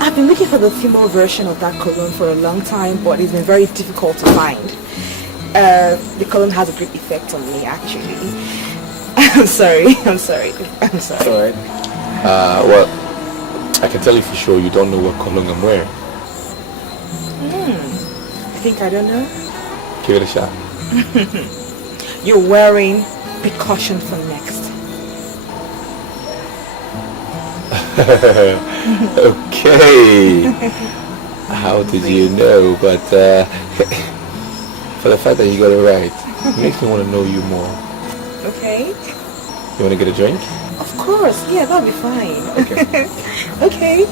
I've been looking for the female version of that cologne for a long time, but it's been very difficult to find. The cologne has a great effect on me, actually. I'm sorry. Alright. Well, I can tell you for sure you don't know what cologne I'm wearing. I think I don't know. Give it a shot. You're wearing precaution for next. Okay. How did you know? But for the fact that you got it right, it makes me want to know you more. Okay. You want to get a drink? Of course. Yeah, that'll be fine. Okay. Okay.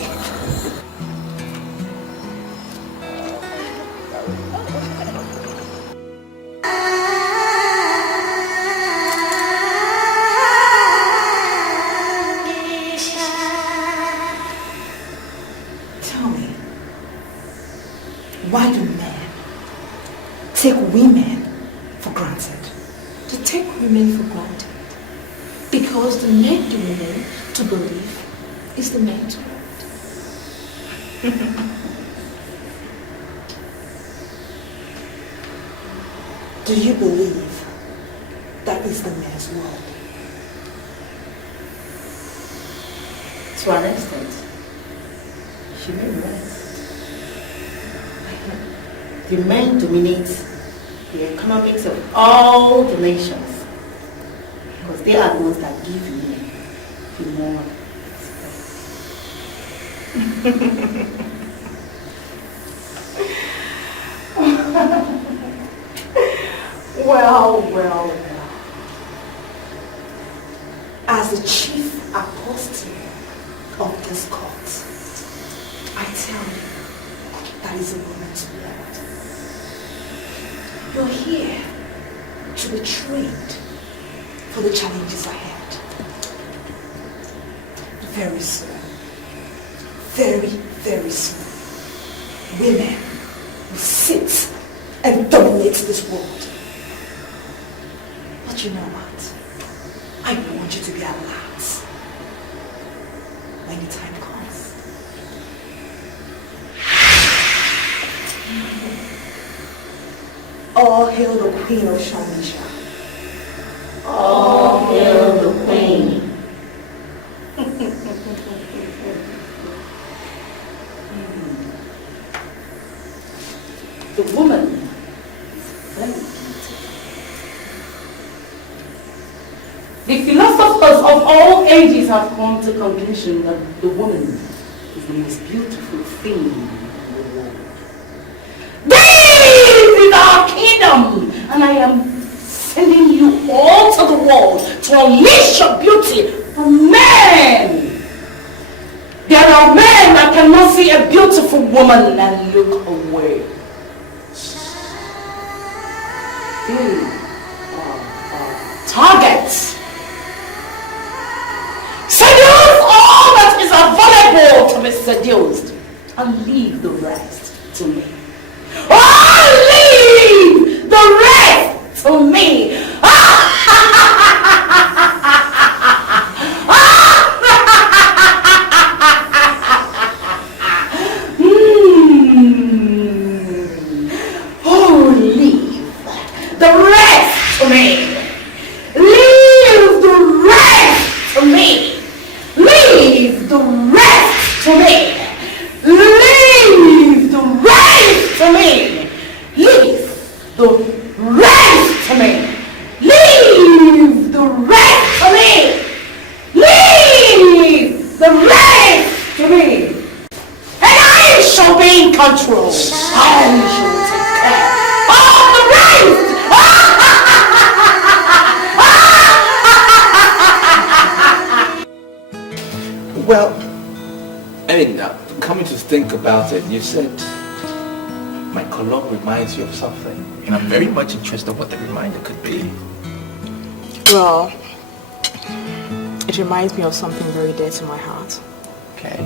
Why do men take women for granted? To take women for granted. Because the men the women to believe is the man to want. Do you believe that is the man's world? To an extent, she may be right. The men dominate the economics of all the nations because they are the ones that give women the more Well. As the chief apostle of this cult, I tell you, that is a woman to be loved. You're here to be trained for the challenges ahead. Very soon, very soon, women will sit and dominate this world. But you know what? I want you to be alert when the time comes. All hail the Queen of Shamisha. all hail the queen. The woman is very beautiful. The philosophers of all ages have come to the conclusion that the woman is the most beautiful thing in the world. This is our kingdom, and I am sending you all to the world to unleash your beauty for men. There are men that cannot see a beautiful woman and look away. They are targets. Seduce all that is available to be seduced and leave the rest to me. Oh, leave the rest to me. Oh, leave the rest to me. Leave the rest to me. Leave the rest to me. Leave the rest to me. Leave the rest to me. Leave the rest to me. Leave the rest to me. And I shall be in control. I shall take care of the rest. Well, I mean, coming to think about it, you said my cologne reminds you of something. And I'm very much interested in what the reminder could be. Well, it reminds me of something very dear to my heart. Okay.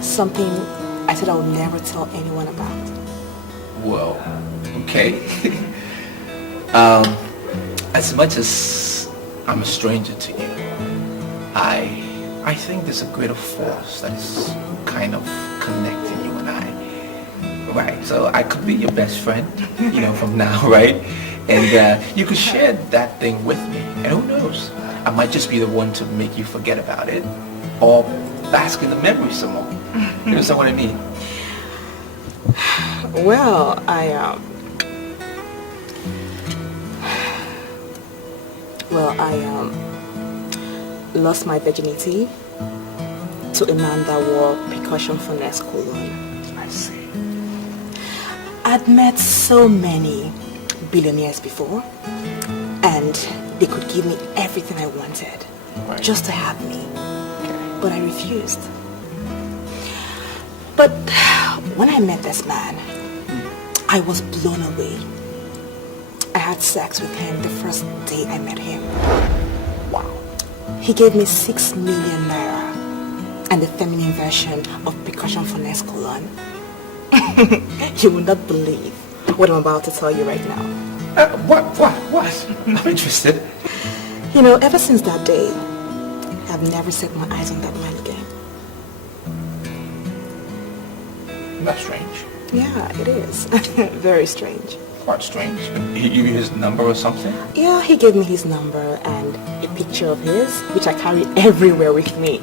Something I said I would never tell anyone about. Well, okay. As much as I'm a stranger to you, I I think there's a greater force that is kind of connecting you and I. Right, so I could be your best friend, from now, right? And you could share that thing with me. And who knows? I might just be the one to make you forget about it or bask in the memory some more. You understand what I mean? Well, I lost my virginity to a man that wore percussion finesse cologne. I see. I'd met so many billionaires before, and they could give me everything I wanted, Right. just to have me. Okay. But I refused. But when I met this man, I was blown away. I had sex with him the first day I met him. Wow. He gave me 6 million naira and the feminine version of percussion finesse cologne. You will not believe what I'm about to tell you right now. What? I'm interested. Ever since that day, I've never set my eyes on that man again. That's strange. Yeah, it is. Very strange. Quite strange. He give you his number or something? Yeah, he gave me his number and a picture of his, which I carry everywhere with me.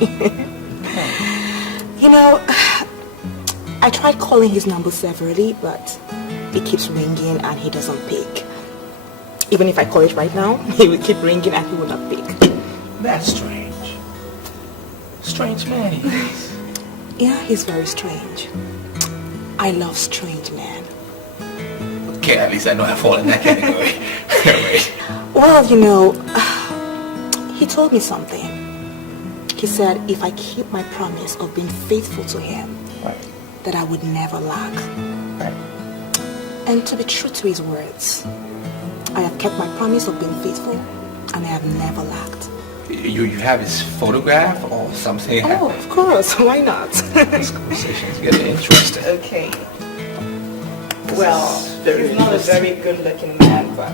I tried calling his number severally, but it keeps ringing and he doesn't pick. Even if I call it right now, he will keep ringing and he will not pick. That's strange. Strange man he is. Yeah, he's very strange. I love strange men. Okay, at least I know I fall in that category. Right. Well, he told me something. He said if I keep my promise of being faithful to him, Right. that I would never lack. Right. And to be true to his words, I have kept my promise of being faithful and I have never lacked. You have his photograph or something? Oh, of course. Why not? This conversation is getting interesting. Okay. Well, very he's not a interesting. very good-looking man, but...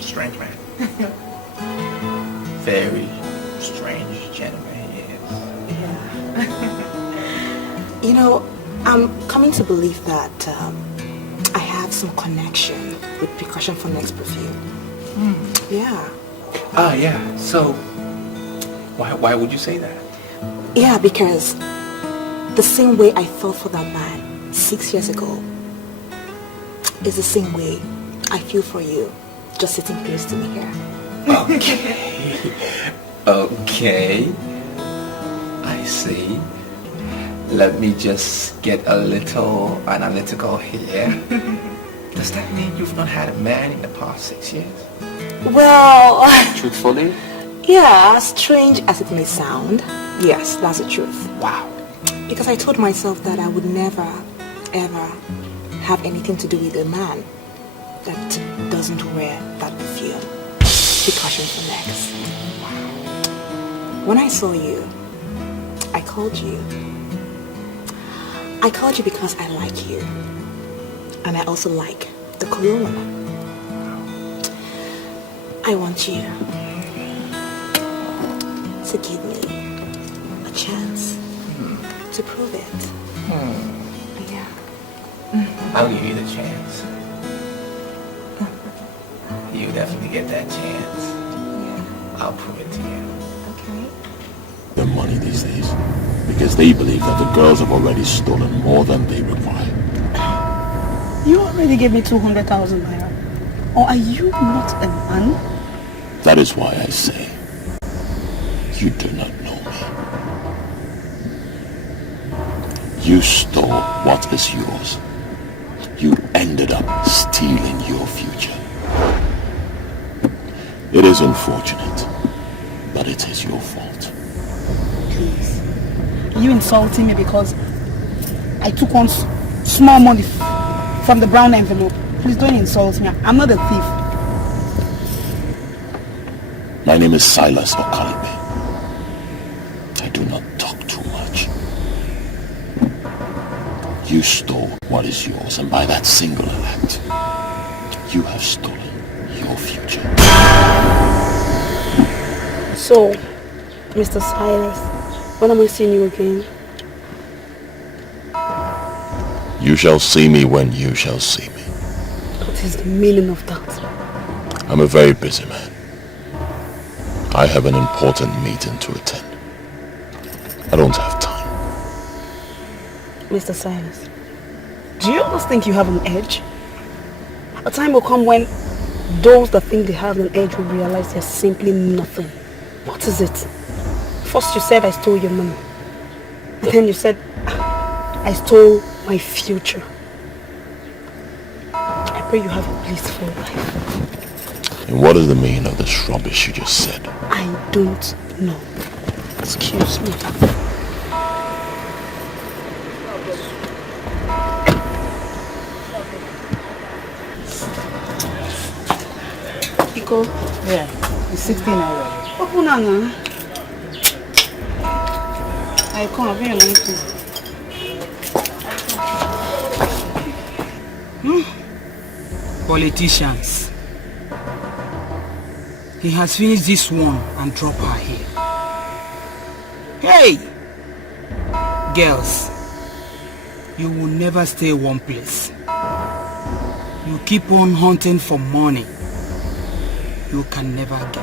Strange man. Very strange gentleman he is. Yeah. I'm coming to believe that I have some connection with percussion for next perfume. Yeah. Yeah. So, why would you say that? Yeah, because the same way I felt for that man 6 years ago is the same way I feel for you just sitting close to me here. Okay. Okay. I see. Let me just get a little analytical here. Does that mean you've not had a man in the past 6 years? Well, Truthfully? yeah, strange as it may sound, yes, that's the truth. Wow. Because I told myself that I would never, ever have anything to do with a man that doesn't wear that perfume. Percussion for next. When I saw you, I called you. I called you because I like you. And I also like the cologne. I want you to give me a chance to prove it. Yeah. I'll give you the chance. You definitely get that chance. Yeah. I'll prove it to you. Okay. Their money these days because they believe that the girls have already stolen more than they require. You already gave me 200,000 naira. Or are you not a man? That is why I say, you do not know me. You stole what is yours. You ended up stealing your future. It is unfortunate, but it is your fault. Please. Are you insulting me because I took one small money from the brown envelope? Please don't insult me. I'm not a thief. My name is Silas Okalibe. I do not talk too much. You stole what is yours, and by that singular act, You have stolen your future. So, Mr. Silas, when am I seeing you again? You shall see me when you shall see me. What is the meaning of that? I'm a very busy man. I have an important meeting to attend. I don't have time. Mr. Silas, do you always think you have an edge? A time will come when those that think they have an edge will realize they're simply nothing. What is it? First you said I stole your money. And then you said I stole my future. I pray you have a blissful life. And what is the meaning of this rubbish you just said? I don't know. Excuse me. Iko? Yeah, it's 16 already. Open now. I can't be alone. Politicians. He has finished this one and dropped her here. Hey! Girls, you will never stay one place. You keep on hunting for money you can never get.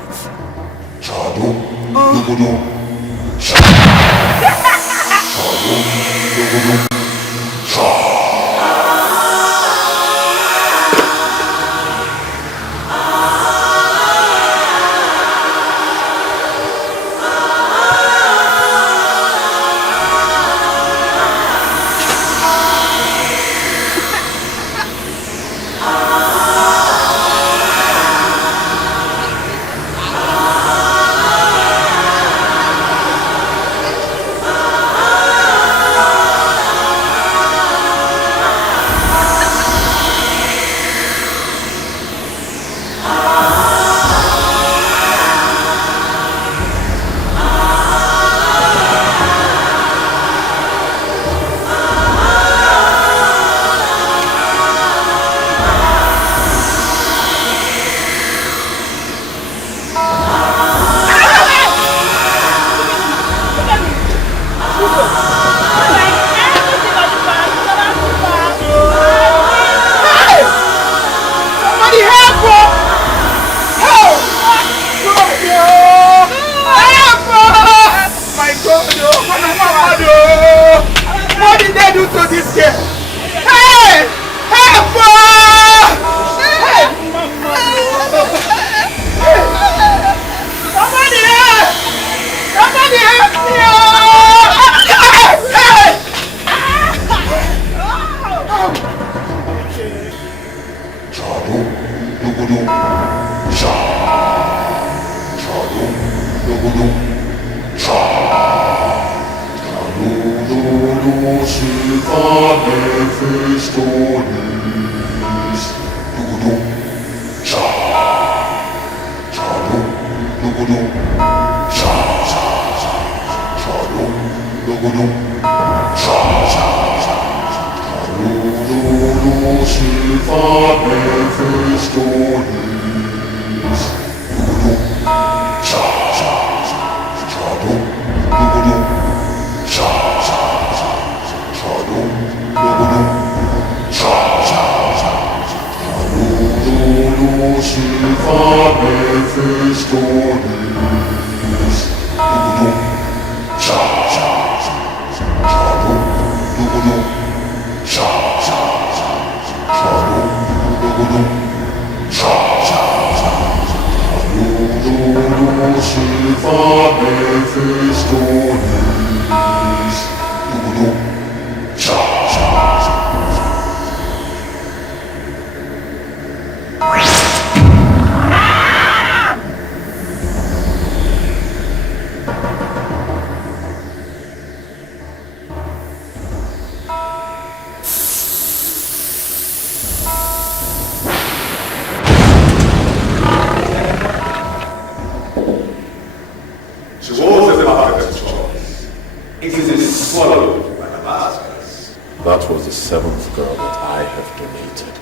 That was the 7th girl that I have donated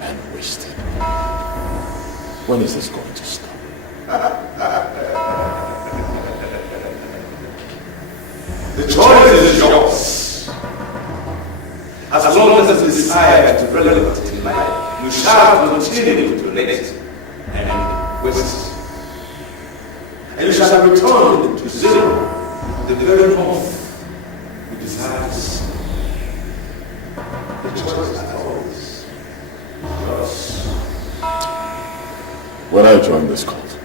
and wasted. When is this going to stop? The choice is yours. As long as the desire to relevant in life, you shall continue to relate and waste. And you shall return to zero, the very moment you desire to see. The choice is always yours. When I joined this cult,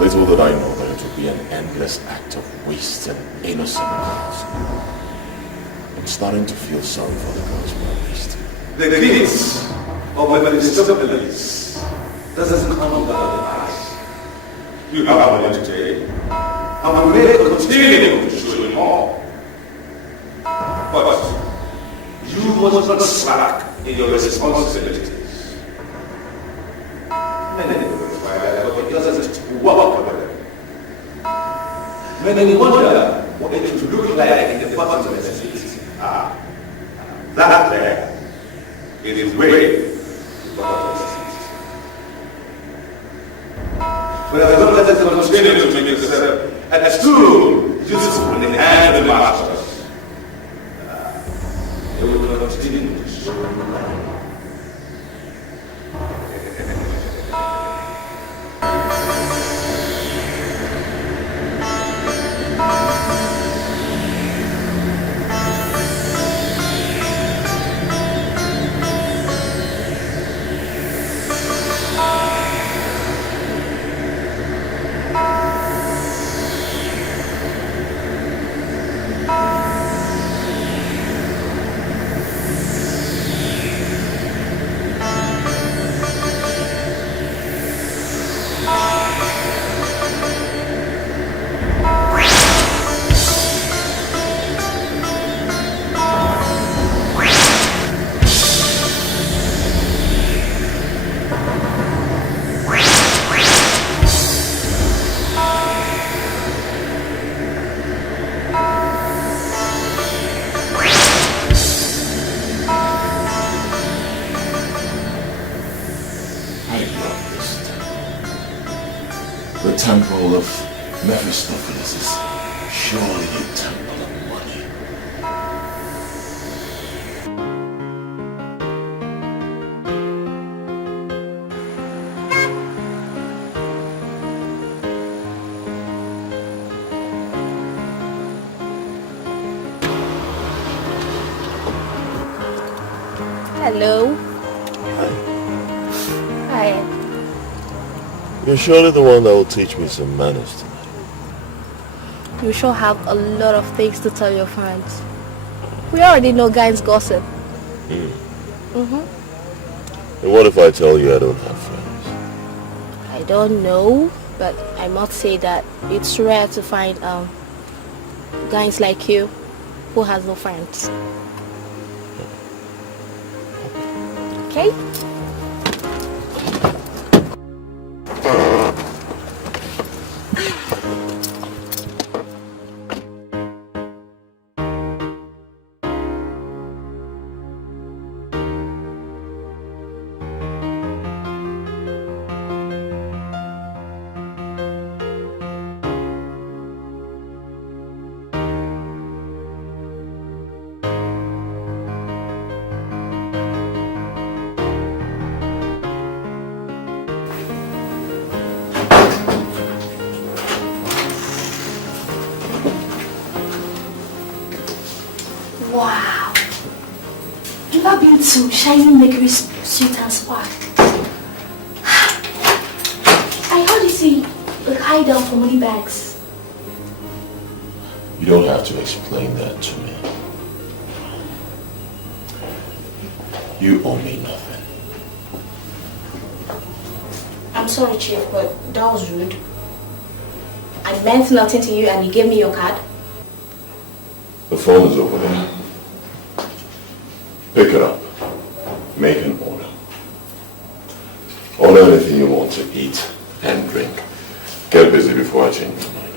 little did I know that it would be an endless act of wasting innocent girls. I'm starting to feel sorry for the girls who are wasted. The gifts of Mephistopheles doesn't come under the eyes. You have one today, and we may continue to show you more. But you must not slack in your responsibilities. Many people try that, but it doesn't work for them. Many wonder what it would look like in the bottom of the city. That there is way to the bottom of the city. But as long as it continues to make itself a tool useful in the hands of the masters, it will continue to show you. Temple of Mephistopheles is surely a temple of money. Hello. Hi. You're surely the one that will teach me some manners tonight. You sure have a lot of things to tell your friends. We already know guys gossip. And what if I tell you I don't have friends? I don't know, but I must say that it's rare to find guys like you who has no friends. Okay? Wow. Never been to Shiny Makery's Sweet and Spark. I heard you see a hideout for money bags. You don't have to explain that to me. You owe me nothing. I'm sorry, Chief, but that was rude. I meant nothing to you and you gave me your card. The phone is over there. Pick it up. Make an order. Order anything you want to eat and drink. Get busy before I change my mind.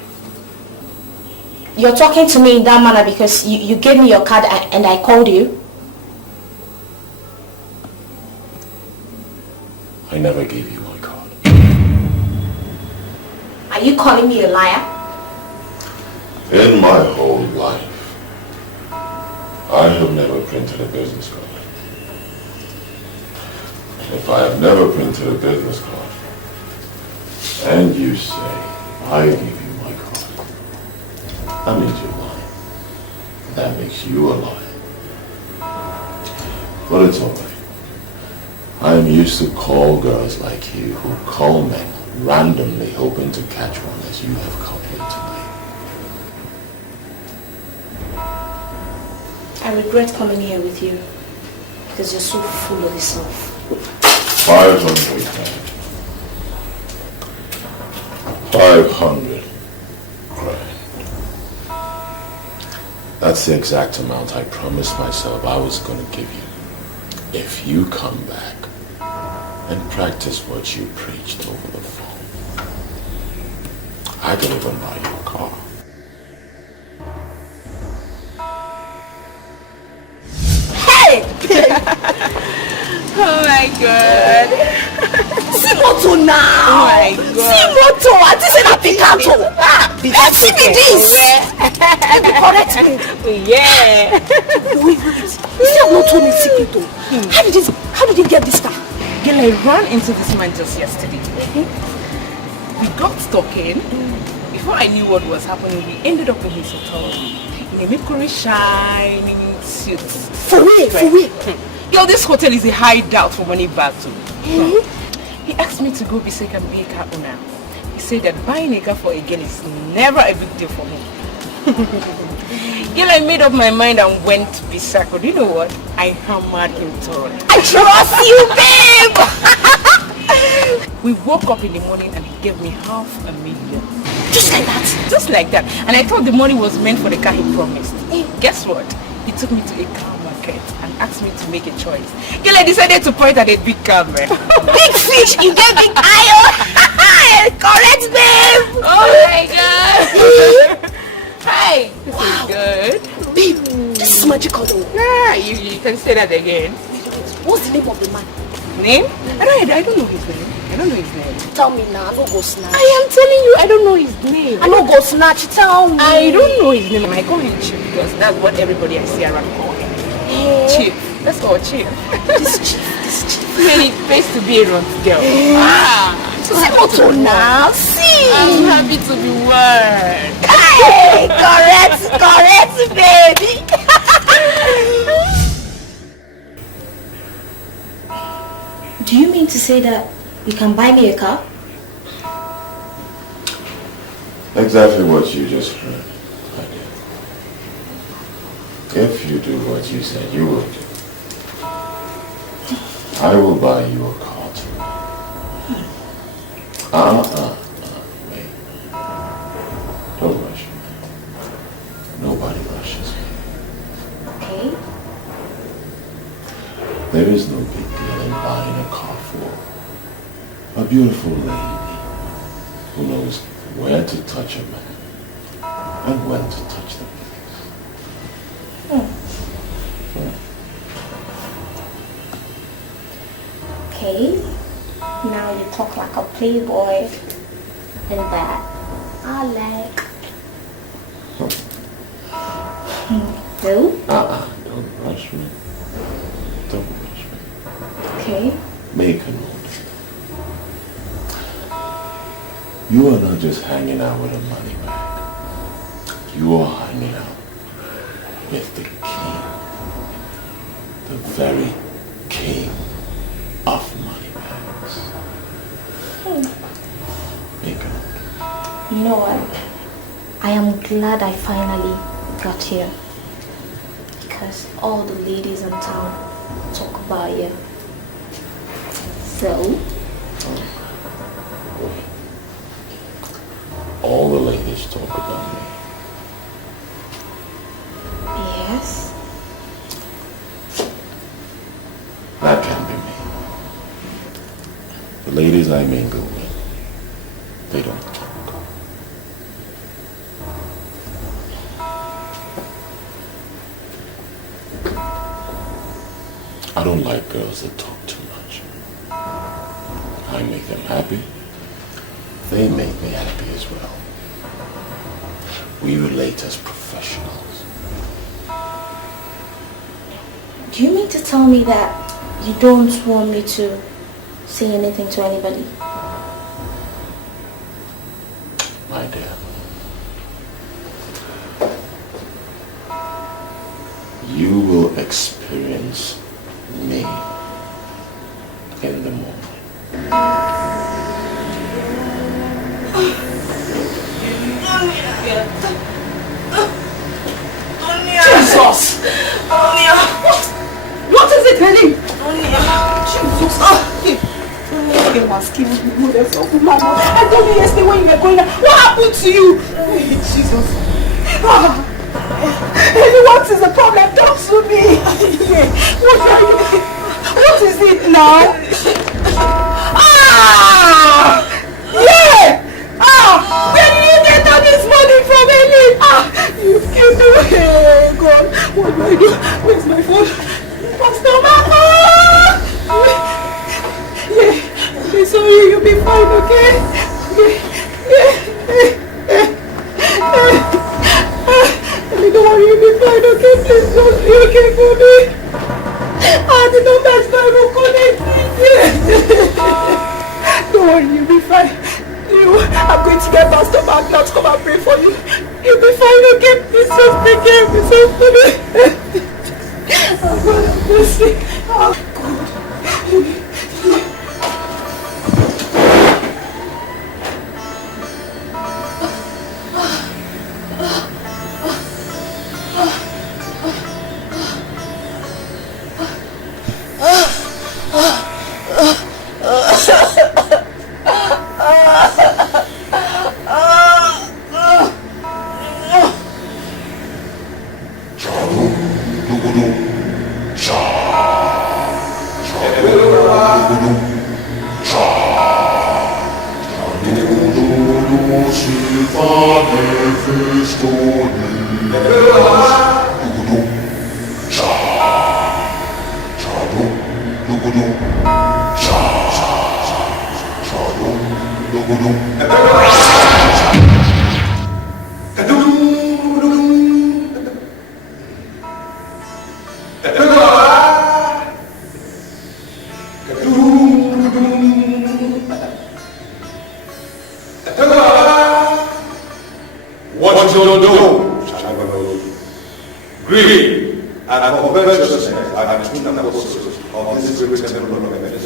You're talking to me in that manner because you gave me your card and I called you. I never gave you my card. Are you calling me a liar? In my whole life, I have never printed a business card. If I have never printed a business card, and you say I give you my card, that means you're lying. That makes you a liar. But it's alright. I am used to call girls like you who call men randomly hoping to catch one as you have caught me today. I regret coming here with you because you're so full of yourself. 500 grand. 500 grand. That's the exact amount I promised myself I was going to give you if you come back and practice what you preached over the phone. I can even buy you a car. Hey! Oh my God. See moto now. Oh my God. See moto. I just said that Picasso. See me this. You be correct me. Yeah. Wait. You see, I've not told me secret though. How did he get this car? Girl, I ran into this man just yesterday. We got talking. Before I knew what was happening, we ended up in his hotel in a Mercury shining suit. For real? Girl, this hotel is a hideout for money back too. He asked me to go beside and be a car owner. He said that buying a car for a girl is never a big deal for me. Girl, I made up my mind and went to Bisako. Do you know what? I hammered him thoroughly. I trust you, babe! We woke up in the morning and he gave me $500,000. Just like that? Just like that. And I thought the money was meant for the car he promised. Guess what? He took me to a car market and asked me to make a choice. Girl, I decided to point at a big camera. Big fish, you get big iron! Correct, babe! Oh my God! Hi! This is good. Babe, this is magical though. Yeah, you can say that again. What's the name of the man? Name? I don't know his name. I don't know his name. Tell me now, I no go snatch. I am telling you, I don't know his name. I no go snatch, tell me. I don't know his name. I call him Chief because that's what everybody I see around call him. Chief. Let's call Chief. This chief. Really pays to be a runt girl. See moto now, see. I'm happy to be one. Hey, correct, baby. Do you mean to say that you can buy me a car? Exactly what you just heard. I did. If you do what you said you will do, I will buy you a car too. Wait. Don't rush me. Nobody rushes me. Okay. There is no big deal in buying a car for a beautiful lady who knows where to touch a man and when to touch the Okay. Now you talk like a playboy. And that I like. No? Don't rush me. Don't rush me. Okay. Make a note. You are not just hanging out with a money bag. You are hanging out with the king. The very king of money bags. Make a note. You know what? I am glad I finally got here. Because all the ladies in town talk about you. So? All the ladies talk about me. Yes. That can't be me. The ladies I mingle with, they don't talk. I don't like girls that talk too much. I make them happy. They they make me happy as well. We relate as professionals. Do you mean to tell me that you don't want me to say anything to anybody? My dear, you will experience me in the morning. Jesus! What is it, Henny? Jesus! You must kill me. I told you yesterday when you were going out. What happened to you? Jesus! Henny, what is the problem? Talk to me. What is it now? Yeah! Where did you get all this money from, Henny? You killed me. Hey, God, what do I do? Where's my phone? Pastor Mama! Yeah, I'm sorry, you'll be fine, okay? Henny, don't worry, you'll be fine, okay? Please don't be okay for me. I did not touch my root. Don't worry, you'll be fine. I'm going to get Pastor Mark now to come and pray for you. You'll be fine, okay? Please just take care of yourself for me. Oh God, I'm blessing. Oh God. What you don't do, shall never know. Grieve and convert yourself and true apostles of this great temple of evidence.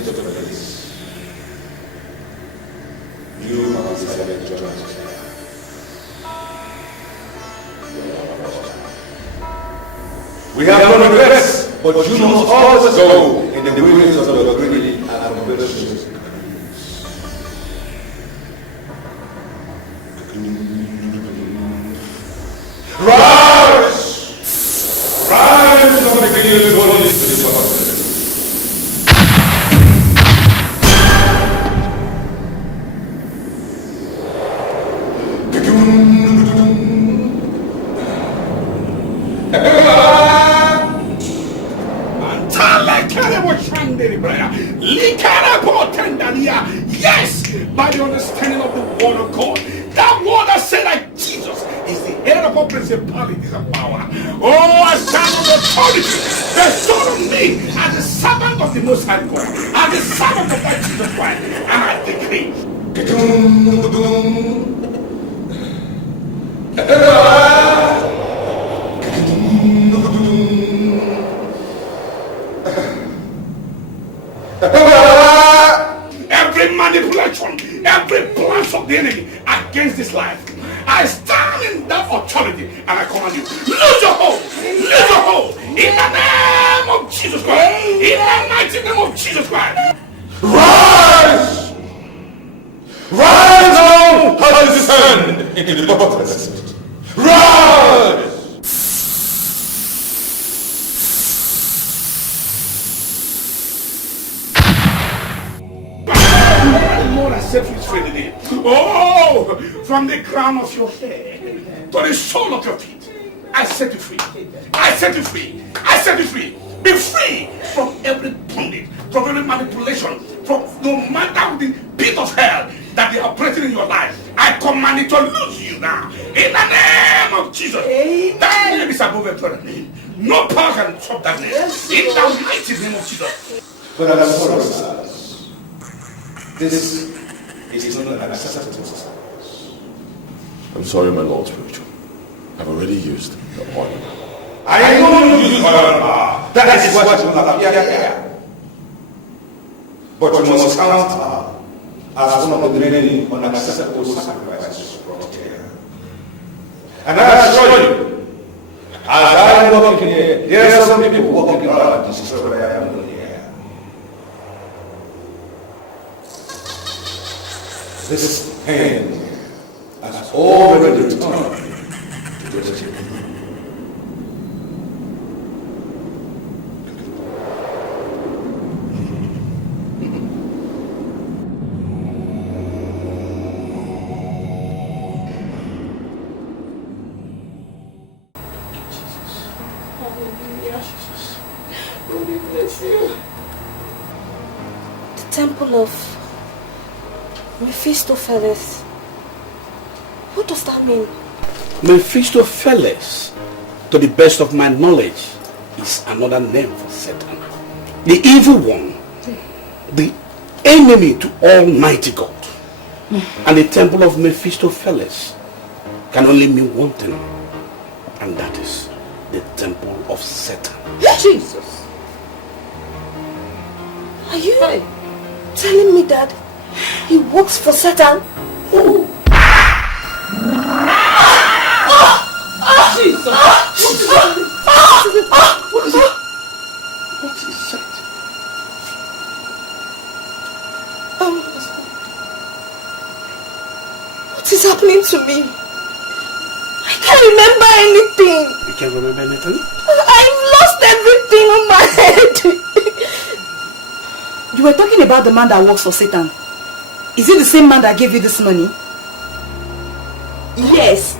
You must celebrate your joy. We have no regrets, but you must always go in the ways of your greed and conversion. Rise! Rise from the kingdom of the Spirit. Yes, by the understanding of the word of God. That word that said that Jesus is the head of all principalities and power. Oh, I stand on the authority bestowed on me as the servant of the Most High God, as the servant of that Jesus Christ, and I decree. Every manipulation, every plan of the enemy against this life, I stand in that authority and I command you, lose your hold, lose your hold, in the name of Jesus Christ, in the mighty name of Jesus Christ. Rise! Rise on and descend into the darkness. Rise! Lord, I set you free today. Oh, from the crown of your head to the sole of your feet, I set you free. I set you free. I set you free. Be free from every bondage, from every manipulation, from no matter the pit of hell. that they are operating in your life, I command it to lose you now. In the name of Jesus. Amen. That name is above every name. No power can stop that name. Yes, in the mighty name of Jesus. But I'm sorry, this is not an acceptable sacrifice. I'm sorry, my Lord Spiritual. I've already used the oil. I know you use oil. That is what will appear here. But you must count her as one of the many unacceptable sacrifices brought here. And I assure you, as I am walking here, there are some people walking around this is where I am here. This pain has already returned to the city. The temple of Mephistopheles. What does that mean? Mephistopheles, to the best of my knowledge, is another name for Satan. The evil one, the enemy to Almighty God. And the temple of Mephistopheles can only mean one thing, and that is the temple of Satan. Jesus! Are you telling me that he works for Satan? Oh. Jesus! What is it? What is it? What is happening to me? I can't remember anything. You can't remember anything? I've lost everything on my head. You were talking about the man that works for Satan. Is it the same man that gave you this money? Yes.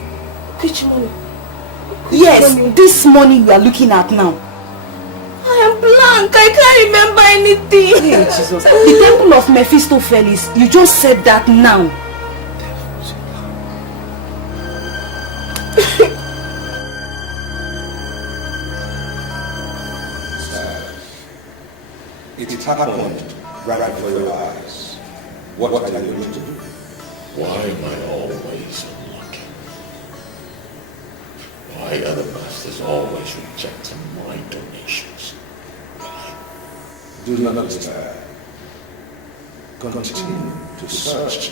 Which money? Yes, this money you are looking at now. I am blank. I can't remember anything. Hey, Jesus. The temple of Mephistopheles, you just said that now. It happened right before your eyes. What are you going to do? Why am I always unlucky? Why are the masters always rejecting my donations? Why? Do not despair. Continue to search.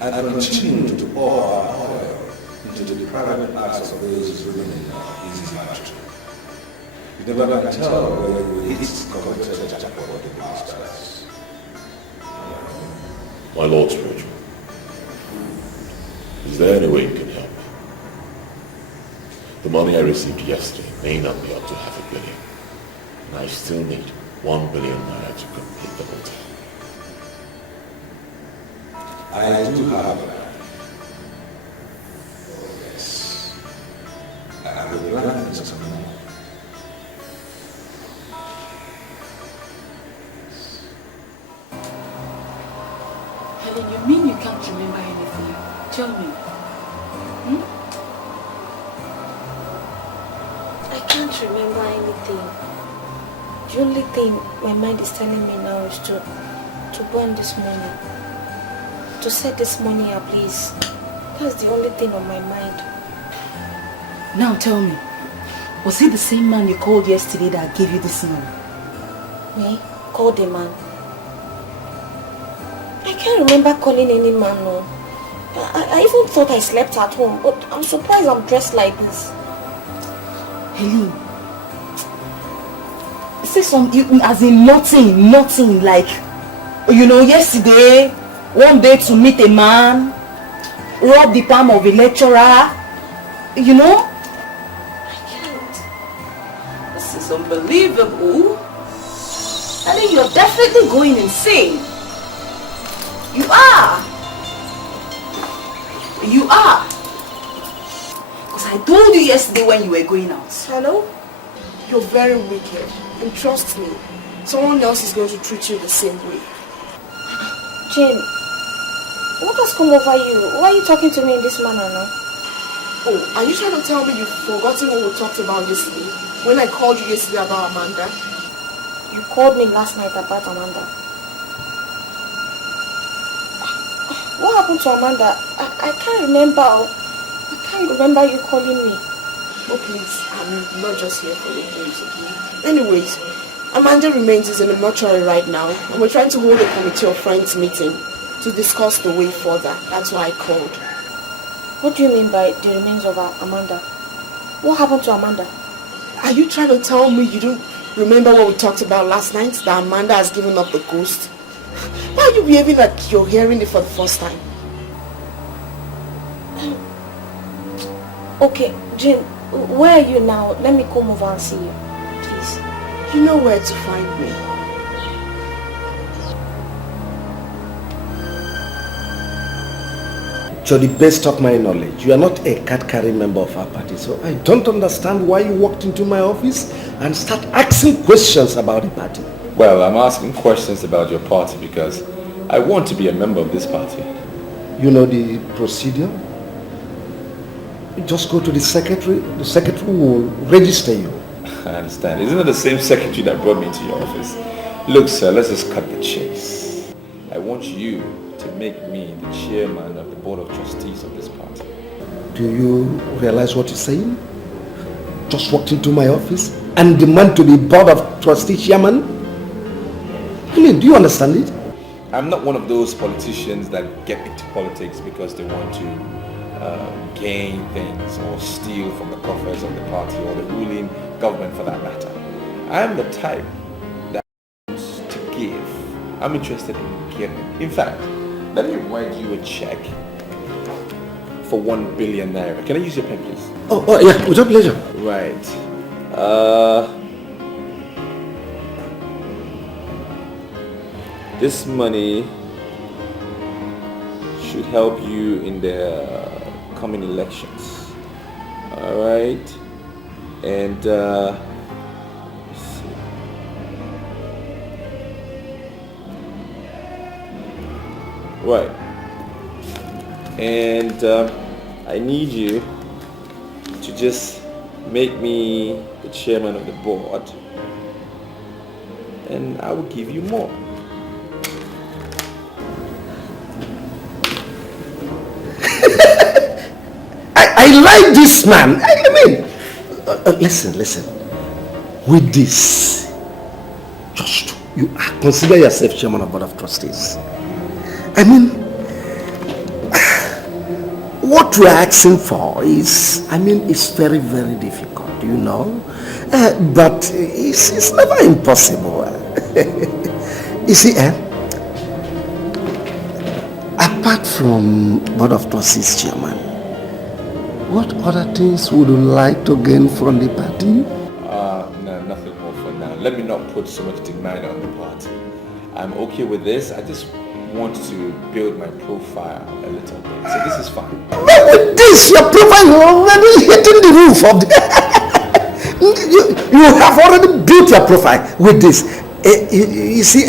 And continue to pour our oil into the private parts of those women in easy mastery. You never can tell whether you will hit coveted jackpot of the masters. My Lord Spiritual, is there any way you can help me? The money I received yesterday may not be up to $500 million, and I still need 1 billion naira to complete the hotel. I do have a plan. Oh yes. I have a plan, Mr. Moore. Helen, you mean you can't remember anything? Tell me. I can't remember anything. The only thing my mind is telling me now is to burn this money. To set this money ablaze. That's the only thing on my mind. Now tell me, was it the same man you called yesterday that gave you this money? Me? Call the man. I can't remember calling any man, no. I even thought I slept at home, but I'm surprised I'm dressed like this. Helen, say something as in nothing, like, you know, yesterday, one day to meet a man, rub the palm of a lecturer, you know? I can't. This is unbelievable. I think you're definitely going insane. You are. You are. Because I told you yesterday when you were going out. Hello? You're very wicked. And trust me, someone else is going to treat you the same way. Jane, what has come over you? Why are you talking to me in this manner now? Oh, are you trying to tell me you've forgotten what we talked about yesterday? When I called you yesterday about Amanda? You called me last night about Amanda. What happened to Amanda? I can't remember. I can't remember you calling me. Oh please, I'm not just here for the games, okay? Anyways, Amanda remains in the mortuary right now, and we're trying to hold a committee of friends meeting to discuss the way further. That's why I called. What do you mean by the remains of Amanda? What happened to Amanda? Are you trying to tell me you don't remember what we talked about last night? That Amanda has given up the ghost? Why are you behaving like you're hearing it for the first time? Okay, Jane, where are you now? Let me come over and see you, please. You know where to find me. To the best of my knowledge, you are not a card-carrying member of our party, so I don't understand why you walked into my office and start asking questions about the party. Well, I'm asking questions about your party because I want to be a member of this party. You know the procedure? You just go to the secretary will register you. I understand. Isn't it the same secretary that brought me into your office? Look, sir, let's just cut the chase. I want you to make me the chairman of the board of trustees of this party. Do you realize what you're saying? Just walked into my office and demand to be board of trustee chairman? I mean, do you understand it? I'm not one of those politicians that get into politics because they want to gain things or steal from the coffers of the party or the ruling government for that matter. I'm the type that wants to give. I'm interested in giving. In fact, let me write you a check for 1 billion naira. Can I use your pen, please? Oh yeah, with your pleasure. Right. This money should help you in the coming elections. All right. And let's see. Right. And I need you to just make me the chairman of the board, and I will give you more. I like this man. I mean, listen. With this, just you consider yourself chairman of board of trustees. I mean, what we're asking for is, it's very, very difficult, you know. But it's never impossible. You see, apart from board of trustees chairman, what other things would you like to gain from the party? No, nothing more for now. Let me not put so much demand on the party. I'm okay with this. I just want to build my profile a little bit. So this is fine. But with this, your profile is already hitting the roof of the... you have already built your profile with this. You see,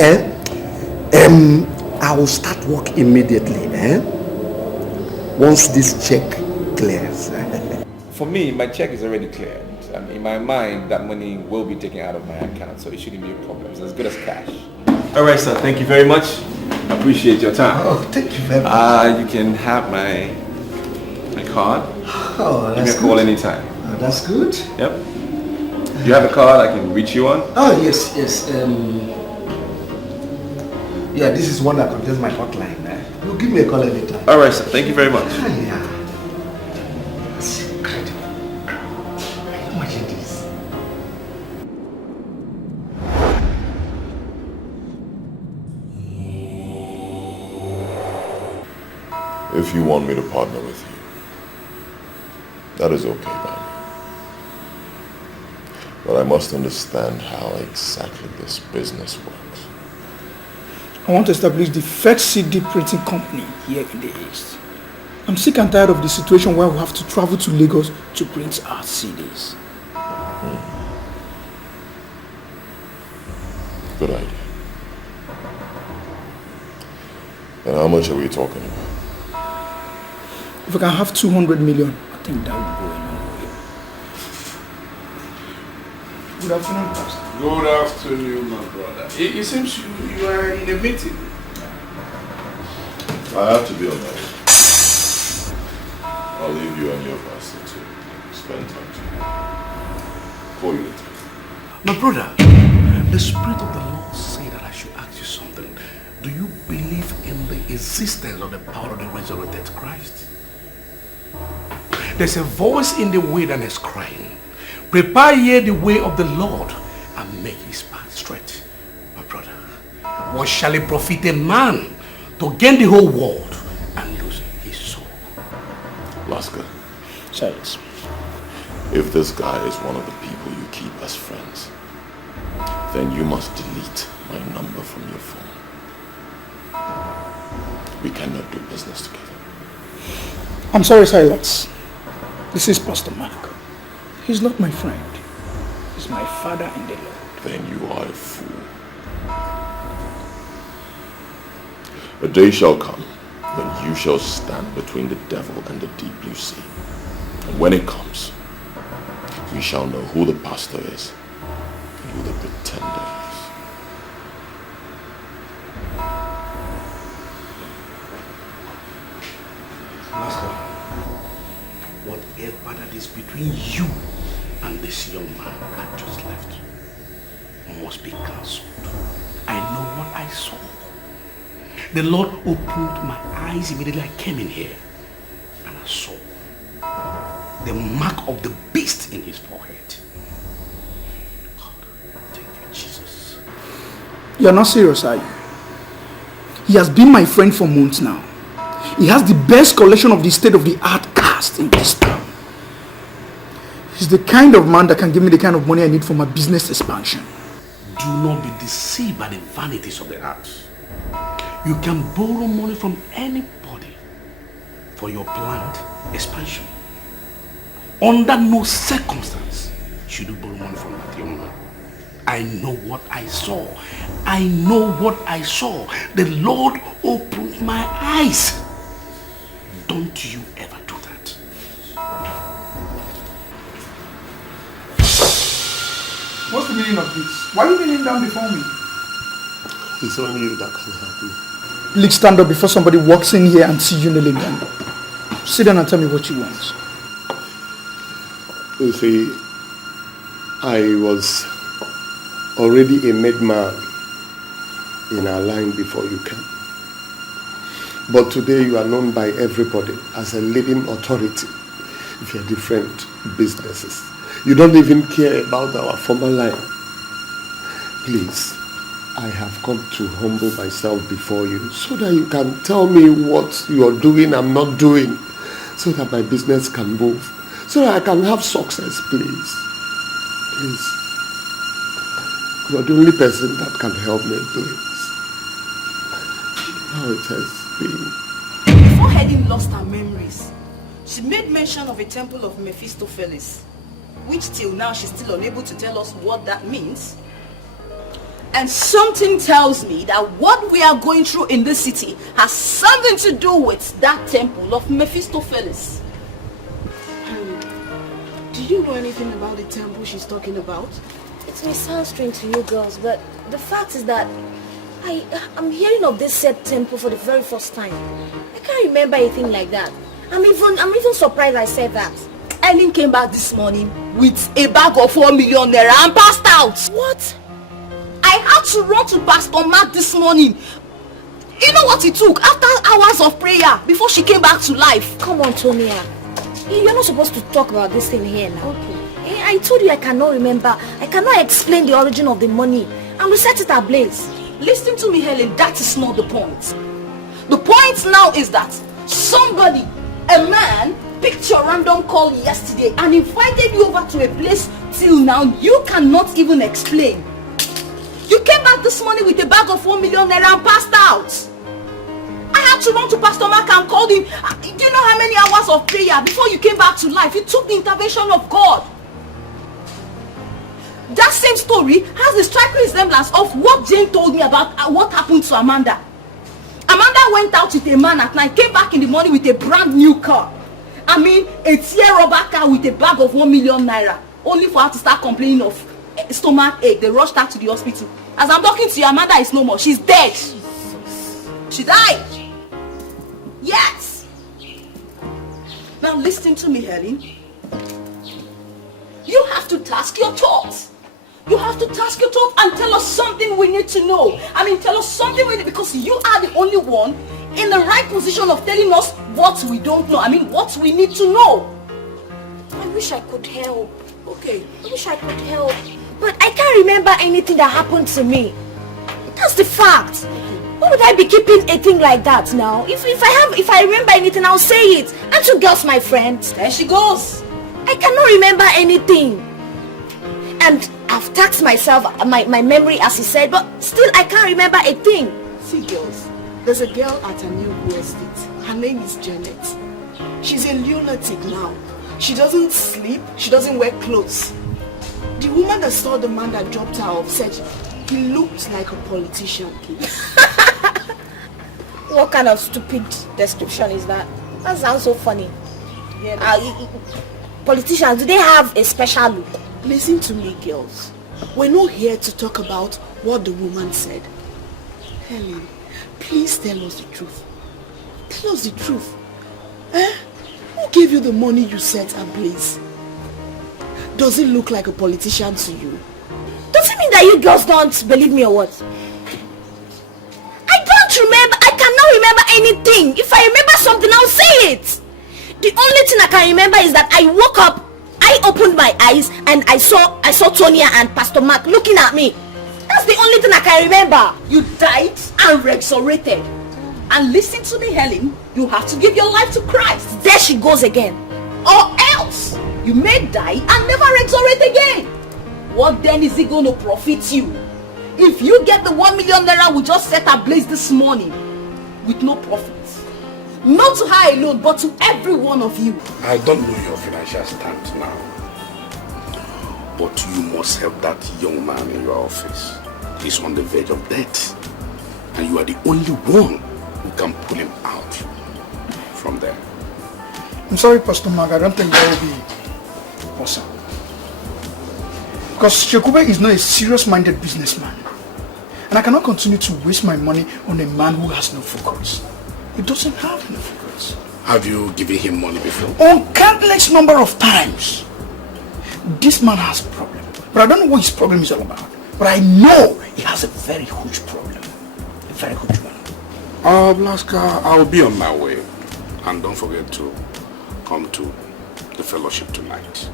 I will start work immediately. Once this check clears. For me, my check is already cleared. In my mind, that money will be taken out of my account, so it shouldn't be a problem. It's as good as cash. All right, sir. Thank you very much. I appreciate your time. Oh, thank you very much. You can have my card. Oh, that's Give me a call anytime. Oh, that's good. Yep. You have a card I can reach you on? Oh, yes. Yeah, this is one that contains my hotline. You give me a call anytime. All right, sir. Thank you very much. Yeah. That's incredible. Imagine this. If you want me to partner with you, that is okay by me. But I must understand how exactly this business works. I want to establish the first CD printing company here in the East. I'm sick and tired of the situation where we have to travel to Lagos to print our CDs. Good idea. And how much are we talking about? If I can have 200 million, I think that would go a long way. Good afternoon, Pastor. Good afternoon, my brother. It seems you are in a meeting. I have to be on my way. I'll leave you and your pastor to spend time together. Call you later. My brother, the Spirit of the Lord said that I should ask you something. Do you believe in the existence of the power of the resurrected Christ? There's a voice in the wilderness crying, prepare ye the way of the Lord and make his path straight. My brother, what shall it profit a man to gain the whole world and lose his soul? Laska, Charles. if this guy is one of the people you keep as friends, then you must delete my number from your phone. We cannot do business together. I'm sorry, Silas. This is Pastor Mark. He's not my friend. He's my father in the Lord. Then you are a fool. A day shall come when you shall stand between the devil and the deep blue sea. And when it comes, we shall know who the pastor is and who the pretender is. Master, whatever that is between you and this young man that just left must be cancelled. I know what I saw. The Lord opened my eyes immediately I came in here, and I saw the mark of the beast in his forehead. God, thank you, Jesus. You're not serious, are you? He has been my friend for months now. He has the best collection of the state-of-the-art cast in this town. He's the kind of man that can give me the kind of money I need for my business expansion. Do not be deceived by the vanities of the earth. You can borrow money from anybody for your planned expansion. Under no circumstance should you borrow money from that young man. I know what I saw. I know what I saw. The Lord opened my eyes. Don't you ever do that. What's the meaning of this? Why are you kneeling down before me? It's only you that can help me. Please stand up before somebody walks in here and see you kneeling down. Sit down and tell me what you want. You see, I was already a made man in our line before you came. But today you are known by everybody as a leading authority with your different businesses. You don't even care about our former line. Please, I have come to humble myself before you so that you can tell me what you are doing, I'm not doing, so that my business can move, so that I can have success, please. Please. You are the only person that can help me, please. How it has been. Before Helen lost her memories, she made mention of a temple of Mephistopheles, which till now she's still unable to tell us what that means. And something tells me that what we are going through in this city has something to do with that temple of Mephistopheles. Do you know anything about the temple she's talking about? It may sound strange to you girls, but the fact is that I'm hearing of this said temple for the very first time. I can't remember anything like that. I'm even surprised I said that. Ellen came back this morning with a bag of 4 million naira and passed out. What? I had to run to Pastor Mark this morning. You know what it took? After hours of prayer, before she came back to life. Come on, Tonia. You're not supposed to talk about this thing here now. Okay. I told you I cannot remember. I cannot explain the origin of the money. And we set it ablaze. Listen to me, Helen. That is not the point. The point now is that somebody, a man, picked your random call yesterday and invited you over to a place till now you cannot even explain. You came back this morning with a bag of 1 million naira and passed out. I had to run to Pastor Mark and called him. Do you know how many hours of prayer before you came back to life? It took the intervention of God. That same story has the striking resemblance of what Jane told me about what happened to Amanda. Amanda girl went out with a man at night, came back in the morning with a brand new car. I mean, a tear rubber car with a bag of 1 million naira. Only for her to start complaining of stomach ache. They rushed her to the hospital. As I'm talking to you, Amanda is no more. She's dead. She died. Yes. Now listen to me, Helen. You have to task your thoughts. You have to task your thoughts and tell us something we need to know. I mean, tell us something we need, because you are the only one in the right position of telling us what we don't know. I mean, what we need to know. I wish I could help. Okay. I wish I could help. But I can't remember anything that happened to me. That's the fact. Why would I be keeping a thing like that now? If I remember anything, I'll say it. Aren't you girls my friends? There she goes. I cannot remember anything. And I've taxed myself, my memory as he said, but still I can't remember a thing. See girls, there's a girl at a new estate. Her name is Janet. She's a lunatic now. She doesn't sleep, she doesn't wear clothes. The woman that saw the man that dropped her off said he looked like a politician. What kind of stupid description is that? That sounds so funny. Yeah, politicians, do they have a special look? Listen to me, girls. We're not here to talk about what the woman said. Helen, please tell us the truth. Tell us the truth. Who gave you the money you set ablaze? Does it look like a politician to you? Does it mean that you girls don't believe me or what? I don't remember. I cannot remember anything. If I remember something, I'll say it. The only thing I can remember is that I woke up, I opened my eyes, and I saw Tonya and Pastor Mark looking at me. That's the only thing I can remember. You died and resurrected. And listen to me, Helen. You have to give your life to Christ. There she goes again. Or else you may die and never resurrect again. What then is it going to profit you? If you get the 1 million naira we just set ablaze this morning with no profit. Not to her alone, but to every one of you. I don't know your financial stand now, but you must help that young man in your office. He's on the verge of death, and you are the only one who can pull him out from there. I'm sorry, Pastor Mark, I don't think that will be possible. Because Shekube is not a serious-minded businessman. And I cannot continue to waste my money on a man who has no focus. He doesn't have any focus. Have you given him money before? On countless number of times. This man has a problem. But I don't know what his problem is all about. But I know he has a very huge problem. A very huge one. Blaska, I'll be on my way. And don't forget to come to the fellowship tonight.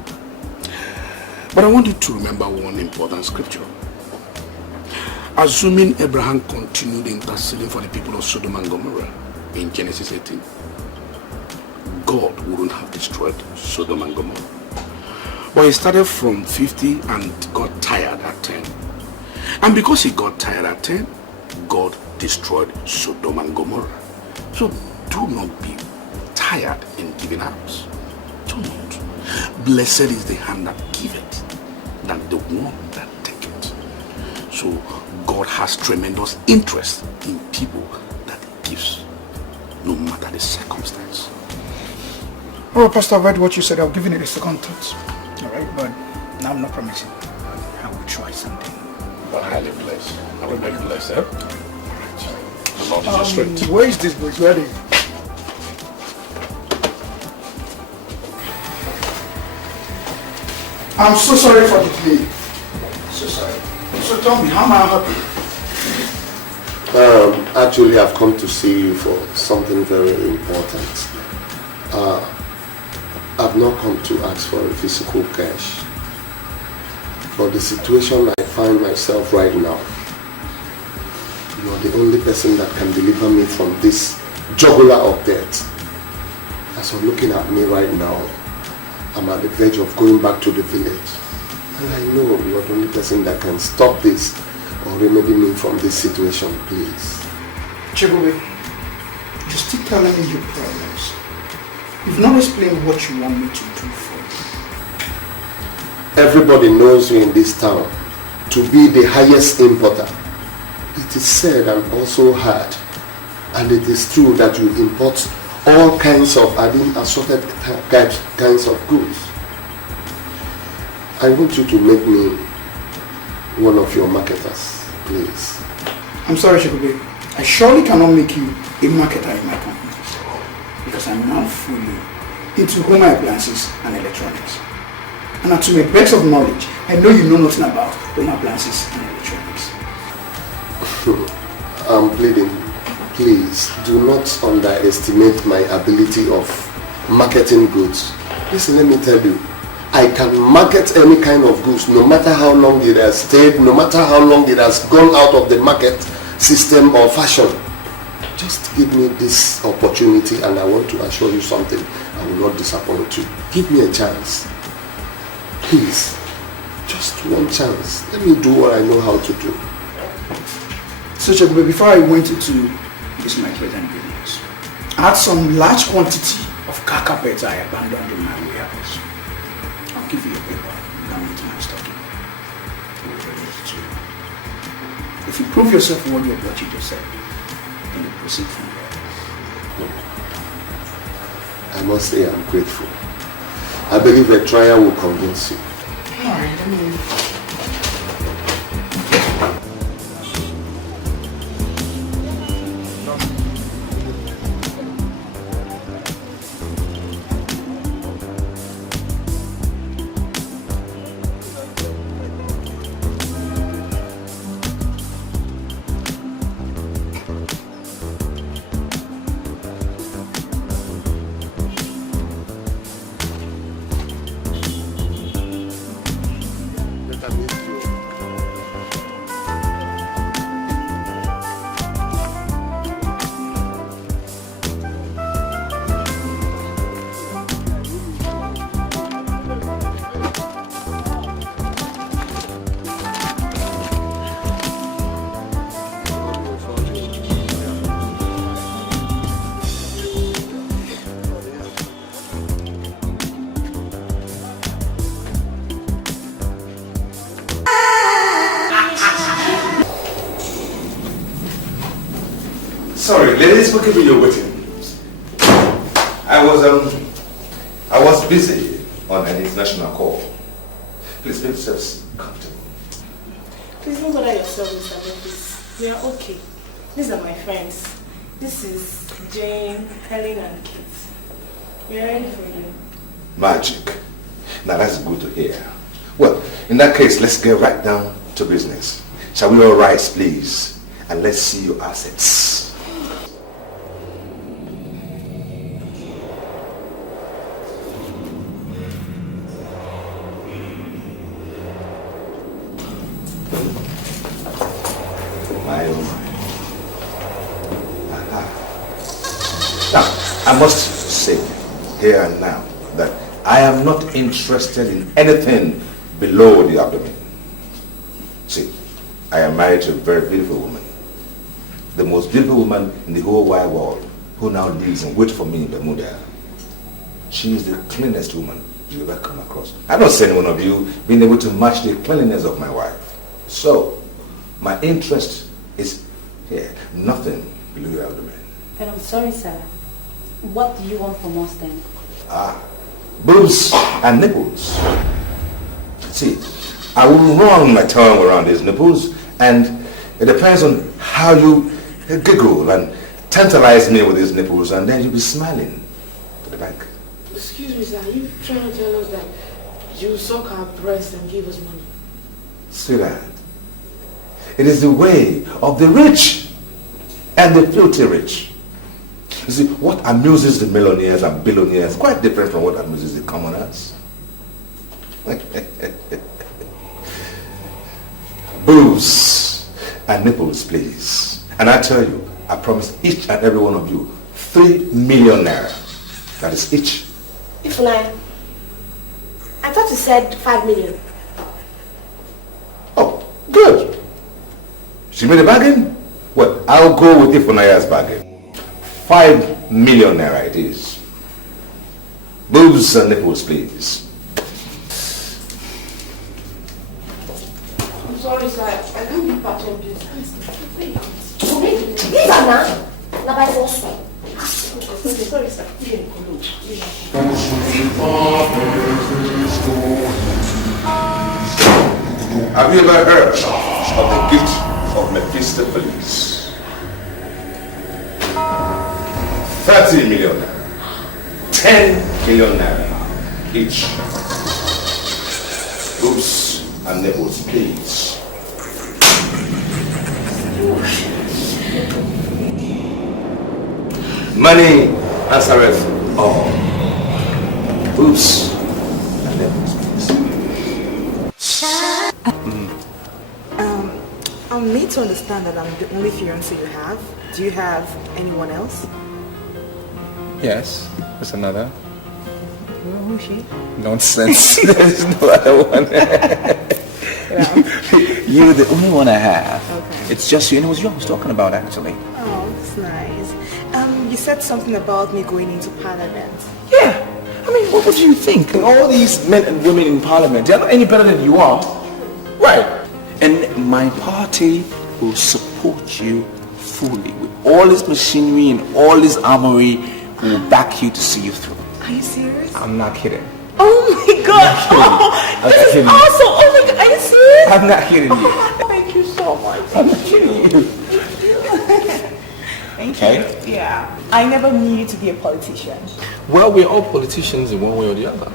But I want you to remember one important scripture. Assuming Abraham continued interceding for the people of Sodom and Gomorrah in Genesis 18, God wouldn't have destroyed Sodom and Gomorrah. But he started from 50 and got tired at 10. And because he got tired at 10, God destroyed Sodom and Gomorrah. So do not be tired in giving out. Do not. Blessed is the hand that giveth, than the one that taketh. So God has tremendous interest in people that gives, no matter the circumstance. Oh, Pastor, I've read what you said. I'll give it a second thought. Alright, but now I'm not promising. I will try something. But highly blessed. I will make blessed, eh? The Lord is your strength. Where is this boy? Where are they? I'm so sorry for the delay. So sorry. So tell me, how may I help you? Actually, I've come to see you for something very important. I've not come to ask for a physical cash. For the situation I find myself right now, you're the only person that can deliver me from this jugular of death. As you're looking at me right now, I'm at the verge of going back to the village. And I know you're the only person that can stop this or remedy me from this situation, please. Chibube, you still telling me your problems. You've not explained what you want me to do for you. Everybody knows you in this town to be the highest importer. It is said and also heard And it is true that you import all kinds of assorted kinds of goods. I want you to make me one of your marketers, please. I'm sorry, Shekube. I surely cannot make you a marketer in my company because I'm now fully into home appliances and electronics. And to my best of knowledge, I know you know nothing about home appliances and electronics. I'm pleading, please do not underestimate my ability of marketing goods. Listen, let me tell you, I can market any kind of goods, no matter how long it has stayed, no matter how long it has gone out of the market system or fashion. Just give me this opportunity and I want to assure you something. I will not disappoint you. Give me a chance. Please. Just one chance. Let me do what I know how to do. So Shekube, before I went into this my present business, I had some large quantity of car carpets I abandoned in my warehouse. I'll give you a paper. You can meet my stocking. If you prove yourself worthy of what you just said, then you proceed from there. I must say I'm grateful. I believe the trial will convince you. Alright, I mean... Sorry, ladies, for keeping you waiting. I was busy on an international call. Please make yourselves comfortable. Please don't bother yourself, Mr. Memphis. We are okay. These are my friends. This is Jane, Helen, and Kate. We are ready for you. Magic. Now that's good to hear. Well, in that case, let's get right down to business. Shall we all rise, please? And let's see your assets. I must say here and now that I am not interested in anything below the abdomen. See, I am married to a very beautiful woman. The most beautiful woman in the whole wide world, who now lives and waits for me in Bermuda. She is the cleanest woman you ever come across. I don't see any one of you being able to match the cleanliness of my wife. So, my interest is here, nothing below your abdomen. But I'm sorry, sir. What do you want from us then? Boobs and nipples. See, I will run my tongue around these nipples, and it depends on how you giggle and tantalize me with these nipples, and then you'll be smiling to the bank. Excuse me, sir, are you trying to tell us that you suck our breasts and give us money? Sweetheart, it is the way of the rich and the filthy rich. You see, what amuses the millionaires and billionaires is quite different from what amuses the commoners. Boobs and nipples, please. And I tell you, I promise each and every one of you 3 million naira. That is each. If I thought you said 5 million. Oh, good. She made a bargain? Well, I'll go with Ifunaya's bargain. 5 million naira it is. Boobs and nipples, please. I'm sorry, sir. I can't be part of this. Leave her now. Now by force. Sorry, sir. Have you ever heard of the gift of Mephistopheles? 30 million naira, 10 million naira each. Oops, and nipples, please. Money answereth all. Oops, and nipples, please. I'm made to understand that I'm the only fiancé you have. Do you have anyone else? Yes, there's another. Who's she? Nonsense. There's no other one. You're the only one I have. Okay. It's just you, and it was you I was talking about actually. Oh, that's nice. You said something about me going into parliament. Yeah. I mean, what do you think? All these men and women in parliament, they're not any better than you are. Right. And my party will support you fully. With all this machinery and all this armory, will back you to see you through. Are you serious? I'm not kidding. Oh my god! Oh, this is awesome! Oh my god, are you serious? I'm not kidding you. Thank you so much. I'm not kidding you. Thank Okay. you. Yeah. I never knew you to be a politician. Well, we're all politicians in one way or the other.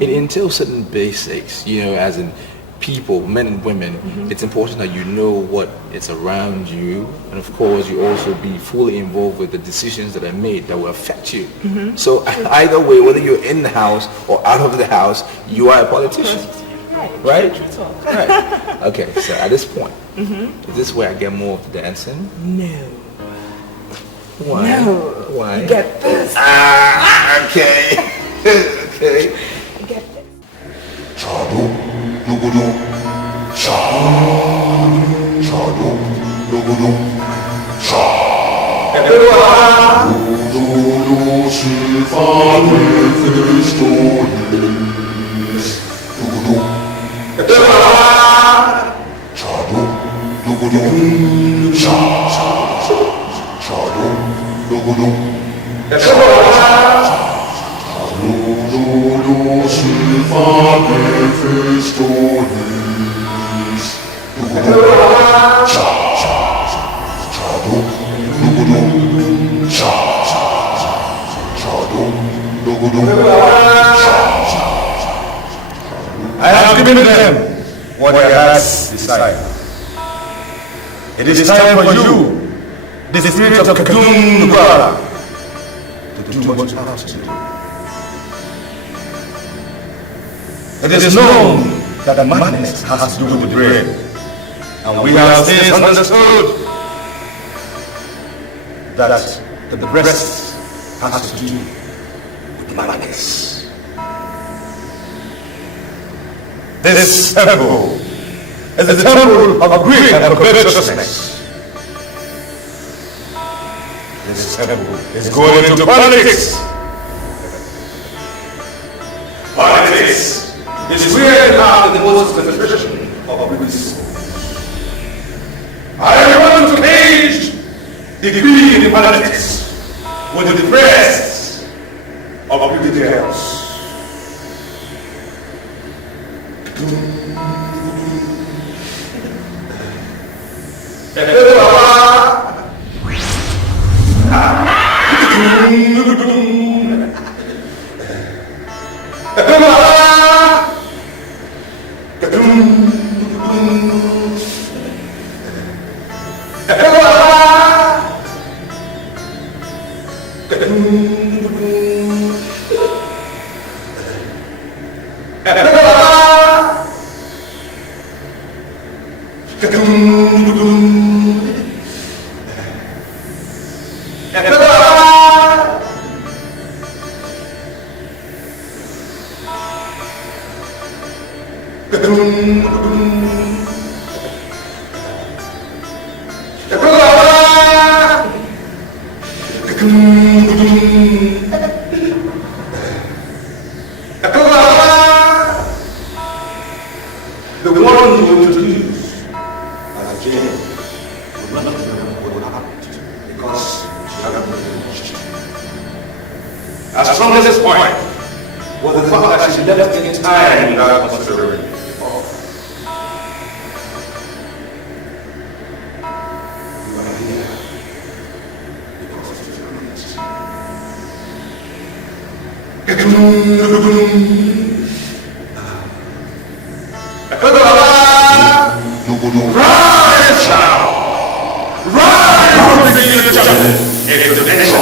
It entails certain basics, as in people, men and women. It's important that you know what is around you, and of course you also be fully involved with the decisions that are made that will affect you. So either way, whether you're in the house or out of the house, you are a politician. Right? Right. Okay, so at this point, is this where I get more of the dancing? No. Why? No. Why? You get this. Okay. Okay. You get this. I have given them what their hearts desire. It is time for you, the spirit of Kadum Nubara, to do what you have to do. It is known that the madness has to do with the brain, and we have since understood that the breast has to do with madness. This temple is the temple of greed and covetousness. This temple is going into politics. Politics is where you have the most concentration of resources. I want to cage the greed in politics with the breasts of everything else. The one you introduce as Jane would not remember what happened because she had Her strongest point was the fact that she left the time without considering it. You are here because of your honesty. Rise now! Rise from the future into the next.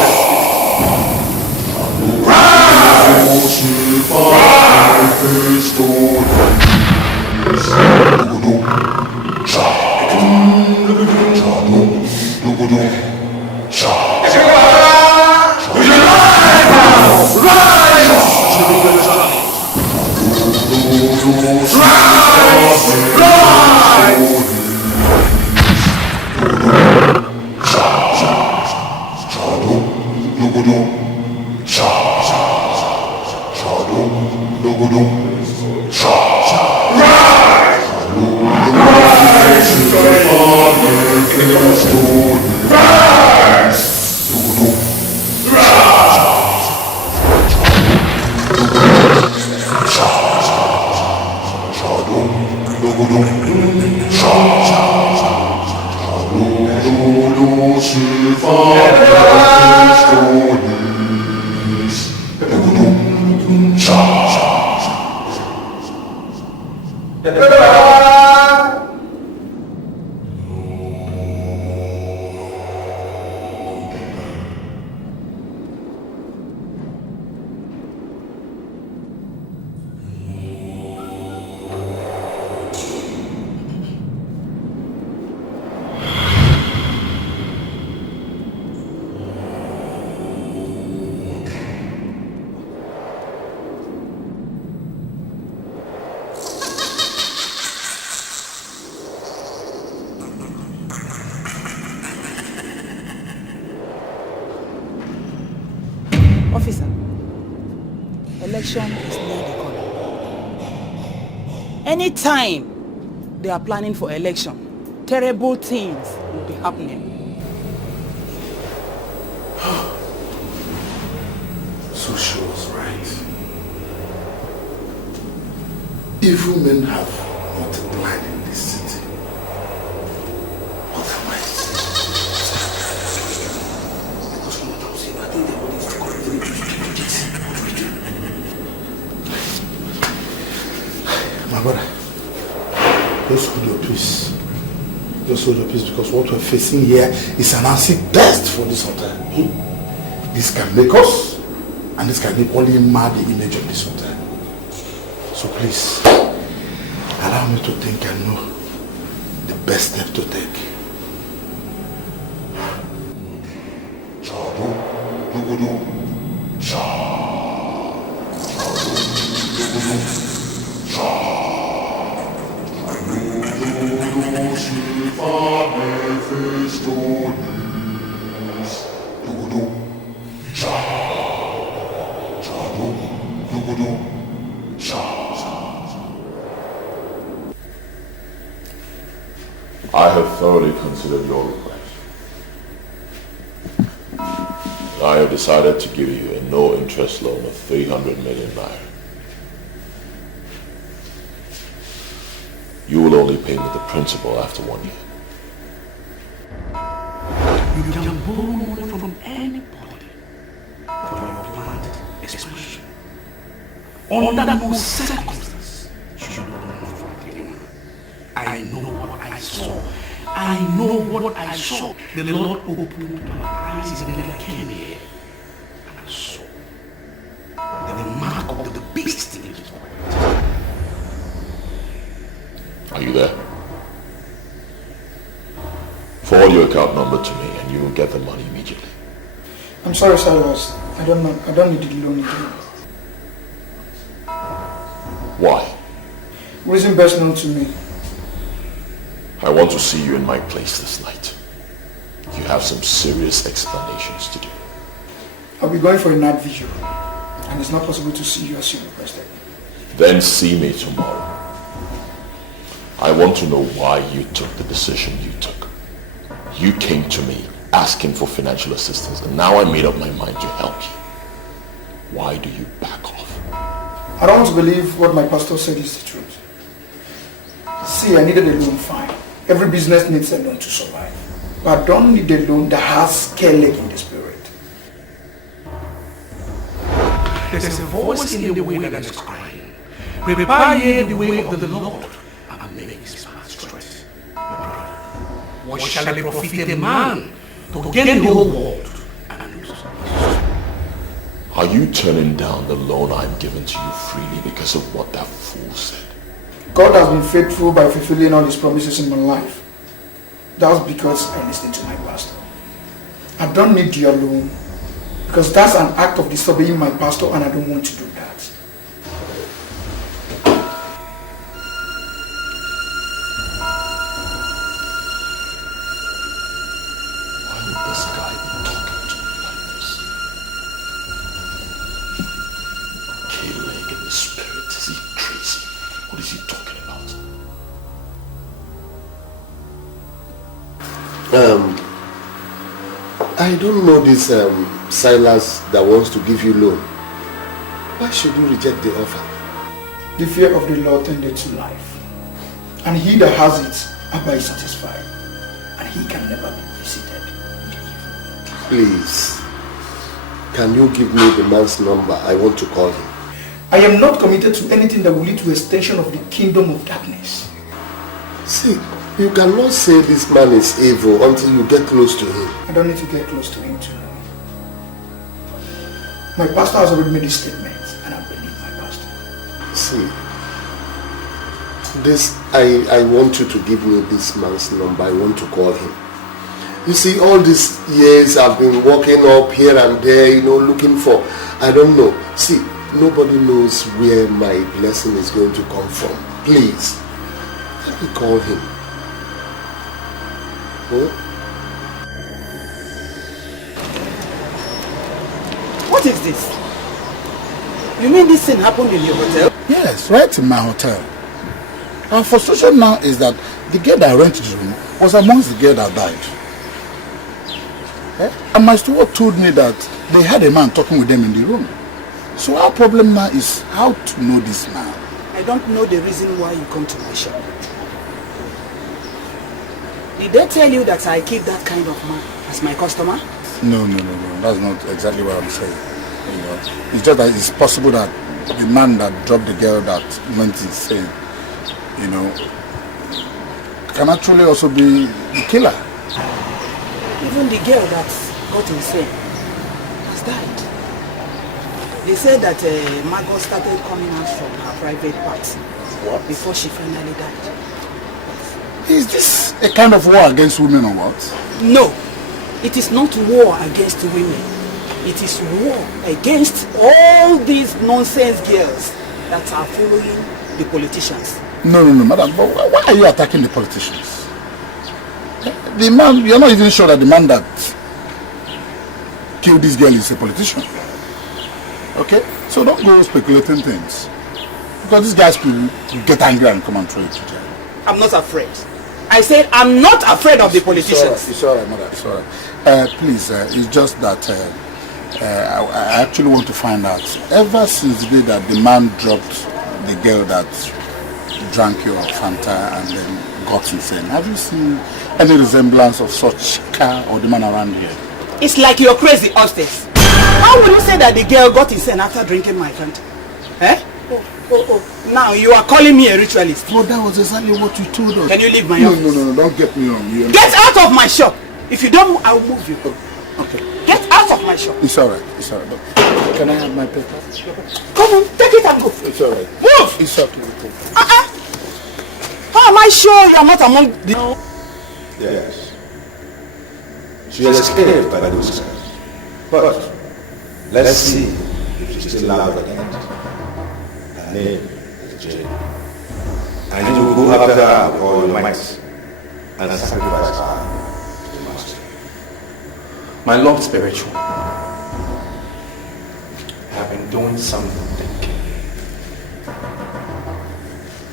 Officer, election is near the corner. Anytime they are planning for election, terrible things will be happening. So she was right. Evil men have multiplied in this city. What am I saying? My brother, just hold your peace. Just hold your peace, because what we're facing here is an acid test for this hotel. This can make us, and this can only mar the image of this hotel. So please, allow me to think and know the best step to take. I have thoroughly considered your request. I have decided to give you a no-interest loan of 300 million naira. You will only pay me the principal after 1 year. You can borrow money from anybody for your planned expansion. Under no circumstance should you borrow from anyone. I know what I saw. I know what I saw. The Lord opened my eyes and I came here. And I saw the mark of the beast in his pocket. Are you there? Forward your account number to me and you will get the money immediately. I'm sorry, Cyrus. I don't need the loan again. Why? Reason best known to me. I want to see you in my place this night. You have some serious explanations to do. I'll be going for a night vigil, and it's not possible to see you as you requested. Then see me tomorrow. I want to know why you took the decision you took. You came to me asking for financial assistance, and now I made up my mind to help you. Why do you back off? I don't want to believe what my pastor said is the truth. See, I needed a loan, fine. Every business needs a loan to survive. But I don't need a loan that has scare leg in the spirit. There's a voice in the way that is crying. Prepare ye the way of the Lord, and make his path straight. What shall it profit a man to gain the whole world and lose his soul? Are you turning down the loan I've given to you freely because of what that fool said? God has been faithful by fulfilling all his promises in my life. That's because I listened to my pastor. I don't need your loan because that's an act of disobeying my pastor and I don't want to do that. Why would this guy be talking to me like this? K-leg in the spirit, is he crazy? What is he talking about? I don't know this Silas that wants to give you loan. Why should you reject the offer? The fear of the Lord tended to life. And he that has it abide satisfied. And he can never be visited. Please, can you give me the man's number? I want to call him. I am not committed to anything that will lead to extension of the kingdom of darkness. See, you cannot say this man is evil until you get close to him. I don't need to get close to him to know. My pastor has already made his statement, and I believe my pastor. See, this I want you to give me this man's number. I want to call him. You see, all these years I've been walking up here and there, looking for, I don't know. See, nobody knows where my blessing is going to come from. Please, let me call him. What is this? You mean this thing happened in your hotel? Yes, right in my hotel. Our frustration now is that the girl that rented the room was amongst the girl that died. And my steward told me that they had a man talking with them in the room. So our problem now is how to know this man. I don't know the reason why you come to my shop. Did they tell you that I keep that kind of man as my customer? No. That's not exactly what I'm saying. It's just that it's possible that the man that dropped the girl that went insane, can actually also be the killer. Even the girl that got insane has died. They said that Margot started coming out from her private parts before she finally died. Is this a kind of war against women or what? No, it is not war against women. It is war against all these nonsense girls that are following the politicians. No, madam, but why are you attacking the politicians? The man, you're not even sure that the man that killed this girl is a politician. Okay? So don't go speculating things. Because these guys will get angry and come and throw it to jail. I'm not afraid. I said I'm not afraid of the politicians. It's alright, madam. It's alright. Please, it's just that I actually want to find out. Ever since the day that the man dropped the girl that drank your Fanta and then got insane, have you seen any resemblance of such car or the man around here? It's like you're crazy upstairs. How would you say that the girl got insane after drinking my Fanta? Eh? Now you are calling me a ritualist. Well, that was exactly what you told us. Can you leave my office? No, don't get me wrong. Get out of my shop. If you don't, I will move you. Okay. Get out of my shop. It's alright. Can I have my paper? Come on, take it and go. It's alright. Move! It's okay. How am I sure you are not among the... Yes. She has escaped by those guys. But let's see if she's still alive at the end. Her name is Jane. And you will go after her with all your might and sacrifice her to the master. My Lord Spiritual, I have been doing something.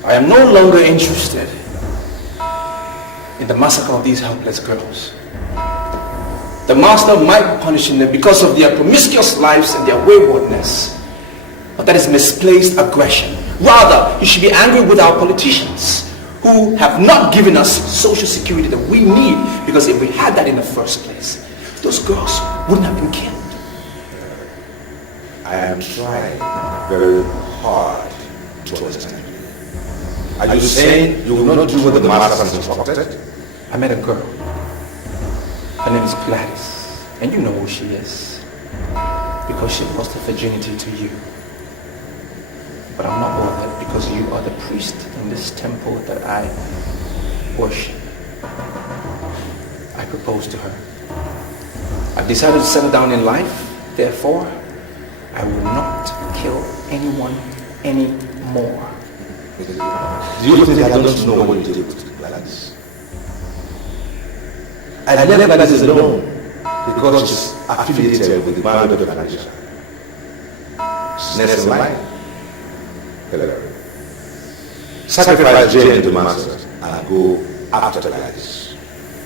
I am no longer interested in the massacre of these helpless girls. The master might be punishing them because of their promiscuous lives and their waywardness. But that is misplaced aggression. Rather, you should be angry with our politicians who have not given us social security that we need, because if we had that in the first place, those girls wouldn't have been killed. I am trying very hard to understand you. Are you saying you will not do what the master has instructed? I met a girl. Her name is Gladys. And you know who she is. Because she lost her virginity to you. But I'm not bothered, because you are the priest in this temple that I worship. I proposed to her. I've decided to settle down in life. Therefore, I will not kill anyone anymore. Do you think I don't know what you did with Gladys? I left Gladys alone because she's affiliated with the band of Nigeria. She's next in line. Sacrifice Jane into masters and go after Gladys.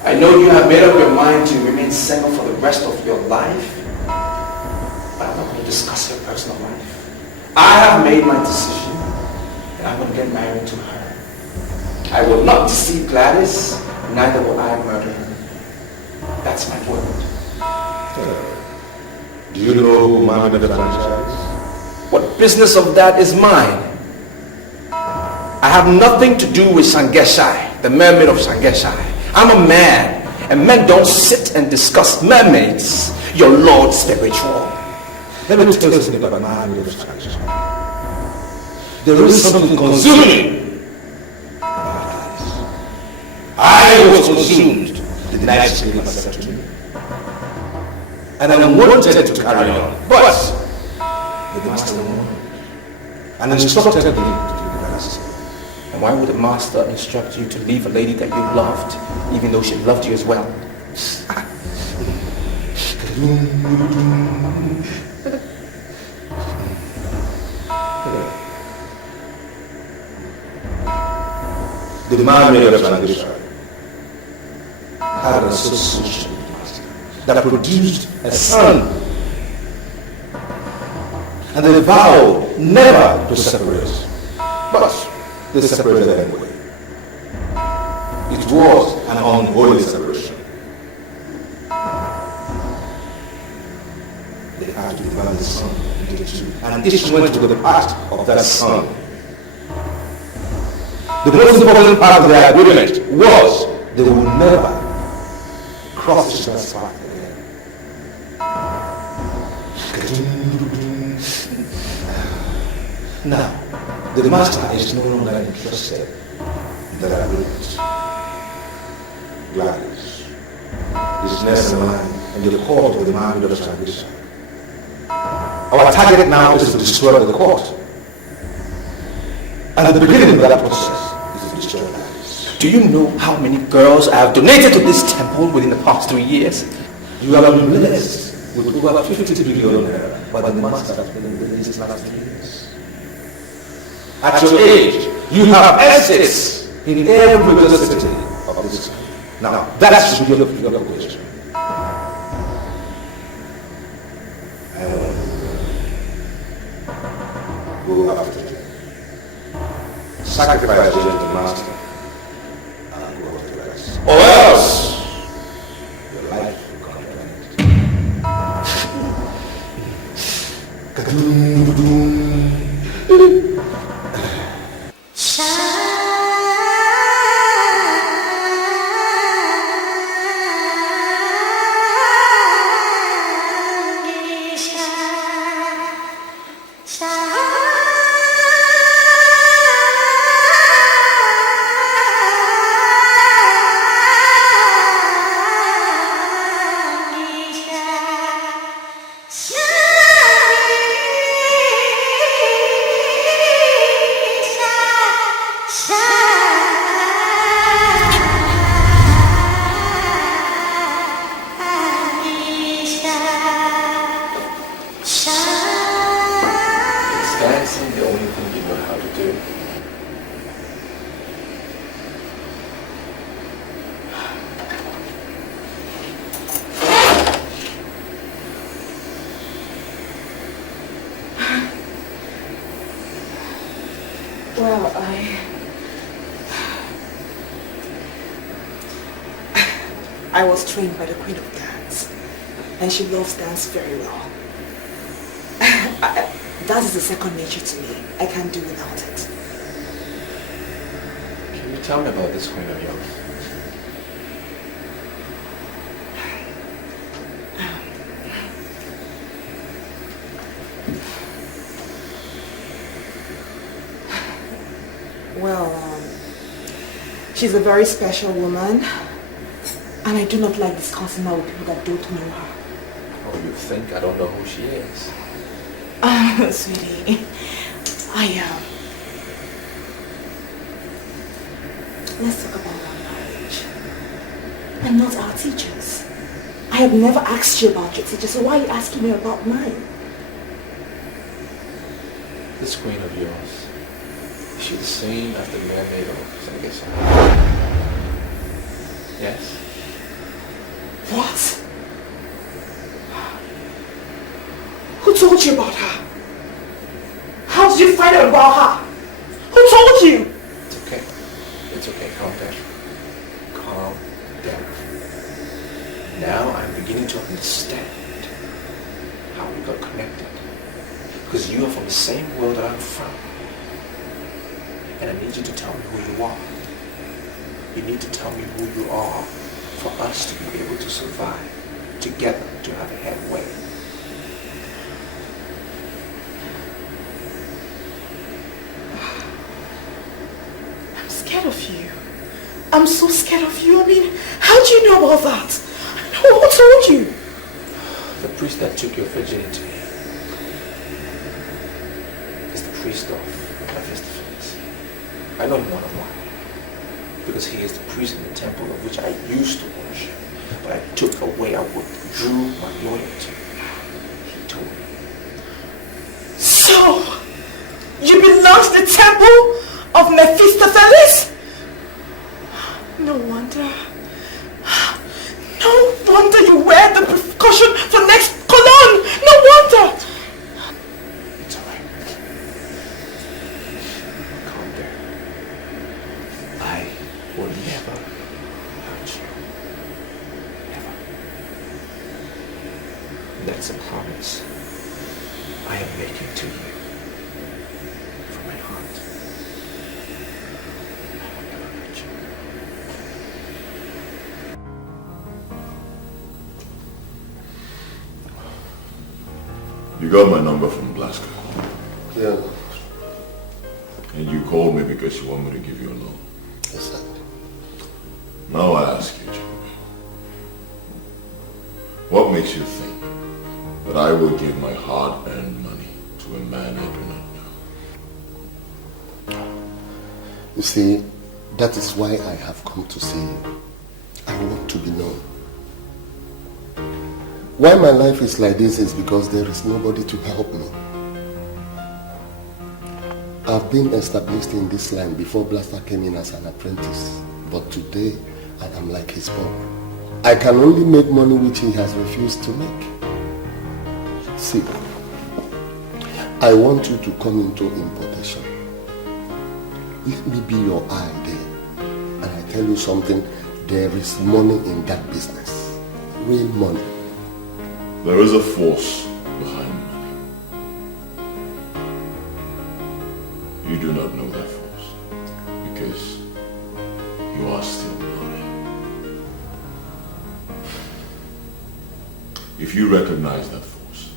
I know you have made up your mind to remain single for the rest of your life, but I'm not going to discuss your personal life. I have made my decision, and I'm going to get married to her. I will not deceive Gladys, neither will I murder her. That's my word. Do you know who Mohammed the franchise? What business of that is mine? I have nothing to do with Sangeshai, the mermaid of Sangeshai. I'm a man, and men don't sit and discuss mermaids, your Lord spiritual. Let me tell you something about Mohammed of Sangeshai. There is something consuming. I was consumed the night she gave herself to me. And I wanted to carry on, but the master warned and instructed me to leave the palace. And why would the master instruct you to leave a lady that you loved, even though she loved you as well? The mermaid of Renunciation had an association with the master that produced a son. And they vowed never to separate. But they separated anyway. It was an unholy separation. They had to divide the son into two, and each went to the part of that son. The most important part of their agreement was they would never cross each other's path again. Now, the master is no longer interested in that agreement. Gladys is next in line in the court of the man of salvation. Our target now is to destroy the court. And the beginning of that process is to destroy Gladys. Do you know how many girls I have donated to this temple within the past 3 years? You have been blessed with over 50 billion naira by the master has been in these last 3 years. At your age, you have assets in every major city of this country. Now, that should be your question. Go after it. Sacrifice to the master and go after the rest. Or else, your life will come to an end. I was trained by the Queen of Dance, and she loves dance very well. That is a second nature to me. I can't do without it. Can you tell me about this queen of yours? Well, she's a very special woman, and I do not like discussing her with people that don't know her. Oh, you think I don't know who she is? Sweetie, let's talk about our marriage and not our teachers. I have never asked you about your teachers, so why are you asking me about mine? This queen of yours, is she the same as the mermaid of Dikeh? Yes? What? Who told you about her? How did you find out about her? Who told you? It's okay. It's okay. Calm down. Calm down. Now I'm beginning to understand how we got connected. Because you are from the same world that I'm from. And I need you to tell me who you are. You need to tell me who you are for us to be able to survive together, to have a headway. I'm scared of you. I'm so scared of you. I mean, how do you know about that? Who told you? The priest that took your virginity is the priest of Mephistopheles. I know him one-on-one because he is the priest in the temple of which I used to worship, but I took away, I withdrew my loyalty. He told me. So, you belong to the temple of Mephistopheles? No wonder. No wonder you wear the precaution for next cologne. No wonder. It's alright. Calm down. I will never hurt you. Never. That's a promise I am making to you from my heart. I will never hurt you. You got my number from Blaska. Yeah. And you called me because you want me to give you a loan. Exactly. Now I ask you, Joey, what makes you think that I will give my hard-earned money to a man I do not know? You see, that is why I have come to see you. I want to be known. Why my life is like this is because there is nobody to help me. I've been established in this line before Blaster came in as an apprentice. But today, I am like his boy. I can only make money which he has refused to make. See, I want you to come into importation. Let me be your eye there. And I tell you something, there is money in that business. Real money. There is a force behind money. You do not know that force because you are still money. If you recognize that force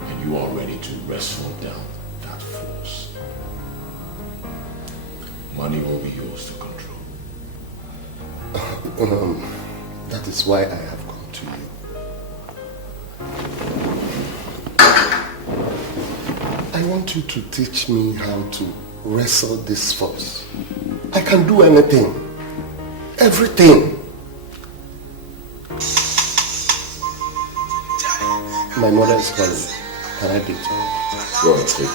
and you are ready to wrestle down that force, money will be yours to control. That is why I have come to you. I want you to teach me how to wrestle this force. I can do anything. Everything. My mother is calling. Can I beat her? Go ahead, take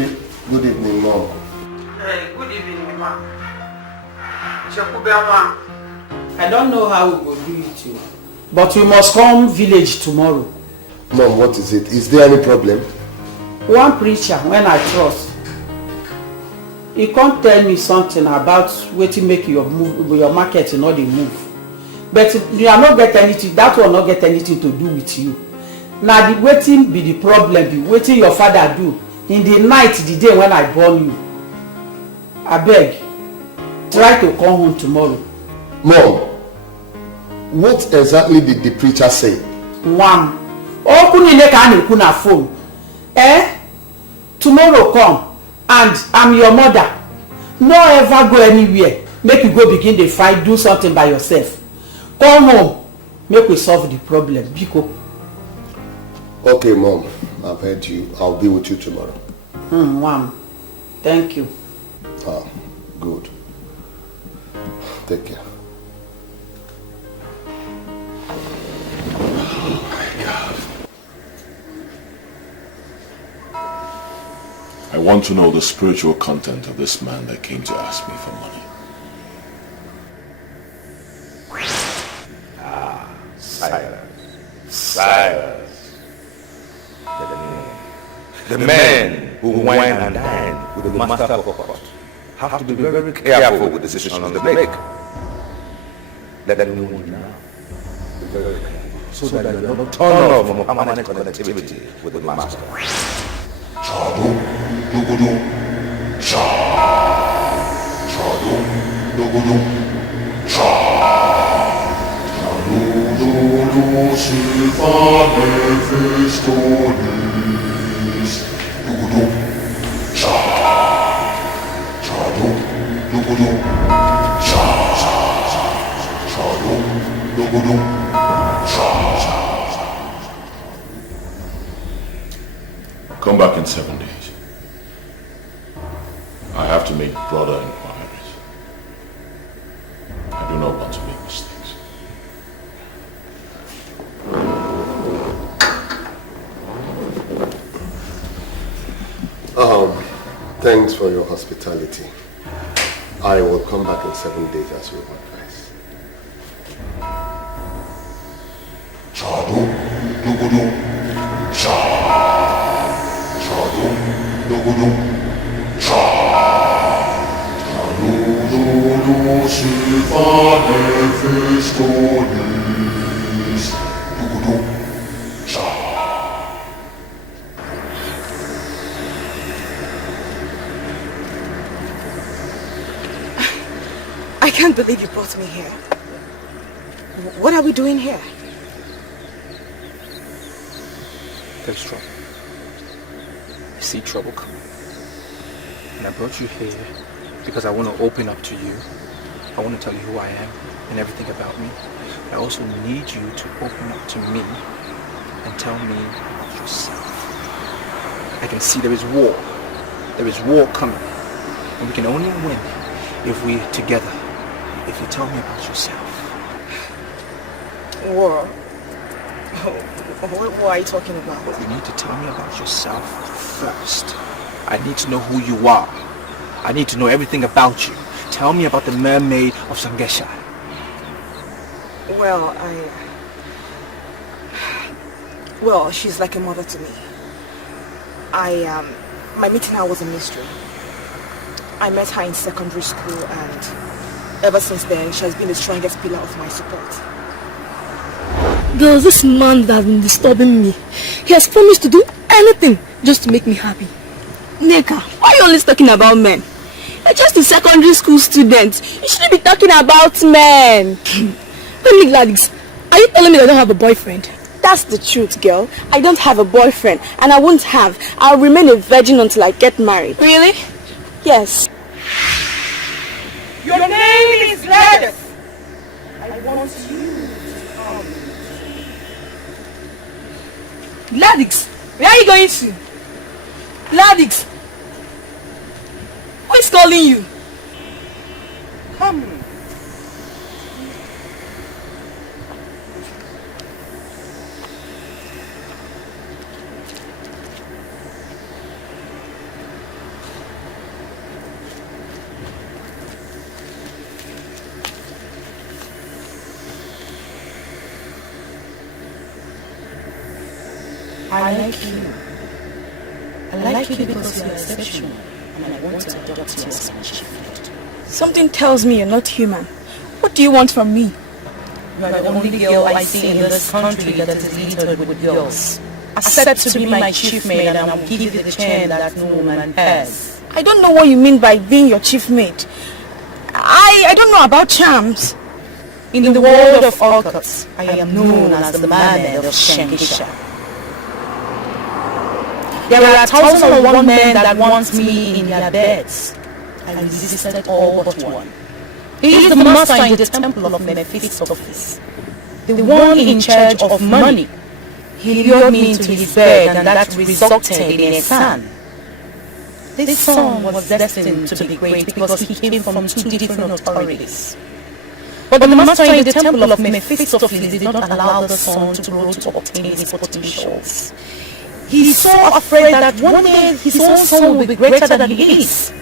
it. Good evening, Mom. Hey, good evening, ma. I don't know how we will do it, but we must come village tomorrow. Mom, what is it? Is there any problem? One preacher, when I trust, he can't tell me something about waiting make your market not the move. But you are not get anything, that will not get anything to do with you. Now the waiting be the problem, be waiting your father do in the night, the day when I born you. I beg, try to come home tomorrow. Mom, what exactly did the preacher say? One, open the phone. Tomorrow come and I'm your mother. No ever go anywhere. Make you go begin the fight, do something by yourself. Come home, make we solve the problem. Biko. Okay, Mom, I've heard you. I'll be with you tomorrow. Mom, thank you. Ah, good. Take care. I want to know the spiritual content of this man that came to ask me for money. Silence. The men who wine and dine with the master of occult have to be very careful with the decisions they make. Let them know now. Be very careful, so that you are not turned off from permanent connectivity with the master. Come back in 7 days. I have to make broader inquiries. I do not want to make mistakes. Thanks for your hospitality. I will come back in 7 days as you advise. I can't believe you brought me here. What are we doing here? There's trouble. I see trouble coming. And I brought you here because I want to open up to you. I want to tell you who I am and everything about me. I also need you to open up to me and tell me about yourself. I can see there is war. There is war coming. And we can only win if we're together. If you tell me about yourself. War? What are you talking about? You need to tell me about yourself first. I need to know who you are. I need to know everything about you. Tell me about the mermaid of Sangesha. Well, she's like a mother to me. My meeting her was a mystery. I met her in secondary school and ever since then, she has been the strongest pillar of my support. There's this man that's been disturbing me. He has promised to do anything just to make me happy. Neka, why are you always talking about men? You're just a secondary school student. You shouldn't be talking about men. Let me, Gladys, are you telling me that I don't have a boyfriend? That's the truth, girl. I don't have a boyfriend and I won't have. I'll remain a virgin until I get married. Really? Yes. Your name is Gladys. I want you to come. Gladys, where are you going to? Gladys, who is calling you? Come. I like you. I like you because you are exceptional, and I want to adopt you as my child. Something tells me you're not human. What do you want from me? You are the only girl I see in this country that is littered with girls. Accept to be my chief maid and I will give you the chain that no woman has. I don't know what you mean by being your chief mate. I don't know about charms. In the world of occult, I am known as the mermaid of Shangisha. There are 1,001 men that want me in their beds. I resisted all but one. He is the master in the temple of Mephistopheles, the one in charge of money. He lured me into his bed and that resulted in a son. This son was destined to be great because he came from 2 different authorities. But the master in the temple of Mephistopheles did not allow the son to grow to obtain his potentials. He is so afraid that one day his own son will be greater than he is.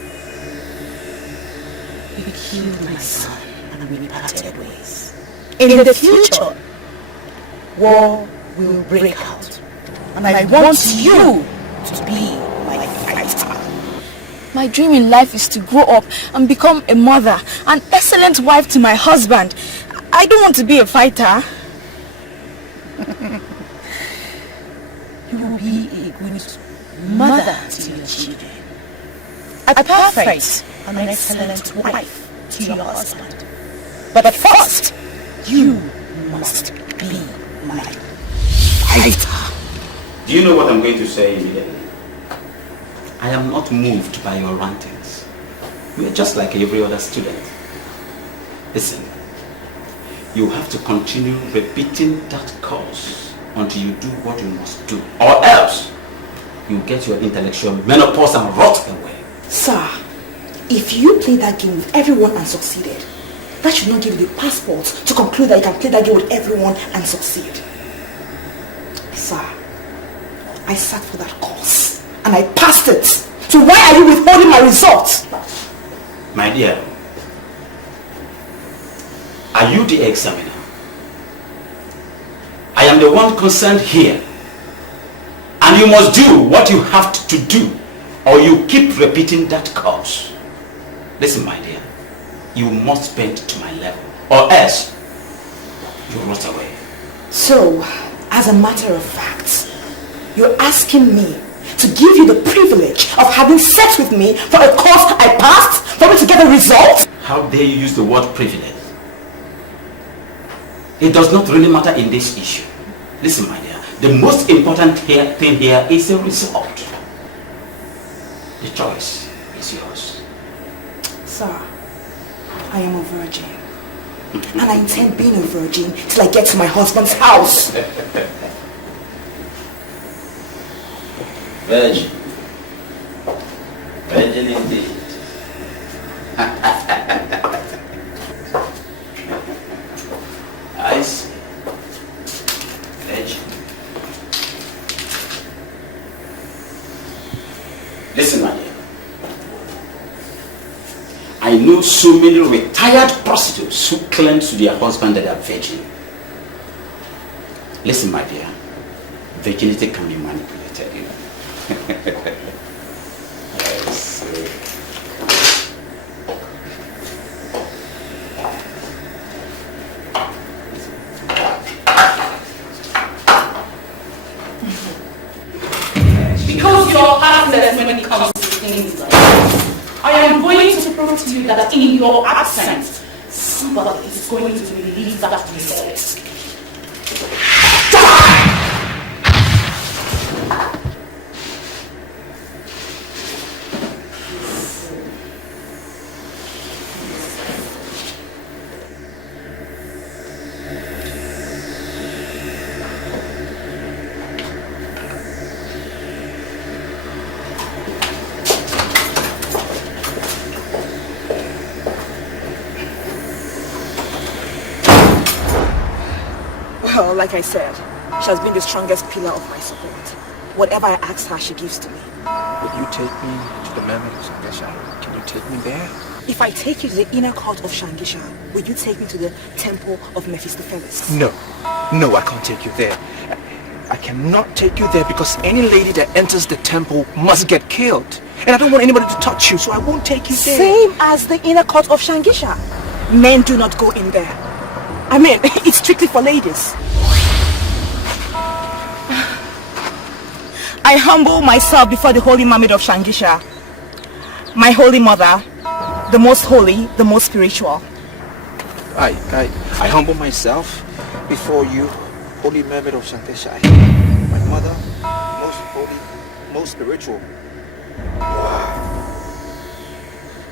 He killed my son and we parted ways. In the future, war will break out. And I want you to be my fighter. My dream in life is to grow up and become a mother, an excellent wife to my husband. I don't want to be a fighter. You will be a good mother to your children, a perfect and excellent wife to your husband. But first, you must be my fighter. Do you know what I'm going to say immediately? I am not moved by your rantings. You are just like every other student. Listen, you have to continue repeating that course until you do what you must do, or else you get your intellectual menopause and rot away. Sir, if you play that game with everyone and succeeded, that should not give you the passport to conclude that you can play that game with everyone and succeed. Sir, I sat for that course and I passed it. So why are you withholding my results? My dear, are you the examiner? I am the one concerned here. And you must do what you have to do, or you keep repeating that course. Listen, my dear, you must bend to my level, or else you rot away. So, as a matter of fact, you're asking me to give you the privilege of having sex with me for a course I passed, for me to get a result? How dare you use the word privilege? It does not really matter in this issue. Listen, my dear, the most important thing here is the result. The choice is yours. Sir, I am a virgin. And I intend being a virgin till I get to my husband's house. Virgin. Virgin indeed. I see. Virgin. Listen, my dear. I know so many retired prostitutes who claim to their husband that they are virgin. Listen, my dear. Virginity can be manipulated, you know. Yes. Because you're heartless when it comes to things like this, I am going to prove to you that in your absence, somebody is going to release that result. Well, like I said, she has been the strongest pillar of my support. Whatever I ask her, she gives to me. Will you take me to the mermaid of Shangisha? Can you take me there? If I take you to the inner court of Shangisha, will you take me to the temple of Mephistopheles? No. No, I can't take you there. I cannot take you there because any lady that enters the temple must get killed. And I don't want anybody to touch you, so I won't take you there. Same as the inner court of Shangisha. Men do not go in there. I mean, it's strictly for ladies. I humble myself before the holy mermaid of Shangisha. My holy mother, the most holy, the most spiritual. I humble myself before you, holy mermaid of Shangisha. My mother, most holy, most spiritual.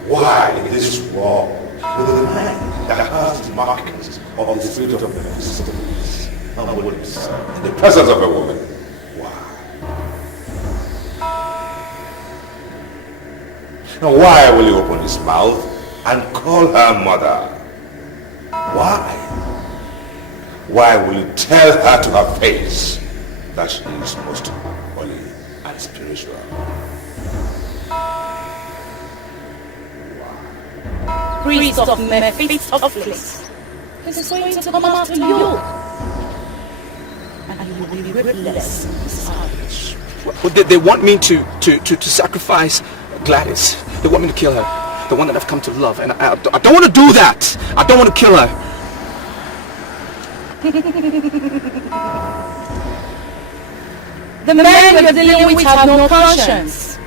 Why in this world, with a man that has the markings of the spirit of Mephistopheles and holiness in the presence of a woman? Now why will he open his mouth and call her mother? Why? Why will he tell her to her face that she is most holy and spiritual? Priest of Mephistopheles is going to come after you. And you will be witless. They want me to sacrifice Gladys. They want me to kill her. The one that I've come to love. And I don't want to do that. I don't want to kill her. The men you're dealing with have no conscience.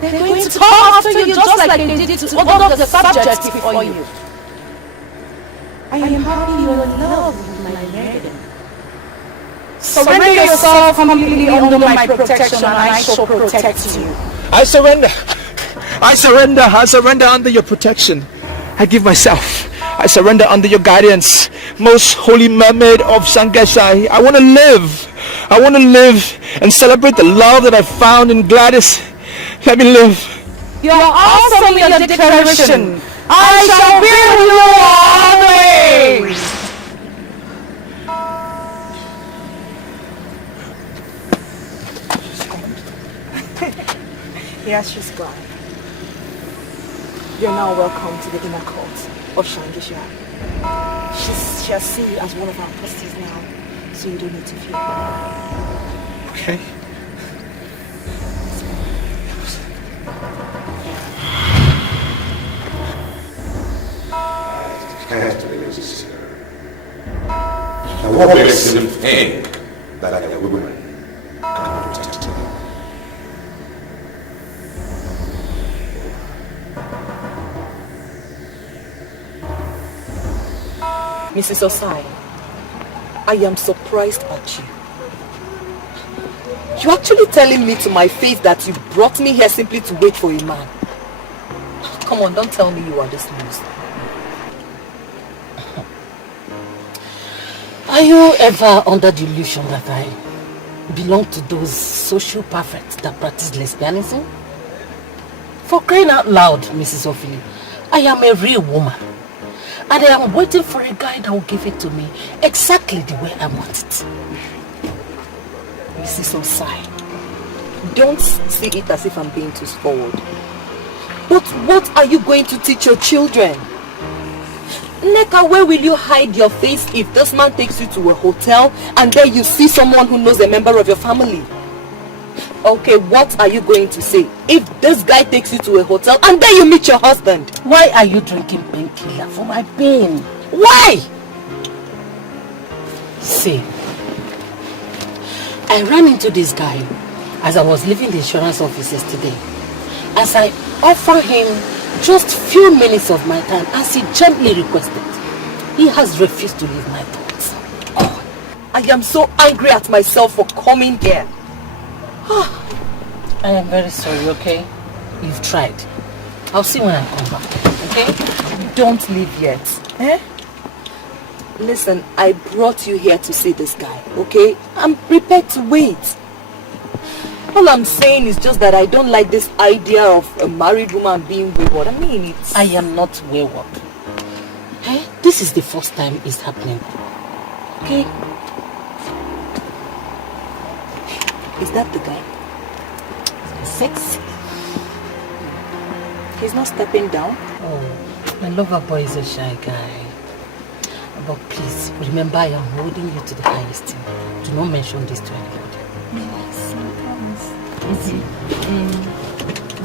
They're going to come after you just like they did to all of the subjects before you. I am happy you're in love with my maiden. Surrender yourself completely under my protection and I shall protect you. I surrender. I surrender. I surrender under your protection. I give myself. I surrender under your guidance. Most holy mermaid of Shangisha. I want to live. I want to live and celebrate the love that I found in Gladys. Let me live. You are awesome in your declaration. I shall be with you always. Yes, she's gone. You're now welcome to the inner court of Shangisha. She'll see you as one of our apostles now, so you don't need to fear. Okay. Can't believe this. Now what makes him think that a woman can protect him? Mrs. Osai, I am surprised at you. You're actually telling me to my face that you brought me here simply to wait for a man. Come on, don't tell me you are this news. Are you ever under the illusion that I belong to those social perfects that practice lesbianism? For crying out loud, Mrs. Ophelia, I am a real woman. And I am waiting for a guy that will give it to me exactly the way I want it. Mrs. Osai, don't see it as if I'm being too forward. But what are you going to teach your children? Neka, where will you hide your face if this man takes you to a hotel and there you see someone who knows a member of your family? Okay, what are you going to say if this guy takes you to a hotel and there you meet your husband? Why are you drinking painkiller for my pain? Why? See, I ran into this guy as I was leaving the insurance office yesterday. As I offered him just few minutes of my time as he gently requested, he has refused to leave my thoughts. Oh, I am so angry at myself for coming here. I am very sorry, okay? You've tried. I'll see when I come back, okay? Don't leave yet. Eh? Listen, I brought you here to see this guy, okay? I'm prepared to wait. All I'm saying is just that I don't like this idea of a married woman being wayward. I mean, it's... I am not wayward. Eh? This is the first time it's happening. Okay? Is that the guy? Sexy. He's not stepping down? Oh, my lover boy is a shy guy. But please, remember I am holding you to the highest esteem. Do not mention this to anybody. Yes, I promise. Easy.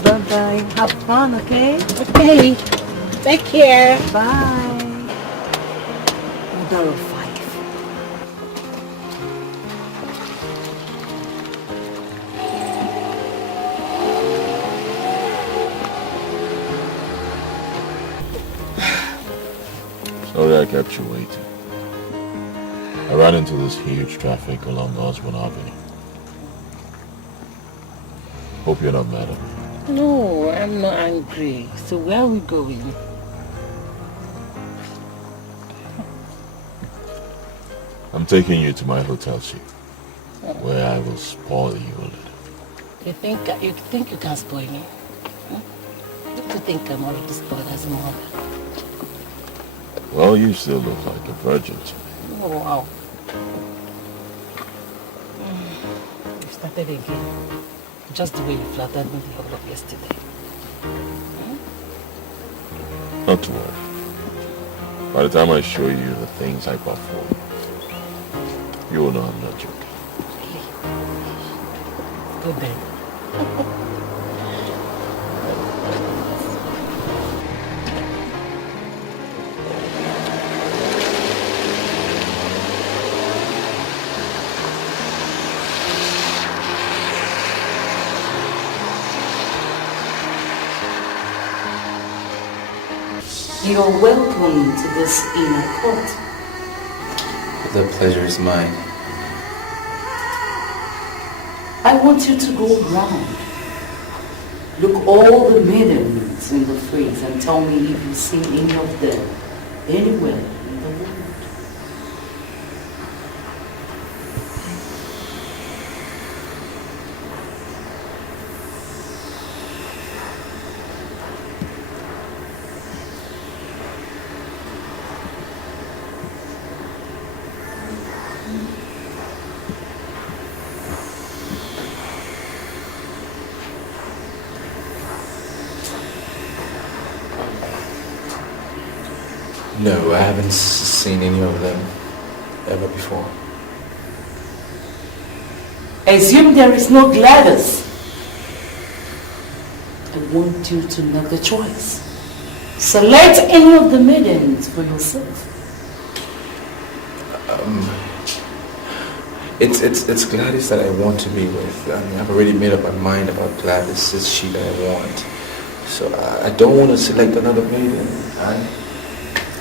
Bye-bye. Have fun, okay? Okay. Take care. Bye. Mother of 5. Sorry I kept you waiting. I ran into this huge traffic along Osborne Avenue. Hope you're not mad at me. No, I'm not angry. So where are we going? I'm taking you to my hotel suite, where I will spoil you a little. You think you can spoil me? Don't you think I'm already spoiled as a mother? Well, you still look like a virgin to me. Oh, wow. You started again. Just the way you flattered me the whole of yesterday. Not to worry. By the time I show you the things I bought for you, you will know I'm not joking. Good day. You're welcome to this inner court. The pleasure is mine. I want you to go round. Look all the maidens in the phrase and tell me if you've seen any of them anywhere in the world. No, I haven't seen any of them ever before. Assume there is no Gladys. I want you to make the choice. Select any of the maidens for yourself. It's Gladys that I want to be with. I mean, I've already made up my mind about Gladys. It's she that I want. So I don't want to select another maiden.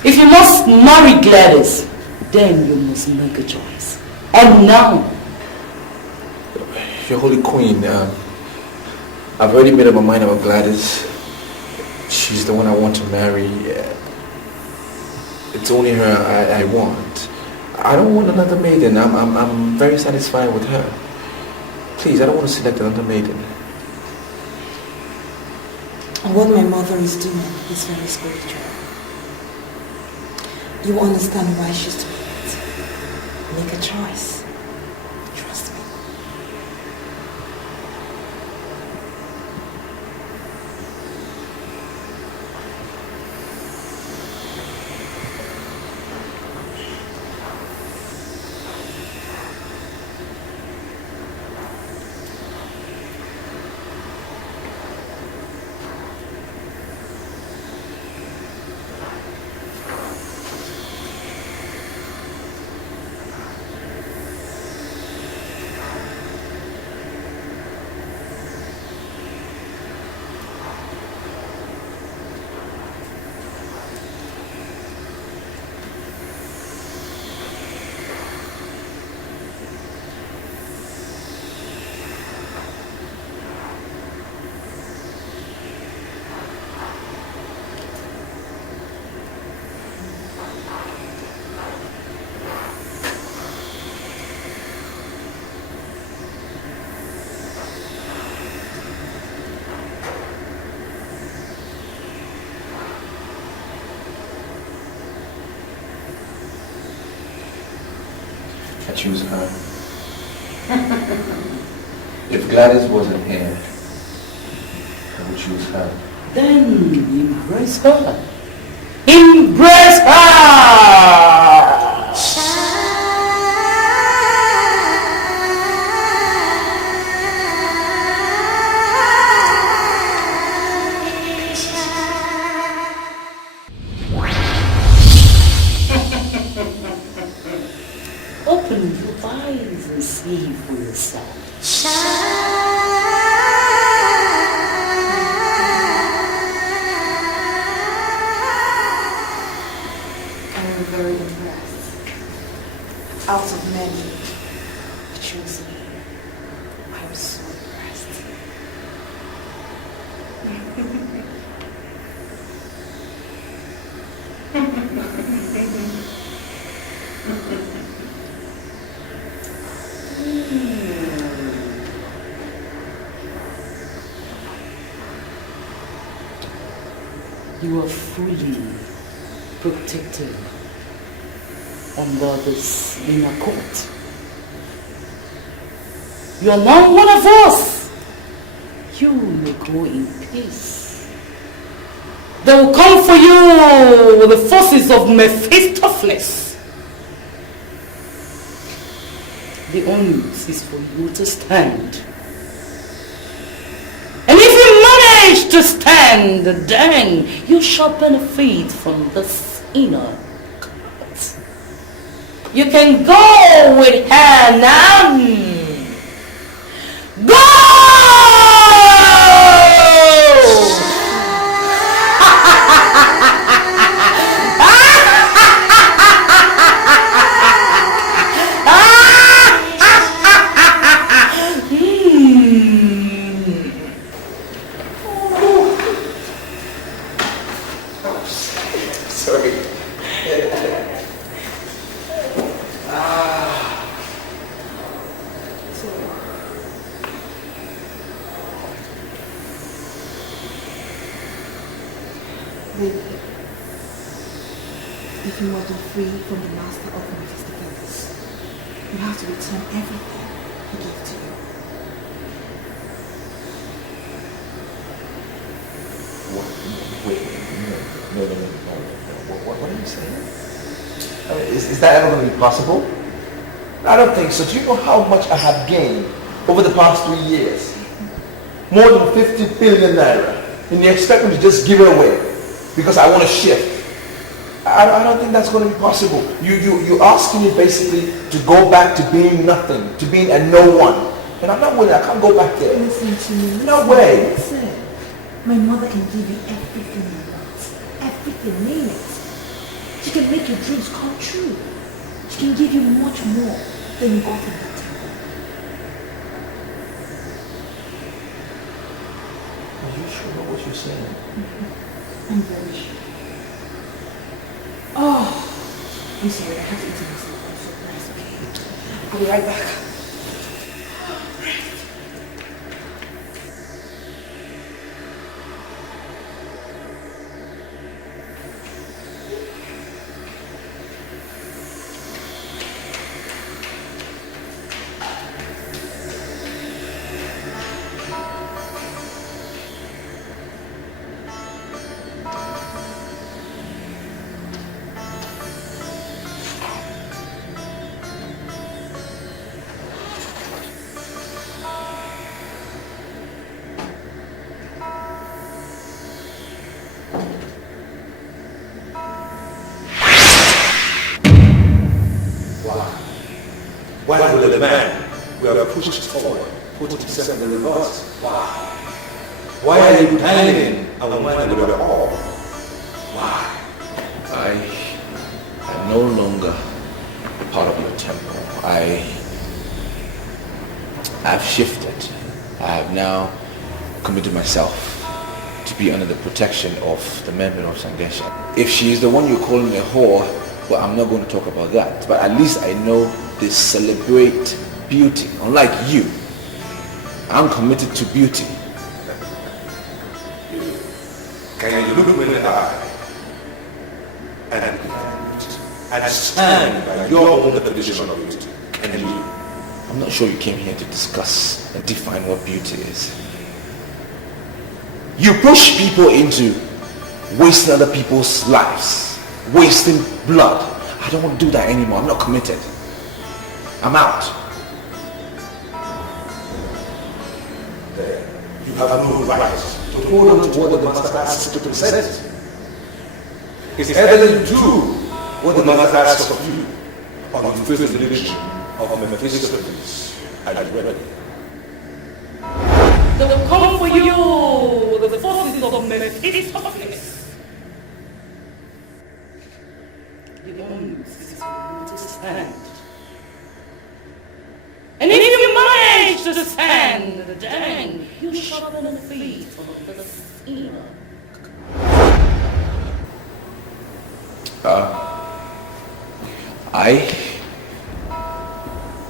If you must marry Gladys, then you must make a choice. And now. Your Holy Queen, I've already made up my mind about Gladys. She's the one I want to marry. It's only her I want. I don't want another maiden. I'm very satisfied with her. Please, I don't want to select another maiden. What my mother is doing is very spiritual. You will understand why she's doing it. Make a choice. Trust me. I choose her. If Gladys wasn't here, I would choose her. Then embrace her. Embrace her! your eyes and see for yourself. I'm very impressed. Out of many, you chose me. I'm so impressed. You are fully protected under this inner court. You are not one of us. You may go in peace. They will come for you with the forces of Mephistopheles. The onus is for you to stand. And if you manage to stand, then you shall benefit from this inner court. You can go with her now. Go! Sorry. Baby, if you want to be free from the master of Mephistopheles, you have to return everything he gave to you. Wait, no. What are you saying? I mean, is that ever going to be possible? I don't think so. Do you know how much I have gained over the past 3 years? More than 50 billion naira. And you expect me to just give it away because I want to shift? I don't think that's going to be possible. You're asking me basically to go back to being nothing, to being a no one. And I'm not willing. I can't go back there. Listen to me. No way. Listen. My mother can give you everything you want. Everything, name it. She can make your dreams come true. She can give you much more than you got in that temple. Are you sure about what you're saying? I'm very sure. Oh, I'm sorry, I have to eat myself. I'm so pressed, okay? I'll be right back. Why will the man who have pushed forward put himself in reverse? Why? Why are you hanging a woman with your all? Why? I am no longer part of your temple. I've shifted. I have now committed myself to be under the protection of the mermaid of Sangesha. If she is the one you're calling a whore, well, I'm not going to talk about that. But at least I know they celebrate beauty. Unlike you, I'm committed to beauty. Can you look me in the eye and stand by your own definition of beauty? Can you? I'm not sure you came here to discuss and define what beauty is. You push people into wasting other people's lives, wasting blood. I don't want to do that anymore. I'm not committed. I'm out. You have no right to hold on to what the master asks you to present. It's either you do what the master asks of you, or you face the religion of Mephistopheles had ready. They'll come for you, the forces of Mephistopheles. The one to stand. And if you manage to stand, then you shall be the feet of the sinner. I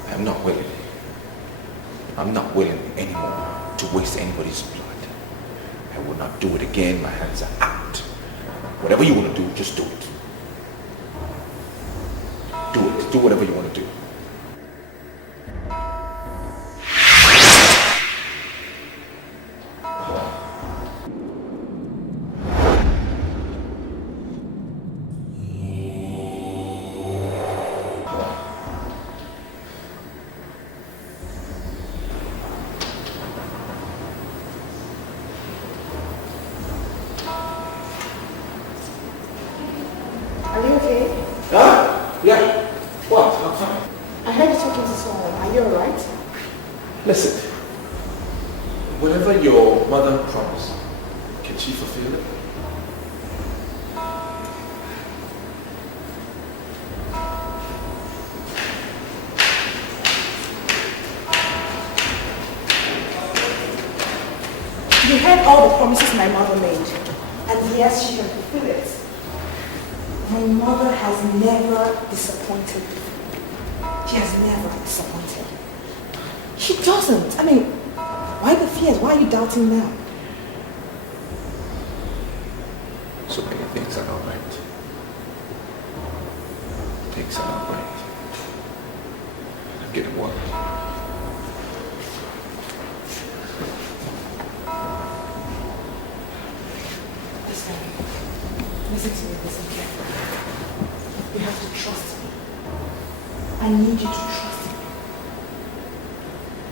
am not willing. I'm not willing anymore to waste anybody's blood. I will not do it again. My hands are out. Whatever you want to do, just do it. Do it. Do whatever you want to do. Are you okay? Yeah. What? I'm fine. I heard you talking to someone. Are you alright? Listen. Whatever your mother promised, can she fulfill it? You heard all the promises my mother made. And yes, she can fulfill it. My mother has never disappointed me. She has never disappointed. She doesn't. I mean, why the fears? Why are you doubting now? So many things are not right. Things are not right. I'm getting worried. Listen to me, listen carefully. You have to trust me. I need you to trust me.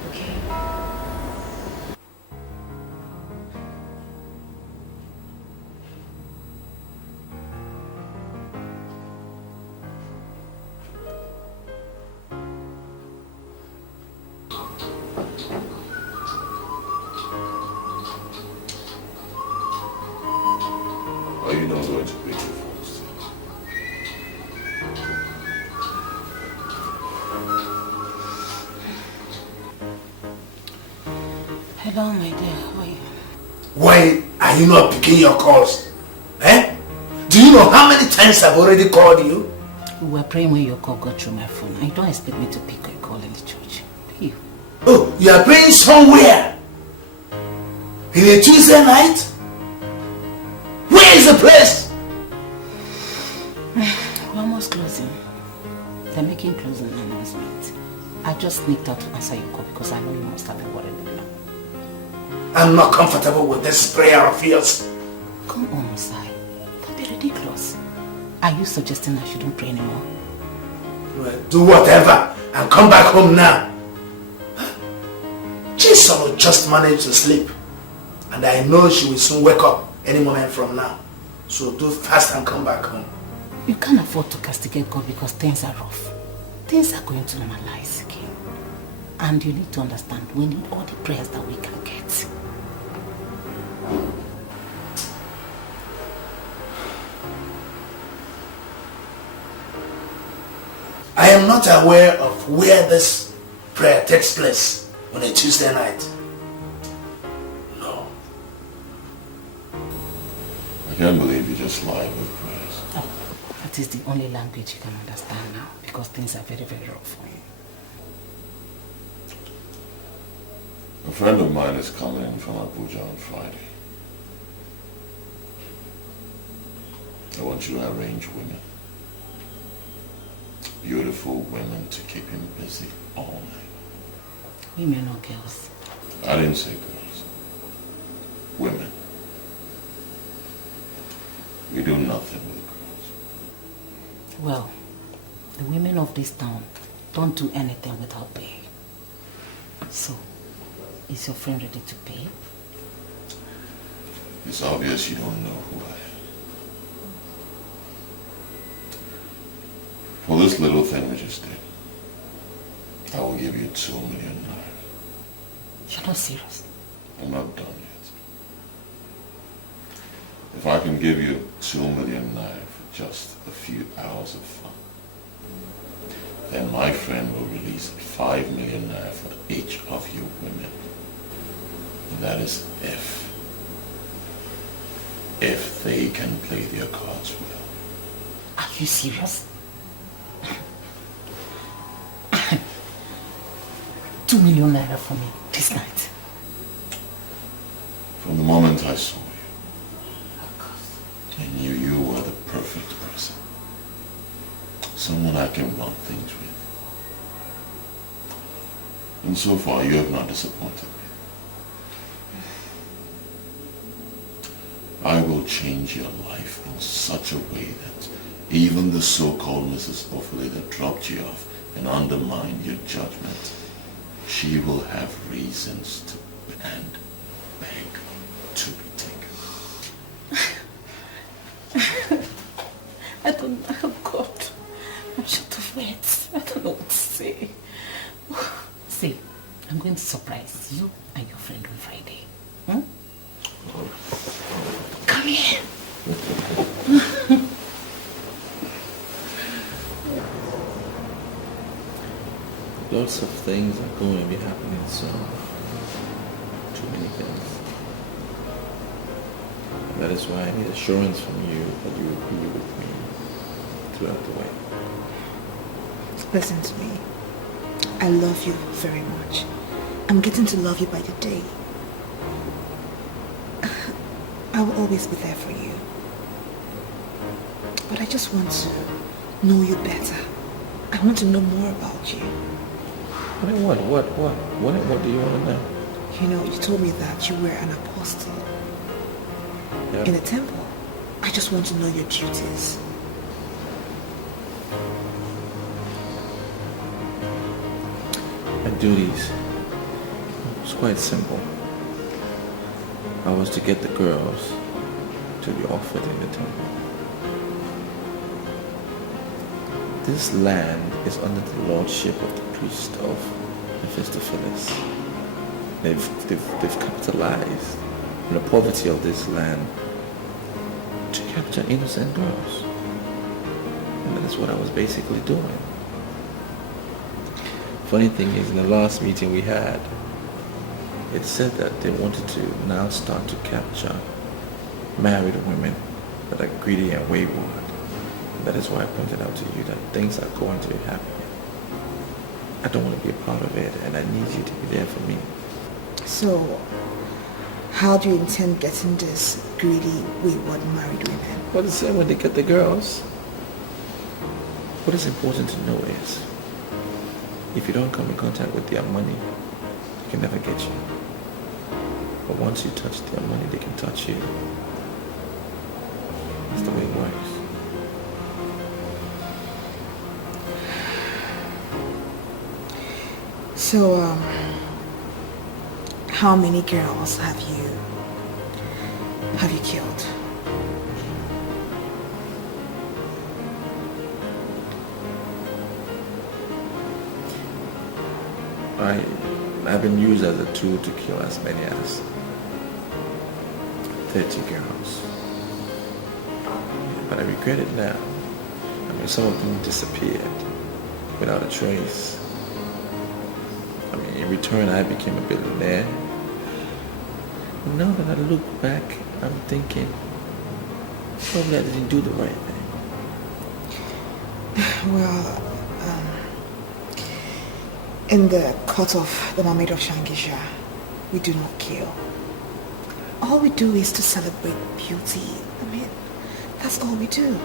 Okay? Are you not going to pick your folks? Hello, my dear. How are you? Why are you not picking your calls? Eh? Do you know how many times I've already called you? We were praying when your call got through my phone. You don't expect me to pick a call in the church. Do you? Oh, you are praying somewhere? In a Tuesday night? Where is the place? We're almost closing. They're making closing announcement. I just sneaked out to answer your call because I know you must have been worried by now. I'm not comfortable with this prayer of yours. Come on, Messiah. Don't be ridiculous. Are you suggesting I shouldn't pray anymore? Well, do whatever and come back home now. Jason will just manage to sleep. And I know she will soon wake up any moment from now. So do fast and come back home. You can't afford to castigate God because things are rough. Things are going to normalize again. And you need to understand, we need all the prayers that we can get. I am not aware of where this prayer takes place on a Tuesday night. No. I can't believe you just lied with prayers. Oh, that is the only language you can understand now because things are very, very rough for you. A friend of mine is coming from Abuja on Friday. I want you to arrange women. Beautiful women to keep him busy all night. Women or girls? I didn't say girls. Women. We do nothing with girls. Well, the women of this town don't do anything without pay. So, is your friend ready to pay? It's obvious you don't know who I am. For this little thing we just did, I will give you 2 million naira. You're not serious. I'm not done yet. If I can give you 2 million naira for just a few hours of fun, then my friend will release 5 million naira for each of you women. And that is if they can play their cards well. Are you serious? 2 million naira for me this night. From the moment I saw you, I knew you were the perfect person. Someone I can run things with. And so far, you have not disappointed me. I will change your life in such a way that even the so-called Mrs. Buffalo that dropped you off and undermined your judgment, she will have reasons to and beg to be taken. I don't know. Oh God. I'm short of words. I don't know what to say. See, I'm going to surprise you and your friend on Friday. Hmm? Come here. Lots of things are going to be happening soon. Too many things. And that is why I need assurance from you that you will be with me throughout the way. Listen to me. I love you very much. I'm getting to love you by the day. I will always be there for you. But I just want to know you better. I want to know more about you. What do you want to know? You know, you told me that you were an apostle in a temple. I just want to know your duties. My duties. It's quite simple. I was to get the girls to be offered in the temple. This land is under the lordship of the priest of Mephistopheles. They've capitalized on the poverty of this land to capture innocent girls. And that is what I was basically doing. Funny thing is, in the last meeting we had, it said that they wanted to now start to capture married women that are greedy and wayward. That is why I pointed out to you that things are going to be happening. I don't want to be a part of it, and I need you to be there for me. So, how do you intend getting this greedy, wayward married women? Well, the same when they get the girls. What is important to know is, if you don't come in contact with their money, they can never get you. But once you touch their money, they can touch you. That's the way it works. So, how many girls have you killed? I've been used as a tool to kill as many as 30 girls. But I regret it now. I mean, some of them disappeared without a trace. I mean, in return, I became a billionaire. And now that I look back, I'm thinking, probably I didn't do the right thing. Well, in the court of the mermaid of Shangisha, we do not kill. All we do is to celebrate beauty. I mean, that's all we do.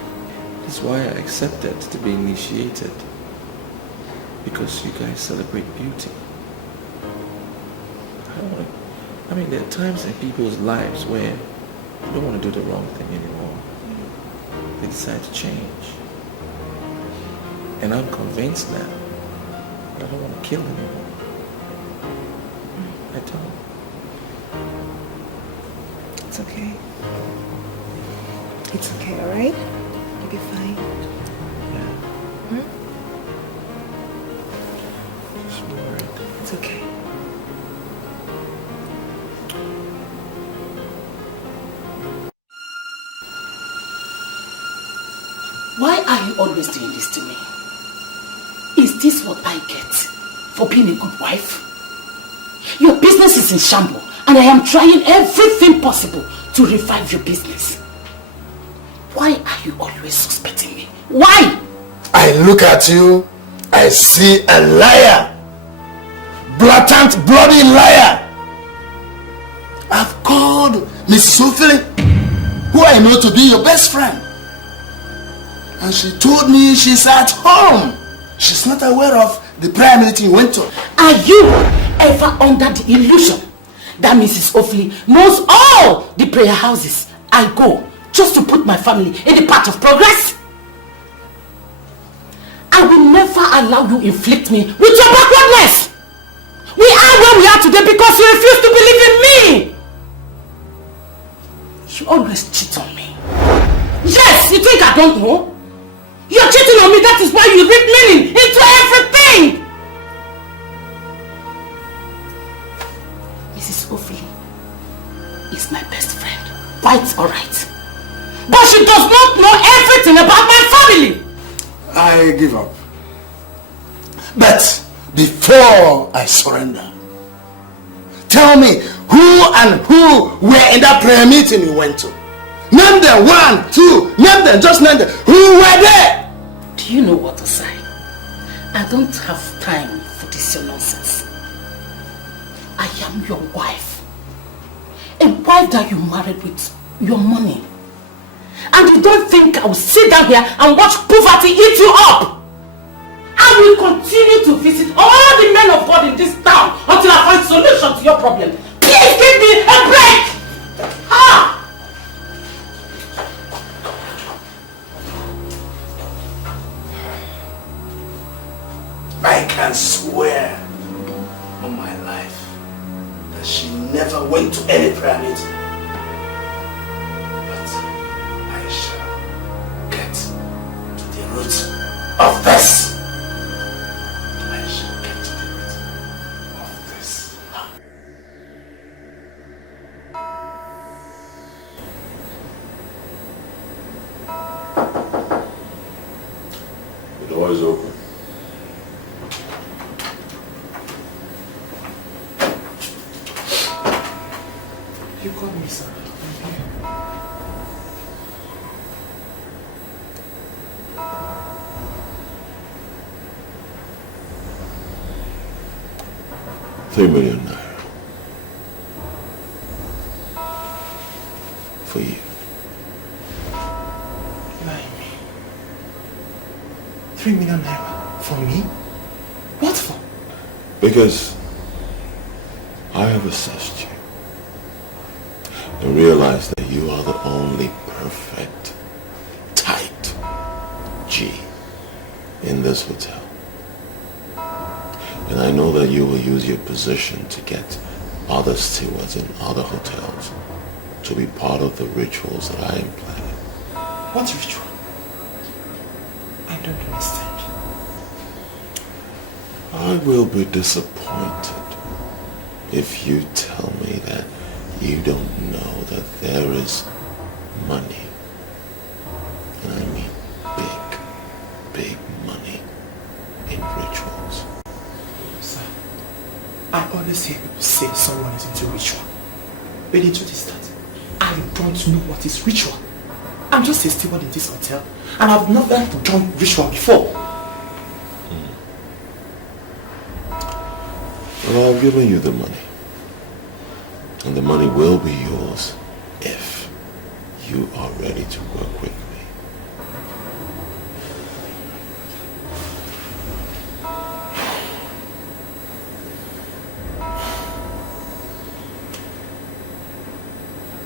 That's why I accepted to be initiated. Because you guys celebrate beauty. I mean, there are times in people's lives where they don't want to do the wrong thing anymore. They decide to change. And I'm convinced now that I don't want to kill anymore. I don't. It's okay. It's okay, alright? You'll be fine. Yeah. It's okay. Why are you always doing this to me? Is this what I get for being a good wife? Your business is in shambles, and I am trying everything possible to revive your business. Why are you always suspecting me? Why? I look at you, I see a liar. Blatant, bloody liar. I've called Miss Sophie, who I know to be your best friend. And she told me she's at home. She's not aware of the prayer meeting you went to. Are you ever under the illusion that Mrs. Ofley knows all the prayer houses I go just to put my family in the path of progress? I will never allow you inflict me with your backwardness. We are where we are today because you refuse to believe in me. You always cheat on me. Yes, you think I don't know? You're cheating on me, that is why you read meaning into everything. Mrs. Ofley is my best friend. Quite alright. But she does not know everything about my family. I give up. But before I surrender, tell me who were in that prayer meeting you went to. Name them, 1, 2, name them, just name them. Who were there? Do you know what to say? I don't have time for this your nonsense. I am your wife. A wife that you married with your money. And you don't think I will sit down here and watch poverty eat you up? I will continue to visit all the men of God in this town until I find solution to your problem. Please give me a break! Ah! I can swear on my life that she never went to any prayer meeting. But I shall get to the root of this. I shall get to the root of this. The door is open. You called me, sir. I'm here. $3 million for you. Lying me. 3 million naira for me? What for? Because I have assessed you and realized that you are the only perfect, tight G in this hotel. And I know that you will use your position to get other stewards in other hotels to be part of the rituals that I am planning. What ritual? I don't understand. I will be disappointed if you tell me that you don't know that there is money. And I mean big, big money in rituals. Sir, I always hear people say someone is into ritual. But the truth is that I don't know what is ritual. I'm just a steward in this hotel and I've never done ritual before. Well, I've given you the money. And the money will be yours if you are ready to work with me.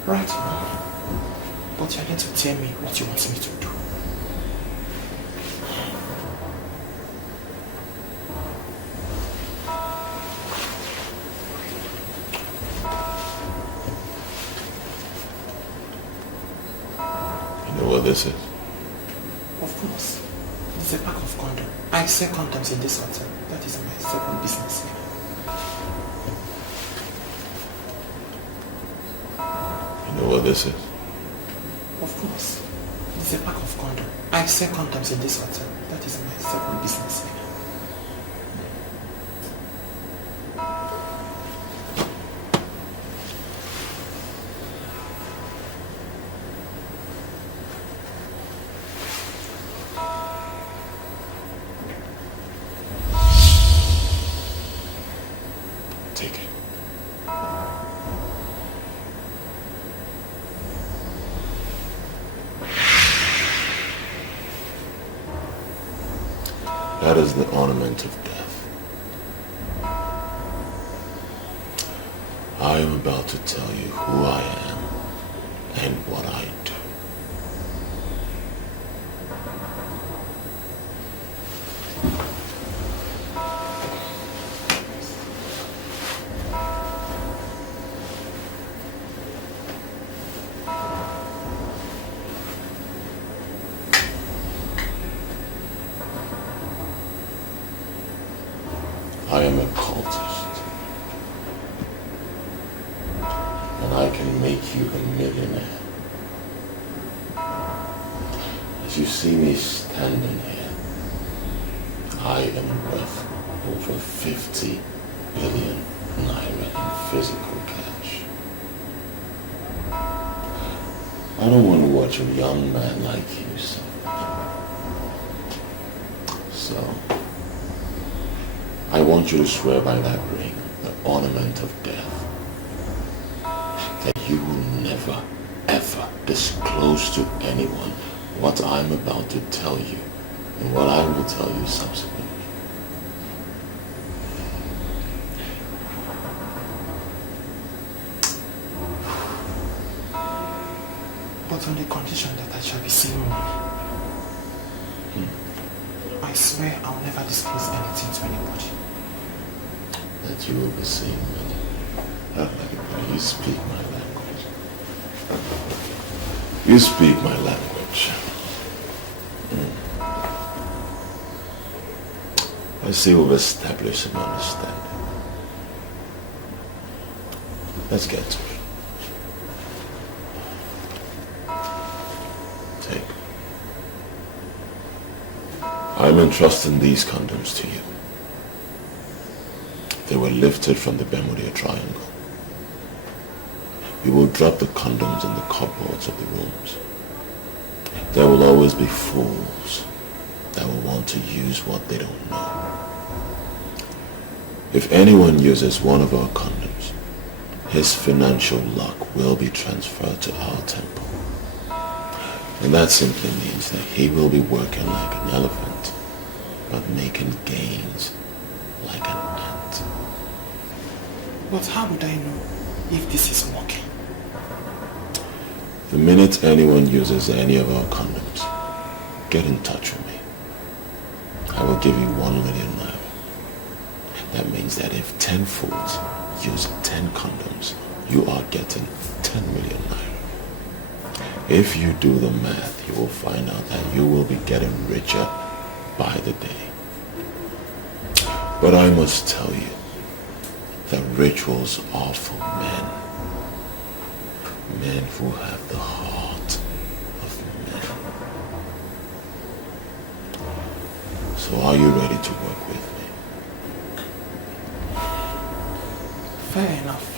Right. But you're going to tell me what you want me to do. You know what this is? Of course. It's a pack of condoms. I sell condoms in this hotel. That is my second business. You know what this is? Of course. It's a pack of condoms. I sell condoms in this hotel. That is my second business. That is the ornament of death. I am about to tell you who I am and what I do. I am a cultist, and I can make you a millionaire. As you see me standing here, I am worth over 50 billion naira in physical cash. I don't want to watch a young man like you suffer. So, I want you to swear by that ring, the ornament of death, that you will never, ever disclose to anyone what I'm about to tell you and what I will tell you subsequently. But on the condition that I shall be seeing money. I swear I'll never disclose anything to anybody. That you will be seeing money. You speak my language. You speak my language. I see we've established an understanding. Let's get to it. Take. I'm entrusting these condoms to you. They were lifted from the Bermuda Triangle. You will drop the condoms in the cupboards of the rooms. There will always be fools that will want to use what they don't know. If anyone uses one of our condoms, his financial luck will be transferred to our temple. And that simply means that he will be working like an elephant, but making gains like an ant. But how would I know if this is working? The minute anyone uses any of our condoms, get in touch with me. I will give you 1 million naira. That means that if 10 fools use 10 condoms, you are getting 10 million naira. If you do the math, you will find out that you will be getting richer by the day. But I must tell you that rituals are for men. Men who have the heart of men. So are you ready to work with me? Fair enough.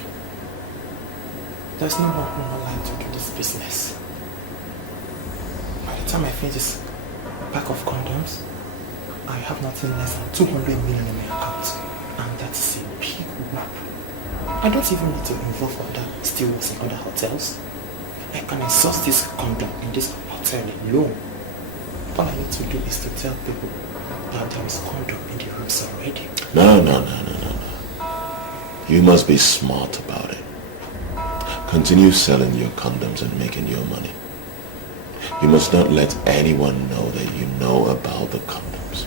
There's no more human line to do this business. By the time I finish this pack of condoms, I have nothing less than 200 million in my account. And that's a big whap. I don't even need to involve other stewards in other hotels. I can exhaust this condom in this hotel alone. All I need to do is to tell people that there is condom in the rooms already. No. You must be smart about it. Continue selling your condoms and making your money. You must not let anyone know that you know about the condoms.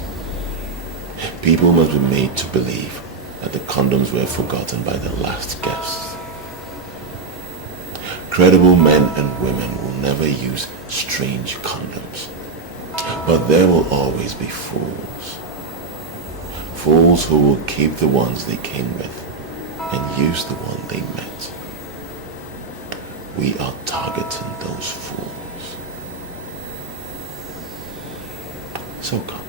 People must be made to believe that the condoms were forgotten by the last guests. Credible men and women will never use strange condoms. But there will always be fools. Fools who will keep the ones they came with and use the one they met. We are targeting those fools. So come.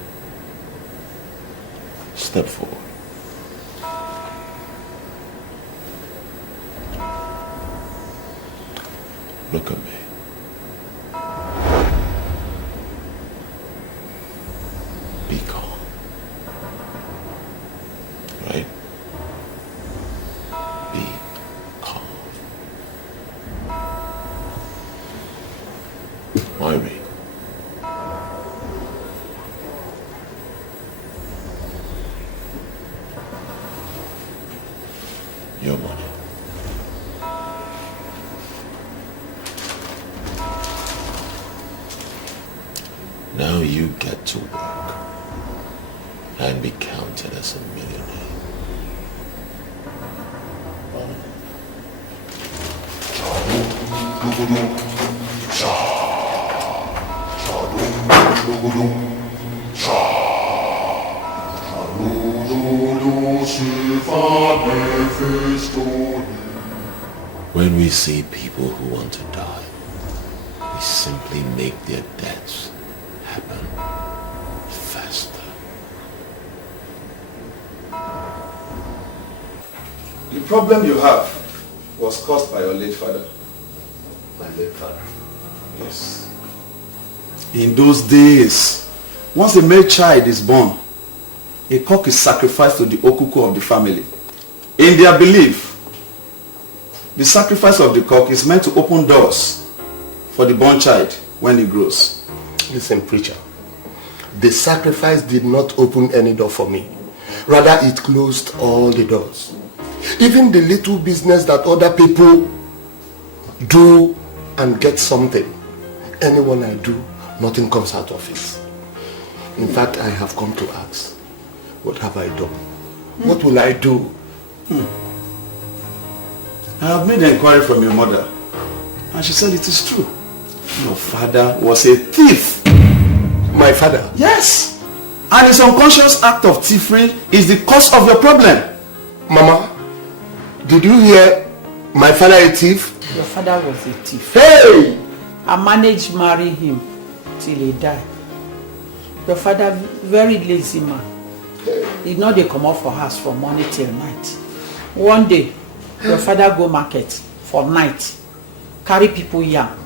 Step forward. Look at me. Be calm. Right? Be calm. Why me? Your money. Now you get to work and be counted as a millionaire. When we see people who want to die, we simply make their deaths happen faster. The problem you have was caused by your late father. My late father? Yes. In those days, once a male child is born, a cock is sacrificed to the okuku of the family. In their belief, the sacrifice of the cock is meant to open doors for the born child when he grows. Listen, preacher. The sacrifice did not open any door for me. Rather, it closed all the doors. Even the little business that other people do and get something, anyone I do, nothing comes out of it. In fact, I have come to ask, what have I done? What will I do? I have made an inquiry from your mother, and she said it is true. Your father was a thief. My father? Yes. And his unconscious act of thievery is the cause of your problem. Mama, did you hear my father a thief? Your father was a thief. Hey! I managed to marry him till he died. Your father, very lazy man. He not dey come out for house from morning till night. One day, your father go market for night, carry people yam.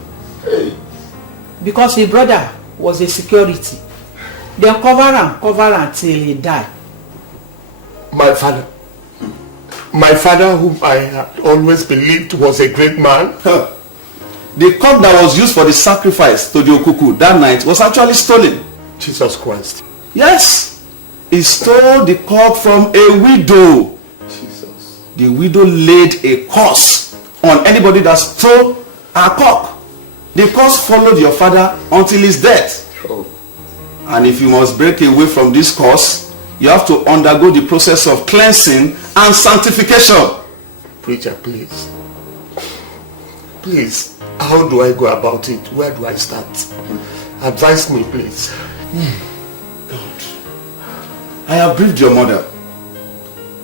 Because his brother was a security. They cover am till he died. My father whom I had always believed was a great man. The cup that was used for the sacrifice to the okuku that night was actually stolen. Jesus Christ. Yes. He stole the cup from a widow. Jesus. The widow laid a curse on anybody that stole her cup. The curse followed your father until his death. Oh. And if you must break away from this curse, you have to undergo the process of cleansing and sanctification. Preacher, please. Please, how do I go about it? Where do I start? Advise me, please. God, I have briefed your mother.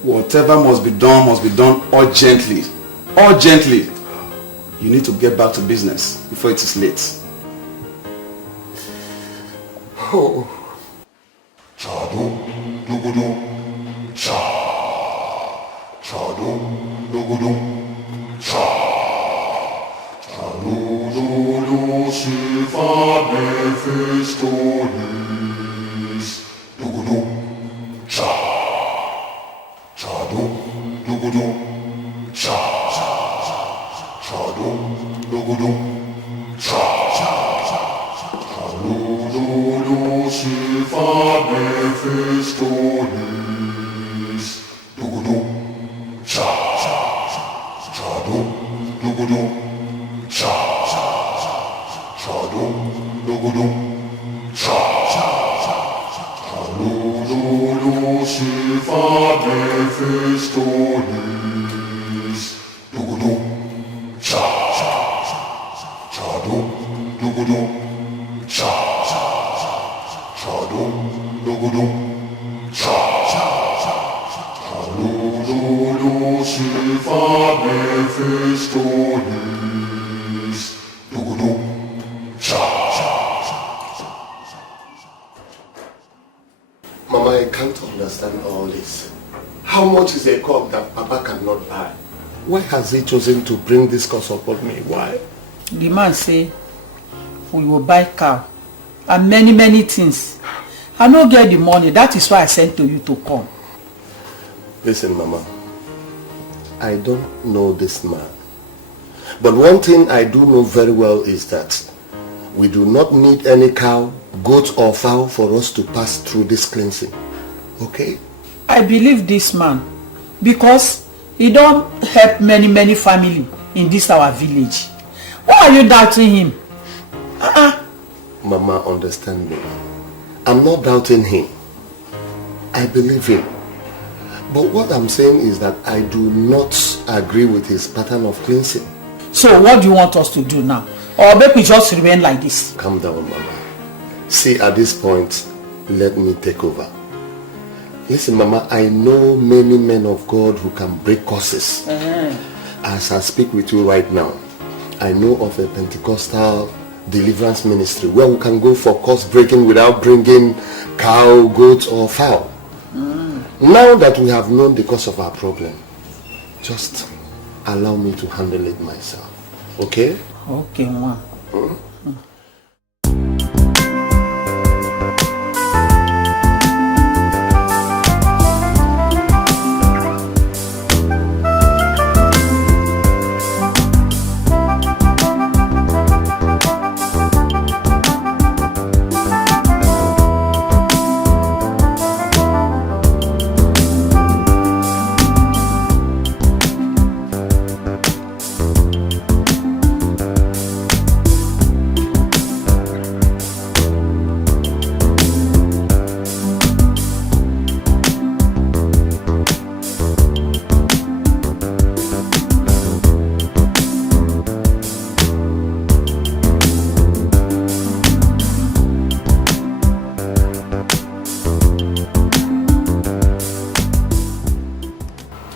Whatever must be done urgently. Urgently. You need to get back to business before it is late. Oh. Mama, I can't understand all this. How much is a cup that Papa cannot buy? Why has he chosen to bring this curse upon me? Why? The man say, we will buy cow and many things. I no get the money. That is why I sent to you to come. Listen, Mama. I don't know this man. But one thing I do know very well is that we do not need any cow, goat or fowl for us to pass through this cleansing. Okay? I believe this man because he don't help many family in this our village. Why are you doubting him? Mama, understand me. I'm not doubting him. I believe him. But what I'm saying is that I do not agree with his pattern of cleansing. So what do you want us to do now? Or make we just remain like this? Calm down, Mama. See, at this point, let me take over. Listen, Mama, I know many men of God who can break curses. As I speak with you right now, I know of a Pentecostal deliverance ministry where we can go for curse breaking without bringing cow, goat or fowl. Now that we have known the cause of our problem, just allow me to handle it myself. Okay? Okay, ma.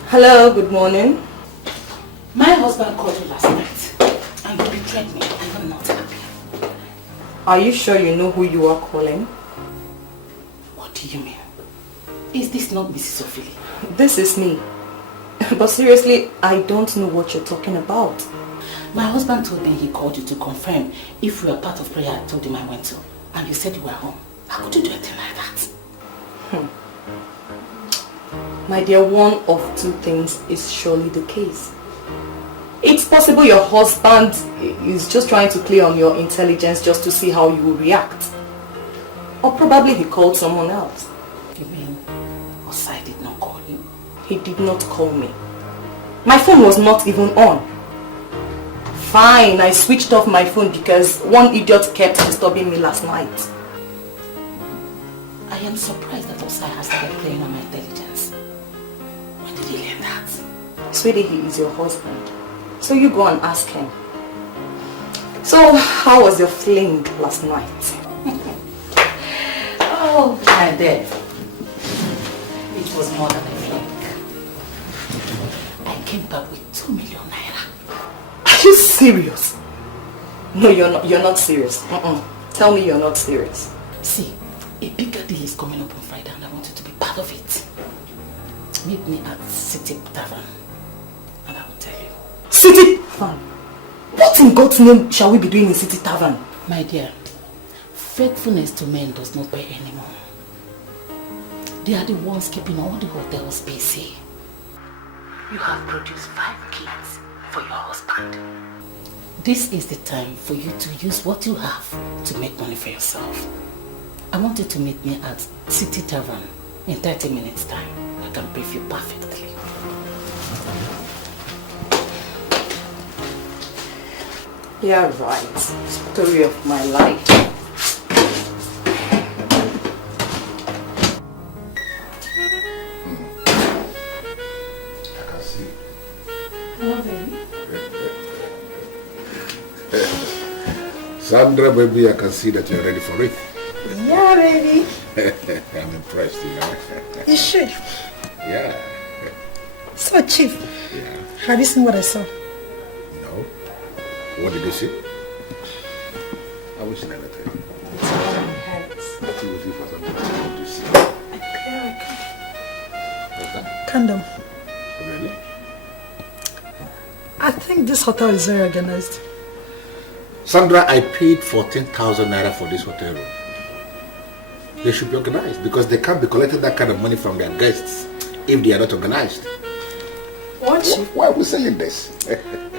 Hello, good morning. My husband called you last night and you betrayed me and I'm not happy. Are you sure you know who you are calling? What do you mean? Is this not Mrs. Ophelia? This is me. But seriously, I don't know what you're talking about. My husband told me he called you to confirm if you were part of prayer I told him I went to. And you said you were home. How could you do a thing like that? My dear, one of two things is surely the case. It's possible your husband is just trying to play on your intelligence just to see how you will react. Or probably he called someone else. You mean Osai did not call you? He did not call me. My phone was not even on. Fine, I switched off my phone because one idiot kept disturbing me last night. I am surprised that Osai has started playing on my intelligence. When did he learn that? Sweetie, he is your husband. So you go and ask him. So, how was your fling last night? Oh, my dear. It was more than a fling. I came back with 2 million naira. Are you serious? No, you're not serious. Tell me you're not serious. See, a bigger deal is coming up on Friday and I want you to be part of it. Meet me at City Tavern and I will tell you. City Tavern? What in God's name shall we be doing in City Tavern? My dear, faithfulness to men does not pay anymore. They are the ones keeping all the hotels busy. You have produced 5 kids for your husband. This is the time for you to use what you have to make money for yourself. I want you to meet me at City Tavern in 30 minutes time. I can brief you perfectly. Yeah, right. Story of my life. I can see. Hello, baby. Sandra, baby, I can see that you're ready for it. Yeah, baby. I'm impressed, you know. You should. Yeah. So, Chief, have you seen what I saw? No. What did you see? I wish I never tell you. Let's see if you have something to see. What's that? Condom. Really? I think this hotel is very organized. Sandra, I paid 14,000 naira for this hotel room. They should be organized because they can't be collecting that kind of money from their guests if they are not organized. What, Chief? Why are we saying this?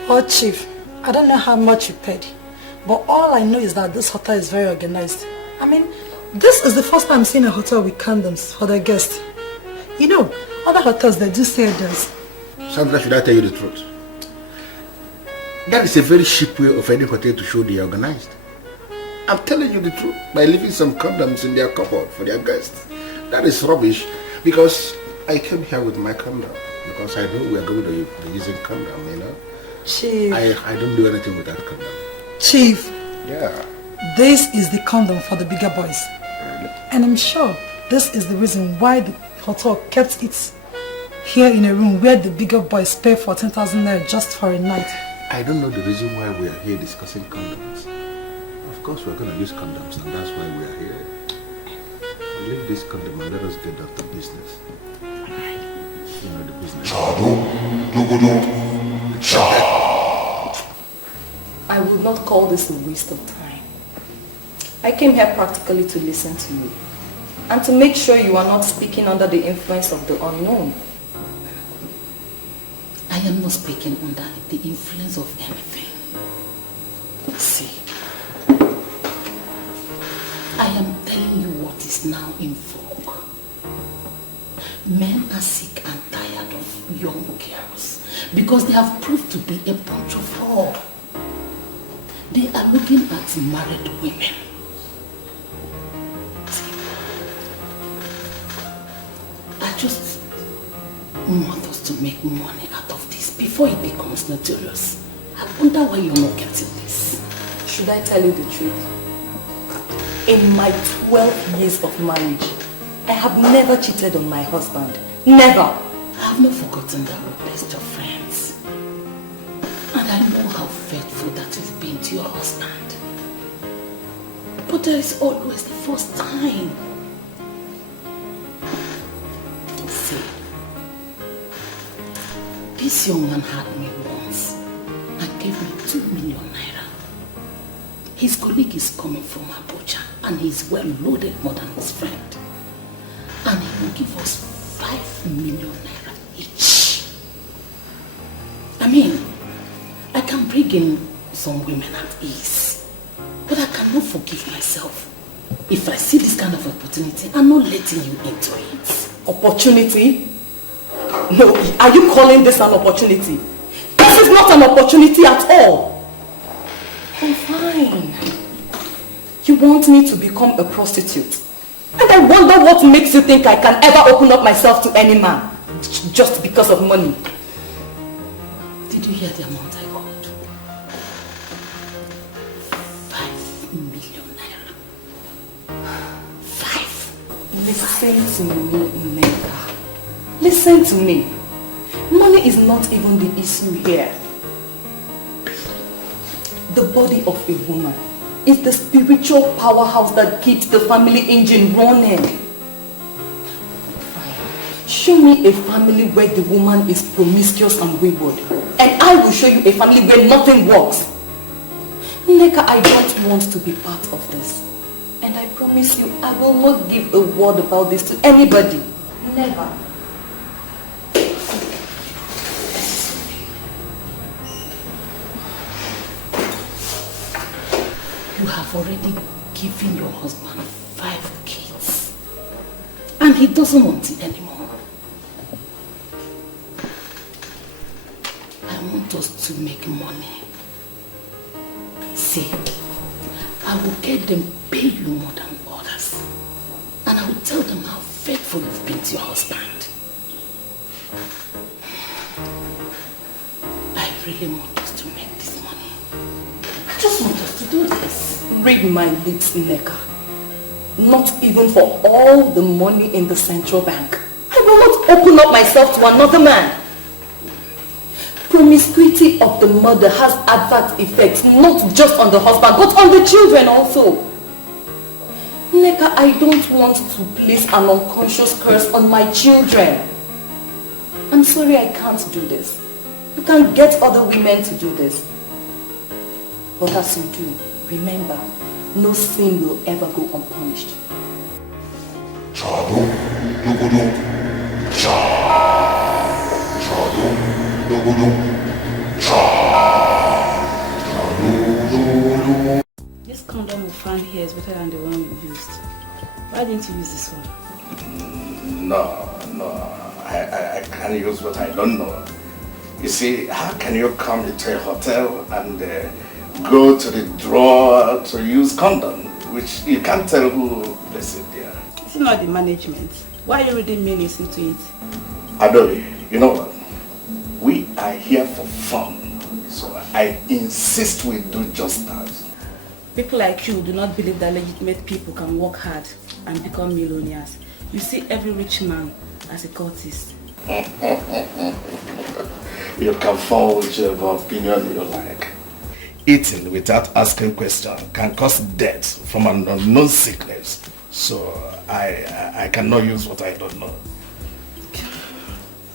Oh, Chief, I don't know how much you paid, but all I know is that this hotel is very organized. I mean, this is the first time I'm seeing a hotel with condoms for their guests. You know, other hotels, they do say this. Sandra, should I tell you the truth? That is a very cheap way of any hotel to show they are organized. I'm telling you the truth by leaving some condoms in their cupboard for their guests. That is rubbish because I came here with my condom because I know we are going to be using condom, you know. Chief. I don't do anything with that condom. Chief. Yeah. This is the condom for the bigger boys. Really? And I'm sure this is the reason why the hotel kept it here in a room where the bigger boys pay 14,000 naira just for a night. I don't know the reason why we are here discussing condoms. Of course we're going to use condoms and that's why we are here. Leave this condom and let us get down to business. You know the business. I would not call this a waste of time. I came here practically to listen to you and to make sure you are not speaking under the influence of the unknown. I am not speaking under the influence of anything. See, I am telling you what is now in vogue. Men are sick and tired of young girls because they have proved to be a bunch of whore. They are looking at married women. See, I just want us to make money out of this before it becomes notorious. I wonder why you're not getting this. Should I tell you the truth? In my 12 years of marriage, I have never cheated on my husband. Never. I have not forgotten that we blessed your friends. And I know how faithful that you've been to your husband. But there is always the first time. See, this young man had me once and gave me 2 million naira. His colleague is coming from Abuja and he's well loaded more than his friend. And he will give us 5 million naira each. I mean, I can bring in some women at ease, but I cannot forgive myself if I see this kind of opportunity and not letting you into it. Opportunity? No, are you calling this an opportunity? This is not an opportunity at all. Oh, fine. You want me to become a prostitute? And I wonder what makes you think I can ever open up myself to any man just because of money. Did you hear the amount I got? 5 million naira. 5. Listen to me, Nneka. Listen to me. Money is not even the issue here. The body of a woman is the spiritual powerhouse that keeps the family engine running. Show me a family where the woman is promiscuous and wayward, and I will show you a family where nothing works. Nneka, I don't want to be part of this. And I promise you, I will not give a word about this to anybody. Never. You have already given your husband 5 kids. And he doesn't want it anymore. I want us to make money. See, I will get them pay you more than others. And I will tell them how faithful you've been to your husband. I really want us to make this money. I just want us to do this. Read my lips, Nneka. Not even for all the money in the central bank. I will not open up myself to another man. promiscuity of the mother has adverse effects, not just on the husband, but on the children also. Neka, I don't want to place an unconscious curse on my children. I'm sorry I can't do this. You can get other women to do this. But as you do, remember, no sin will ever go unpunished. This condom we found here is better than the one we used. Why didn't you use this one? No. I can't use what I don't know. You see, how can you come into a hotel and go to the drawer to use condom, which you can't tell who placed it there? It's not the management. Why are you reading meanings into it? Adobe, you know what? We are here for fun, so I insist we do just that. People like you do not believe that legitimate people can work hard and become millionaires. You see every rich man as a cultist. You can form whichever opinion you like. Eating without asking questions can cause death from an unknown sickness. So I cannot use what I don't know.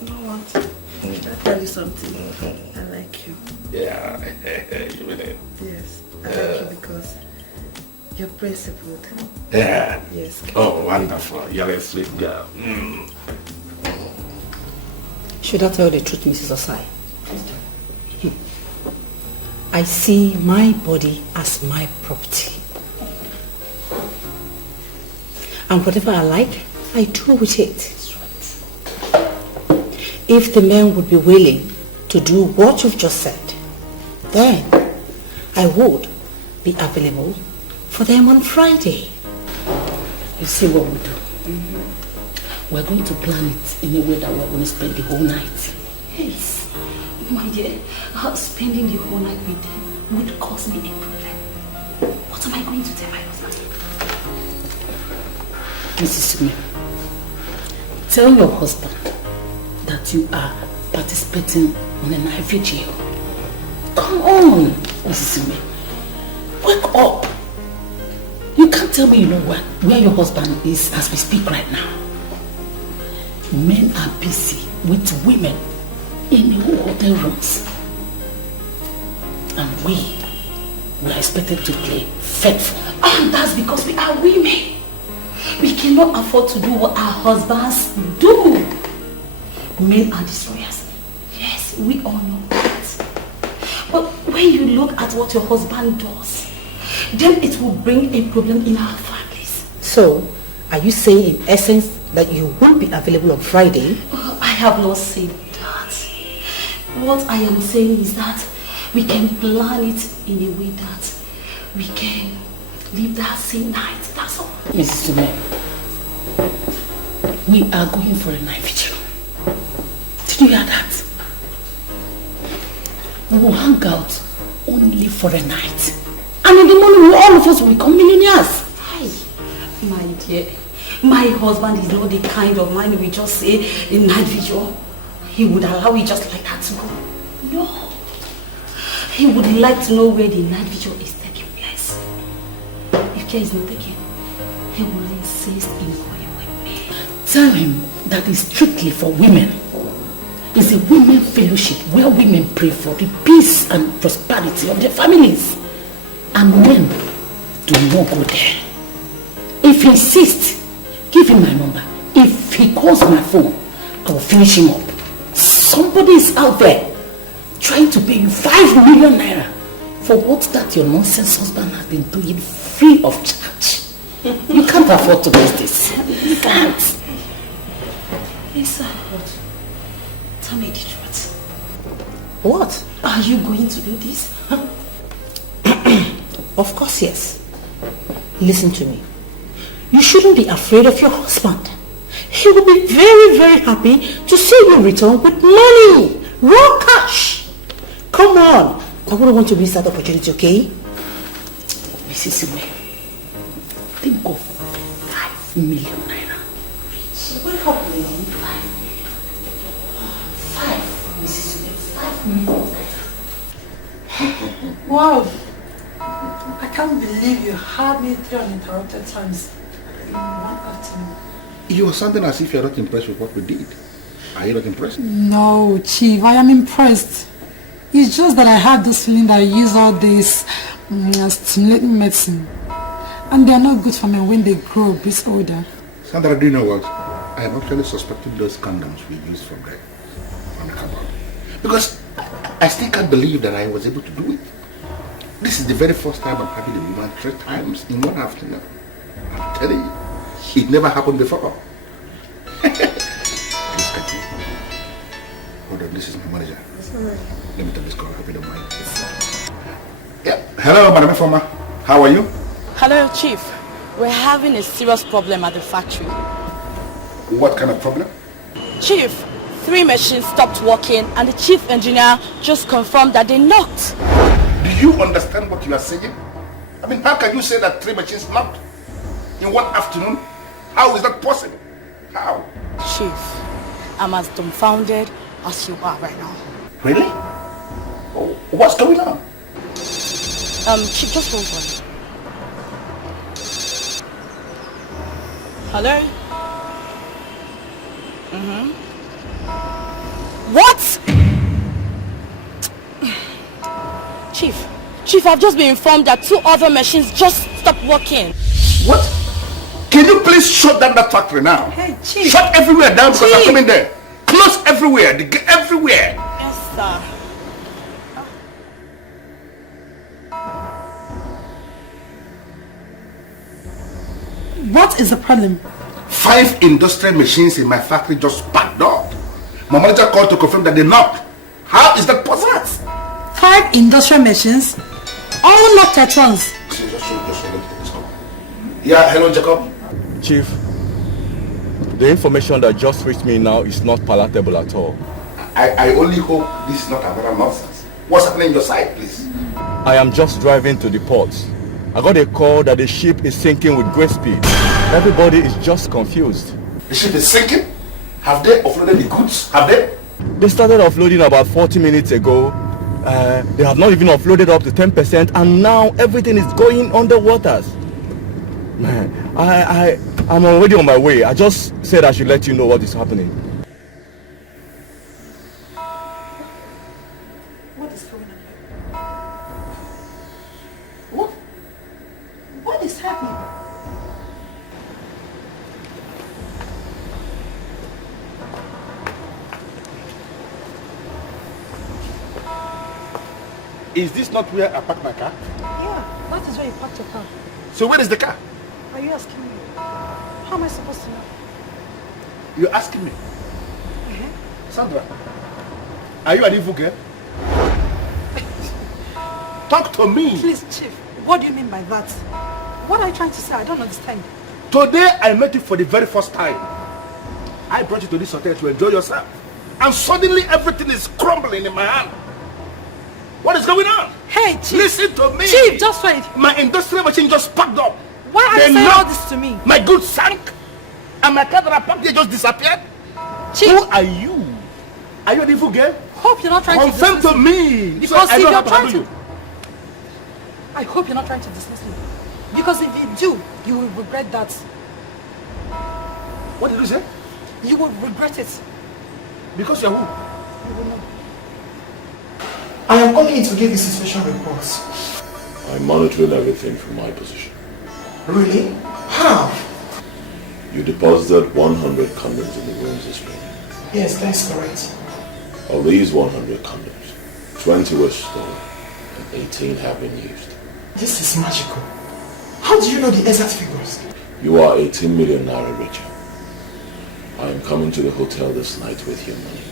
You know what? I'll tell you something. I like you. Yeah, you really. Yes, I like you because you're principled. Yeah. Yes. Oh, wonderful. You're a sweet girl. Should I tell the truth, Mrs. Osai? I see my body as my property. And whatever I like, I do with it. If the men would be willing to do what you've just said, then I would be available for them on Friday. You see what we do? We're going to plan it in a way that we're going to spend the whole night. Yes. My dear, spending the whole night with them would cause me a problem. What am I going to tell my husband? Mrs. Sume, tell your husband that you are participating on a night vigil. Come on, Mrs. Sume. Wake up. You can't tell me you know where your husband is as we speak right now. Men are busy with women in the hotel rooms. And we are expected to play faithful. And that's because we are women. We cannot afford to do what our husbands do. Men are destroyers. Yes, we all know that. But when you look at what your husband does, then it will bring a problem in our families. So, are you saying in essence that you won't be available on Friday? I have not said that. What I am saying is that we can plan it in a way that we can live that same night. That's all. Mrs. Sume, we are going for a night vigil. Did you hear that? We will hang out only for a night. And in the morning, all of us will become millionaires. Hi, my dear. My husband is not the kind of man we just say in night vigil. He would allow it just like that to go. No. He would like to know where the night vigil is taking place. If care is not taken, he will insist in going with me. Tell him that it's strictly for women. It's a women fellowship where women pray for the peace and prosperity of their families. And men do not go there. If he insists, give him my number. If he calls my phone, I will finish him up. Somebody is out there trying to pay you 5 million naira for what that your nonsense husband has been doing free of charge. You can't afford to do this. You can't. Yes, sir. What? Tell me the truth. What? Are you going to do this? Of course, yes. Listen to me. You shouldn't be afraid of your husband. He will be very, very happy to see you return with money. Raw cash. Come on. I wouldn't want to miss that opportunity, okay? Mrs. Sume, think of 5 million naira. Wake up, 5 million. 5, Mrs. Sume, 5 Wow. I can't believe you had me 3 uninterrupted times in one afternoon. You are sounding as if you're not impressed with what we did. Are you not impressed? No, Chief, I am impressed. It's just that I had this feeling that I use all this stimulating medicine. And they are not good for me when they grow a bit older. Sandra, do you know what? I am actually suspecting those condoms we used from the cupboard. Because I still can't believe that I was able to do it. This is the very first time I'm having a woman 3 times in one afternoon. I'm telling you, it never happened before. Please continue. Hold on, this is my manager. Let me take this call, I hope you don't mind. Yeah. Hello, Madam Informer. How are you? Hello, Chief. We're having a serious problem at the factory. What kind of problem? Chief, 3 machines stopped working and the chief engineer just confirmed that they knocked. Do you understand what you are saying? I mean, how can you say that 3 machines knocked in one afternoon? How is that possible? How? Chief, I'm as dumbfounded as you are right now. Really? Oh, what's going on? Chief, just hold on. Hello? What? Chief, I've just been informed that 2 other machines just stopped working. What? Can you please shut down that factory now? Hey, Chief. Shut everywhere down because I'm coming there. Close everywhere. Everywhere. Yes, sir. What is the problem? 5 industrial machines in my factory just packed up. My manager called to confirm that they knocked. How is that possible? 5 industrial machines, all knocked at once. Yeah, hello, Jacob. Chief, the information that just reached me now is not palatable at all. I only hope this is not another nonsense. What's happening on your side, please? I am just driving to the port. I got a call that the ship is sinking with great speed. Everybody is just confused. The ship is sinking? Have they offloaded the goods? Have they? They started offloading about 40 minutes ago. They have not even offloaded up to 10%, and now everything is going underwaters. Man, I'm already on my way. I just said I should let you know what is happening. What is going on here? What is happening? Is this not where I parked my car? Yeah, that is where you parked your car. So where is the car? Are you asking me? How am I supposed to know? You're asking me? Sandra, are you an evil girl? Talk to me. Please, Chief, what do you mean by that? What are you trying to say? I don't understand. Today I met you for the very first time. I brought you to this hotel to enjoy yourself. And suddenly everything is crumbling in my hand. What is going on? Hey, Chief. Listen to me. Chief, just wait. My industrial machine just packed up. Why are you saying all this to me? My goods sank. And my car that I parked there just disappeared. Chief. Who are you? Are you an evil girl? Hope you're not trying to confirm dismiss to me. Because so if you're trying to... I hope you're not trying to dismiss me. Because if you do, you will regret that. What did you say? You will regret it. Because you're who? You will know. I am calling in to give you situation reports. I'm monitoring everything from my position. Really? How? You deposited 100 condoms in the rooms this morning. Yes, that's correct. Of these 100 condoms, 20 were stolen and 18 have been used. This is magical. How do you know the exact figures? You are 18 million naira richer. I am coming to the hotel this night with your money.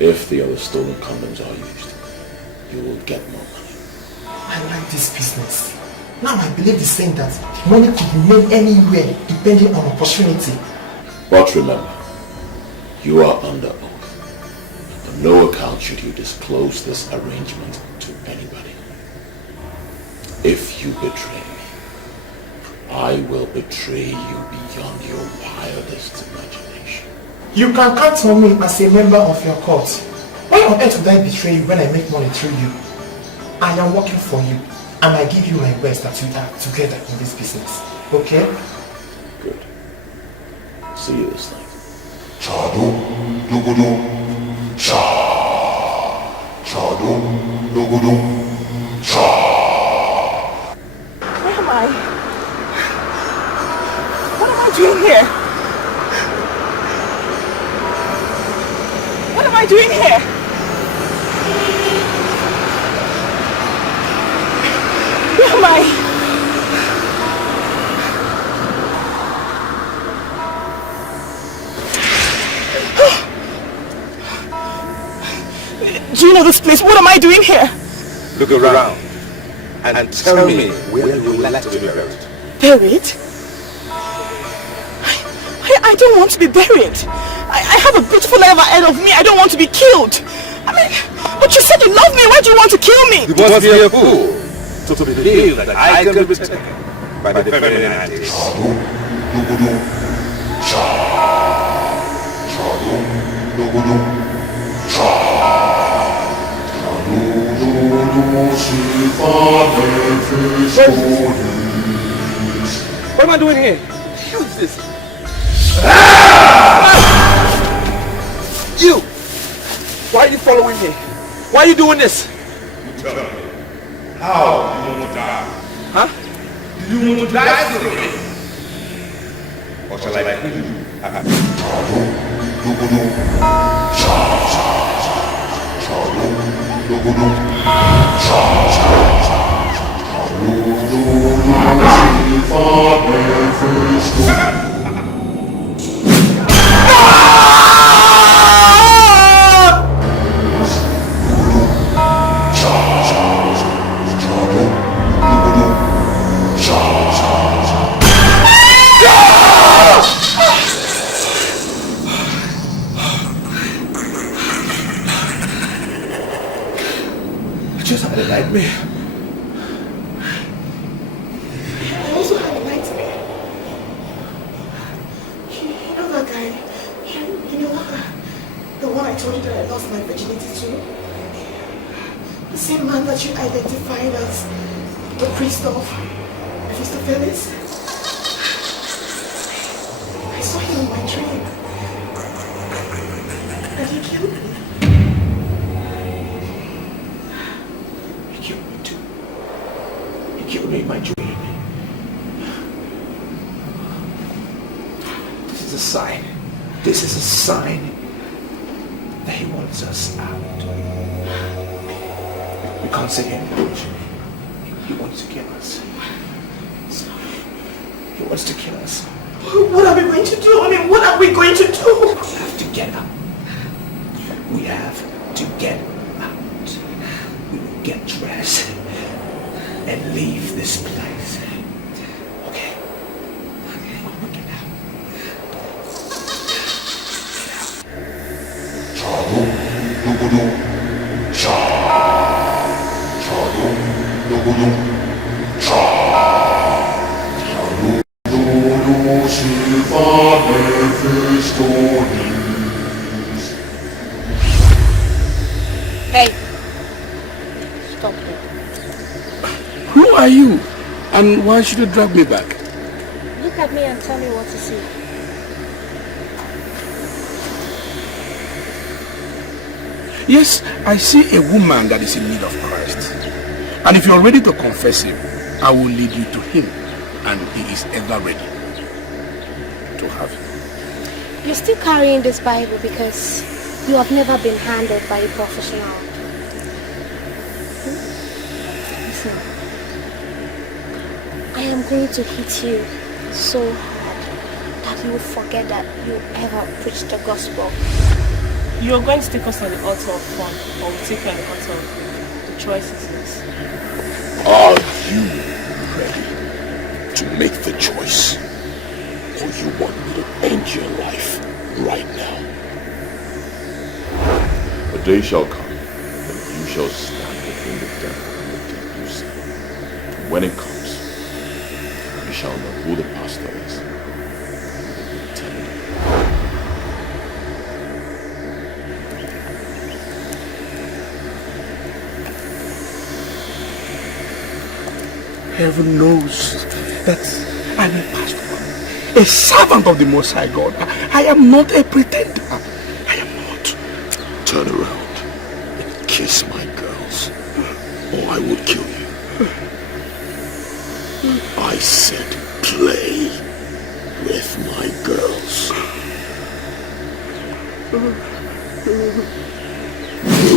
If the other stolen condoms are used, you will get more money. I like this business. Now I believe the saying that money could be made anywhere depending on opportunity. But remember, you are under oath. On no account should you disclose this arrangement to anybody. If you betray me, I will betray you beyond your wildest imagination. You can count on me as a member of your court. When on earth would I betray you when I make money through you? I am working for you, and I give you my best that we are together in this business. Okay? Good. See you this night. Chadum dugudum cha. Chadum dugudum cha. Where am I? What am I doing here? What am I doing here? Where am I? Do you know this place? What am I doing here? Look around and tell me where you would like to be buried. Buried? I don't want to be buried. I have a beautiful life ahead of me. I don't want to be killed. I mean, but you said you love me. Why do you want to kill me? You must be a fool to believe that I can be taken by the feminine ideas. What am I doing here? Who is this? You! Why are you following me? Why are you doing this? Tell me, how do you want to die? Huh? Do you want to die today? Or shall I kill you? Just had a nightmare. I also had a nightmare. You know that guy? You know the one I told you that I lost my virginity to? The same man that you identified as the priest of Mephistopheles? I saw him in my dream. And he killed me. Killed me in my dream. This is a sign. This is a sign that he wants us out. We can't say anything. He wants to kill us. He wants to kill us. What are we going to do? I mean, what are we going to do? We have to get out. We have to get out. We will get dressed and leave this place. Okay? We'll get out. Hey, stop it. Who are you? And why should you drag me back? Look at me and tell me what to see. Yes, I see a woman that is in need of Christ. And if you're ready to confess him, I will lead you to him. And he is ever ready to have you. You're still carrying this Bible because you have never been handled by a professional. Listen, I am going to hit you so hard that you will forget that you ever preached the gospel. You're going to take us on the altar of fun, or we'll take you on the altar of faith. The choice is yours. Are you ready to make the choice? Or you want me to end your life right now? A day shall come when you shall stand between the devil and the deep blue sea. When it comes, you shall know who the pastor is. heaven knows that I'm a pastor, a servant of the Most High God. I am not a pretender. I am not. Turn around and kiss my girls, or I will kill you. I said play with my girls.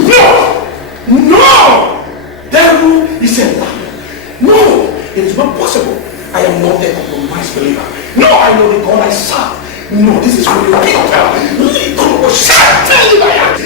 No! No! Devil is a liar. No! It is not possible. I am not a compromised believer. No, I know the God I serve. No, this is really real.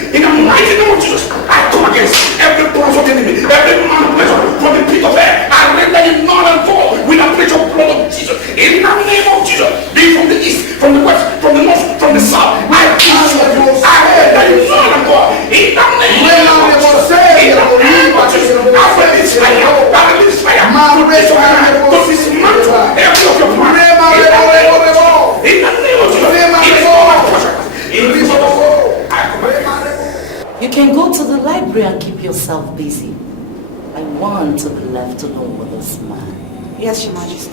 In the mighty name of Jesus, I come against every plot of the enemy, every manipulation from the pit of hell. I render it null and void with the precious blood of Jesus. In the name of Jesus, be from the east, from the west, from the north, from the south. I render it null and void. In the name of Jesus, in the name of Jesus, I release fire, I release fire to dismantle every of your plans. In the name of Jesus, you can go to the library and keep yourself busy. I want to be left alone with this man. Yes, Your Majesty.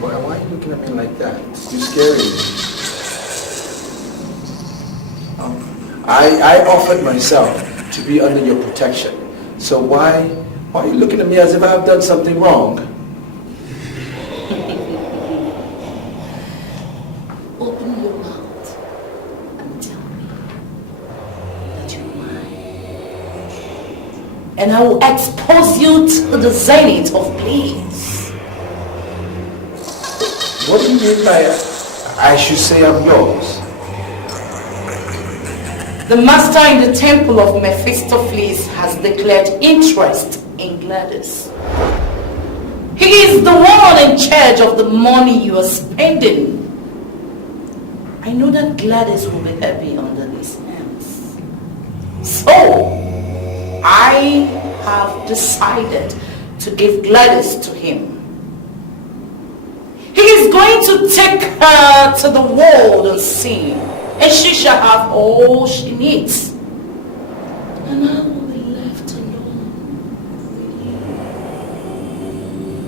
Why are you looking at me like that? You're scaring me. I offered myself to be under your protection. So why are you looking at me as if I have done something wrong? Open your mouth and tell me that you're mine. And I will expose you to the zenith of bliss. What do you mean by I should say I'm yours? The master in the temple of Mephistopheles has declared interest in Gladys. He is the one in charge of the money you are spending. I know that Gladys will be happy under his hands. So, I have decided to give Gladys to him. He is going to take her to the world and see, and she shall have all she needs. And I will be left alone with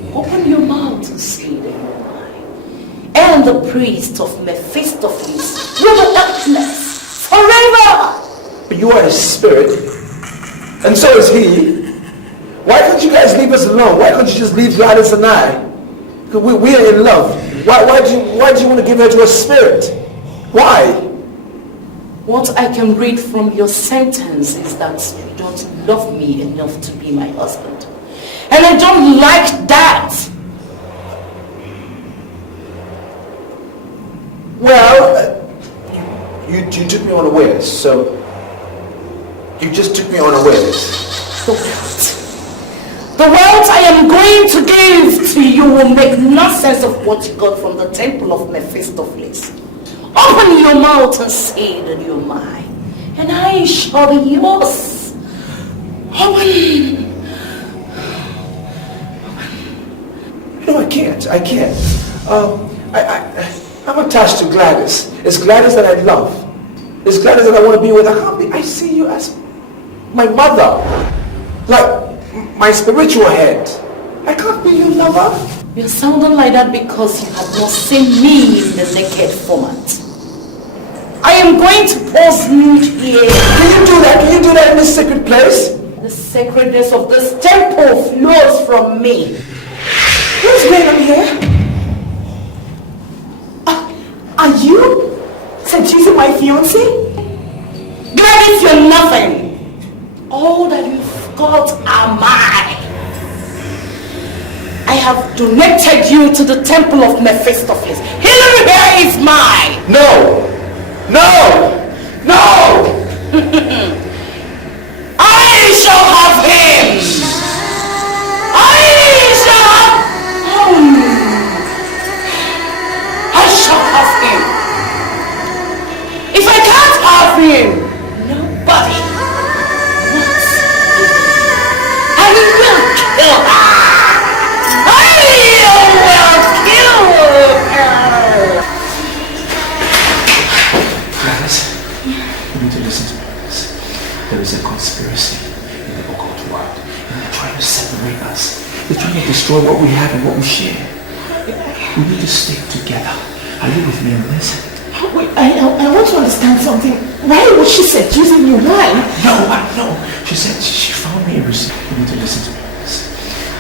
you. Open your mouth and say that you're mine. And the priest of Mephistopheles will be helpless forever. But you are his spirit, and so is he. Why can't you guys leave us alone? Why can't you just leave Gladys and I? We are in love. Why do you want to give her to a spirit? Why? What I can read from your sentence is that you don't love me enough to be my husband. And I don't like that. Well, you took me unawares, so you just took me unawares. The wealth I am going to give to you will make nonsense of what you got from the temple of Mephistopheles. Open your mouth and say that you're mine, and I shall be yours. Open. No, I can't. I'm attached to Gladys. It's Gladys that I love. It's Gladys that I want to be with. I see you as my mother. Like my spiritual head. I can't be your lover. You're sounding like that because you have not seen me in the naked format. I am going to pose nude here. Can you do that? Can you do that in this sacred place? The sacredness of this temple flows from me. Who's going on here? Are you seducing my fiancé? Gladys, you're nothing. All that you've got are mine. I have donated you to the temple of Mephistopheles. Hillary here is mine. No! I shall have him. I shall have him. If I can't have him, nobody wants him. I will kill her. I will kill her. destroy what we have and what we share. We need to stick together. Are you with me on this? Wait, I want to understand something. Why was she seducing you? Why? No. She said she found me a receipt. You need to listen to me on this.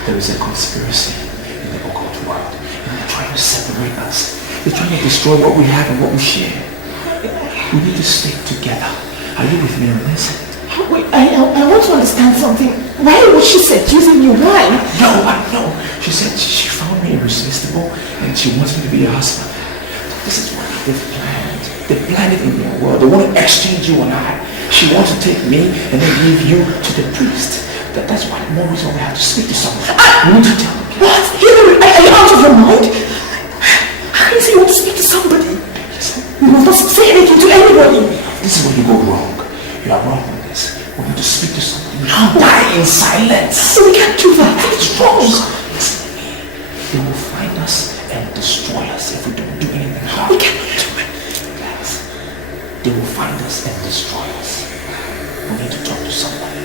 There is a conspiracy in the occult world. And they're trying to separate us. They're trying to destroy what we have and what we share. We need to stick together. Are you with me on this? Wait, I want to understand something. Why was she seducing you? Why? No. She said she found me irresistible and she wants me to be her husband. This is what they've planned. They planned it in their world. They want to exchange you and I. She wants to take me and then give you to the priest. That's why more reason we have to speak to someone. We need to tell them. What? Hillary, are you out of your mind? How can you say you want to speak to somebody? You must not say anything to anybody. This is where you go wrong. You are wrong with this. We need to speak to somebody. We can't die in silence. We can't do that. It's wrong. Listen to me. They will find us and destroy us if we don't do anything about it. We cannot do it. Yes. They will find us and destroy us. We need to talk to somebody.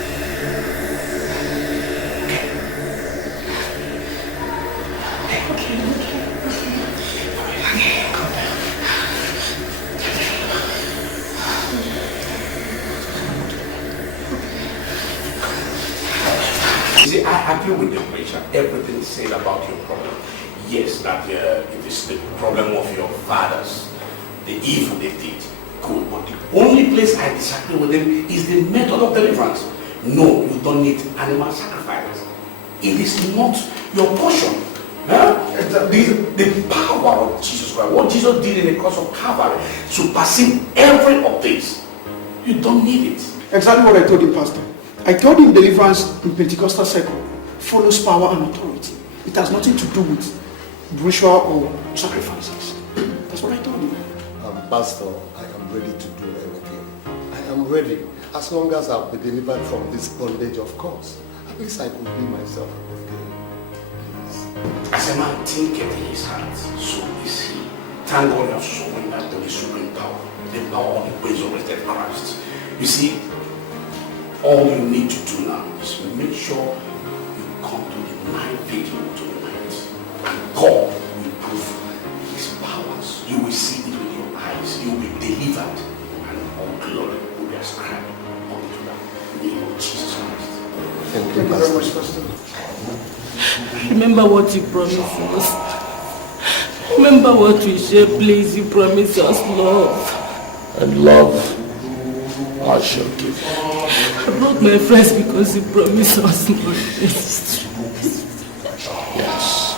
Okay. Calm down. You see, I agree with your Rachel. Everything is said about your problem. Yes, that it is the problem of your fathers, the evil they did. Good, but the only place I disagree with them is the method of deliverance. No, you don't need animal sacrifices. It is not your portion. The power of Jesus Christ, what Jesus did in the cross of Calvary, surpassing every of this. You don't need it. Exactly what I told him, Pastor. I told him deliverance in Pentecostal circle follows power and authority. It has nothing to do with ritual or sacrifices. That's what I told him. Pastor, I am ready to do anything. I am ready. As long as I'll be delivered from this bondage, of course. At least I could be myself. As a man thinketh in his heart, so is he. Thank God you have surrendered to the supreme power, the power of the resurrected Christ. You see, all you need to do now is make sure you come to the night vigil tonight. And God will prove his powers. You will see it with your eyes. You will be delivered. And all glory will be ascribed unto the name of Jesus Christ. Thank you very much, Pastor. Remember what you promised us. Remember what we share, please. You promised us love. And love I shall give. I brought my friends because you promised us love. Yes.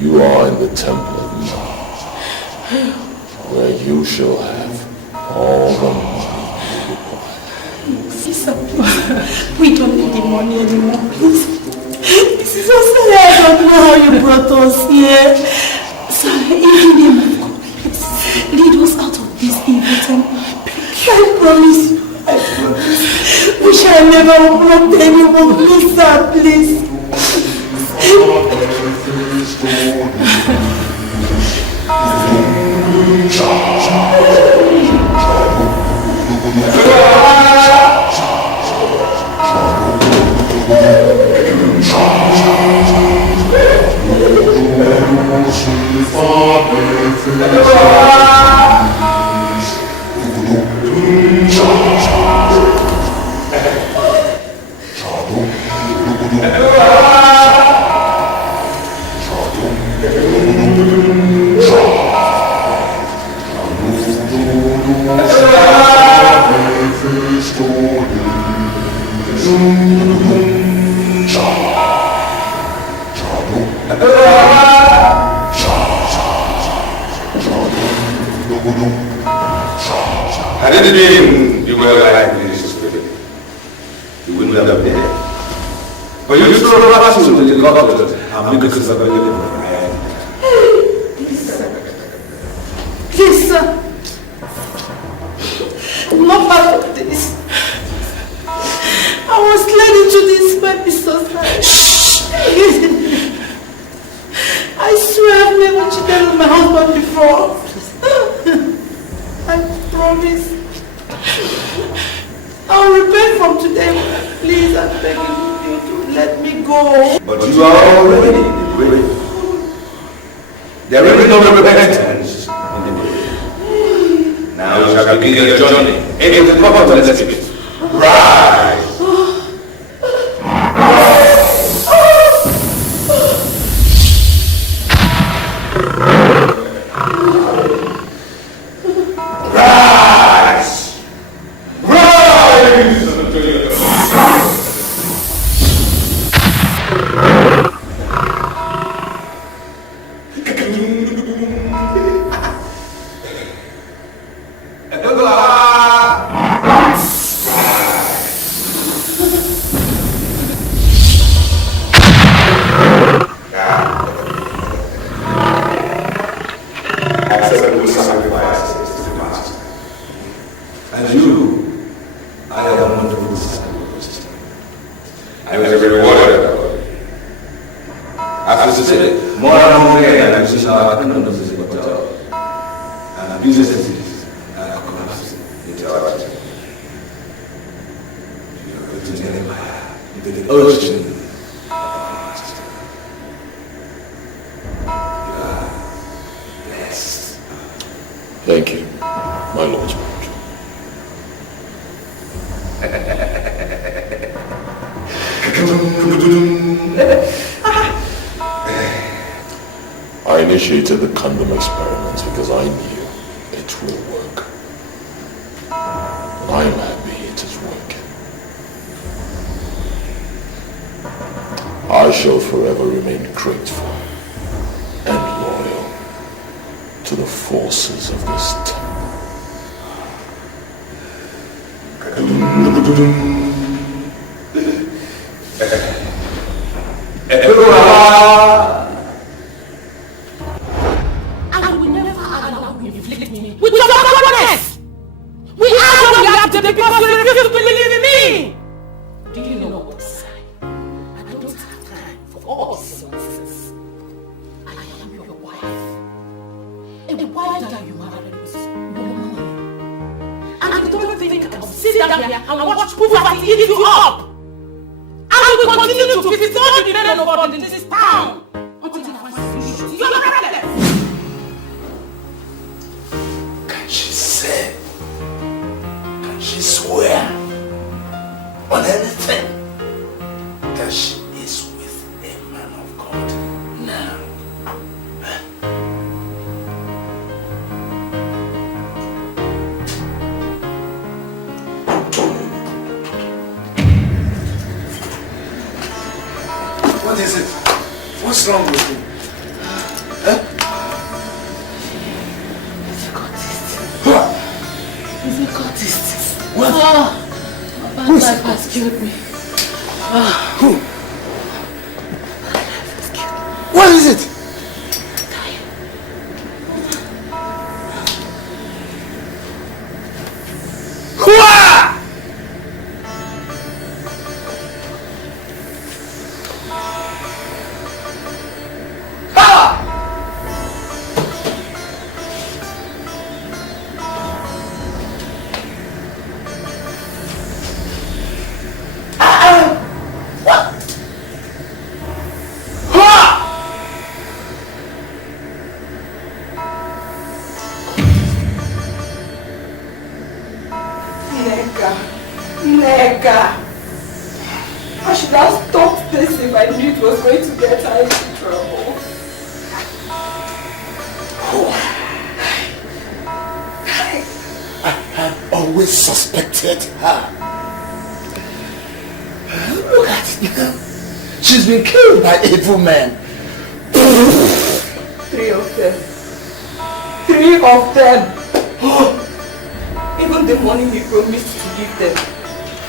You are in the temple now, where you shall have all the money you require. Sister, we don't need the money anymore, please. This is so sad. I don't know how you brought us here. So, in the name of God, please lead us out of this evil temple. I promise you. We shall never open up to anyone. Please, sir, please. I didn't mean you were like this. You wouldn't have been there. But you still have to do the God of the because of the deliverance. Please, sir. I'm not part of this. I was led into this by Mr. Shh! I swear I've never cheated on my husband before. I promise. I'll repent from today. Please, I'm begging you to let me go. But you are already in the grave. There is no repentance in the grave. Now you shall begin your journey into the proper destiny. Rise! Thank you, my Lord George. I initiated the condom experiments because I knew it will work. And I am happy it is working. I shall forever remain grateful and loyal to the forces of this temple. I will never allow you to inflict me with your backwardness! We are what we have today because you refuse to believe in me! Do you know what to say? I don't have time for all this nonsense. I am your wife. And the wife that you married was no money. And you don't think I will sit down here and watch poverty eat you up! I will continue to visit all the men and God in this town until I find a solution to your problems! Can she say? Can she swear on anything that she is with a man of God now? What is it? What's wrong with you? Huh? He's a cultist. What? Oh, my bad life has killed me. Who? What is it? Nega. I should have stopped this if I knew it was going to get her into trouble. I have always suspected her. Look at it now. She's been killed by evil men. 3 of them. 3 of them. Even the money he promised to give them.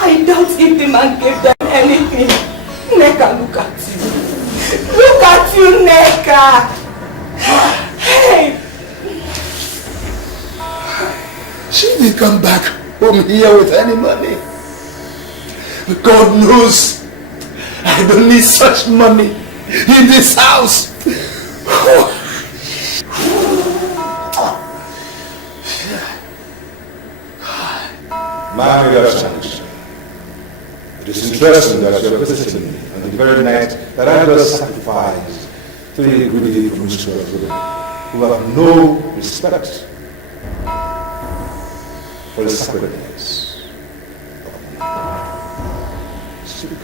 I doubt if the man gave them anything. Neka, look at you. Look at you, Neka. Hey. She didn't come back home here with any money. God knows I don't need such money in this house. My understanding. It is interesting that you are visiting me on the very night that I just sacrificed 3 greedy promiscuous women who have no respect for the sacredness of man. Speak.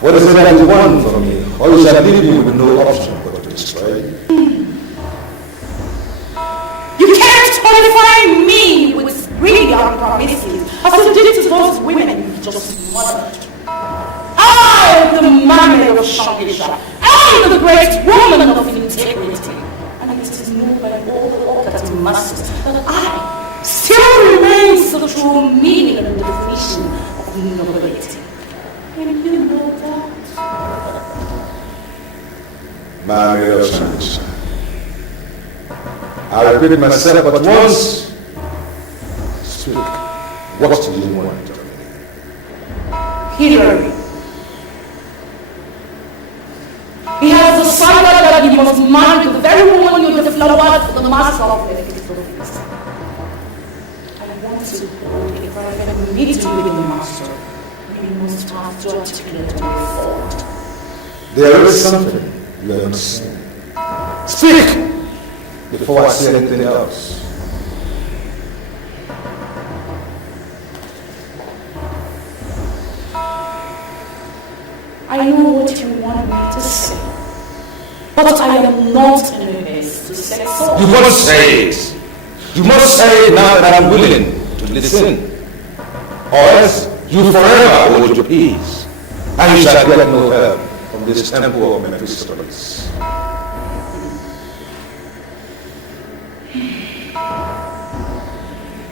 What is it that you want from me? Or you shall leave me with no option but to destroy you? You can't qualify me with greedy promises as you did to those women you just murdered. I am the mermaid of Shangisha. I am the great woman of integrity. And it is known by all the occult masses that I still remains the true meaning and definition of nobility. And you know that. Mermaid of Shangisha. I repeat myself but once. Speak. What do you want of me? Hillary. He has decided that he must marry the very woman you deflowered for the master of the office. I want to hold a private meeting with the master. You must have to articulate my fault. There is something you have not seen. Speak! Before I say anything else. I know what you want me to say, but I am not in a haste to say so. You must say it. You must say it now that I'm willing to listen. Or else you forever hold your peace, and you shall get no help from this temple of Mephistopheles.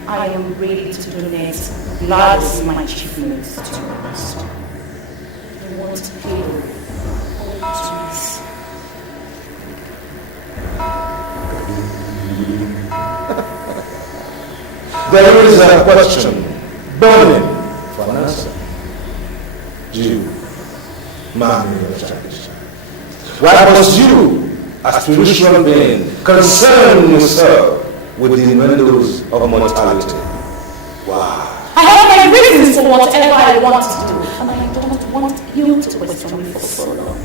I am ready to donate large my achievements to the master. I want to feel all peace. There is a question burning for an answer. You, Mermaid of Shangisha, why must you, a spiritual being, concern yourself with the innuendos of mortality? Why? I have my reasons for whatever I want to do, and I don't want you to question me for so long.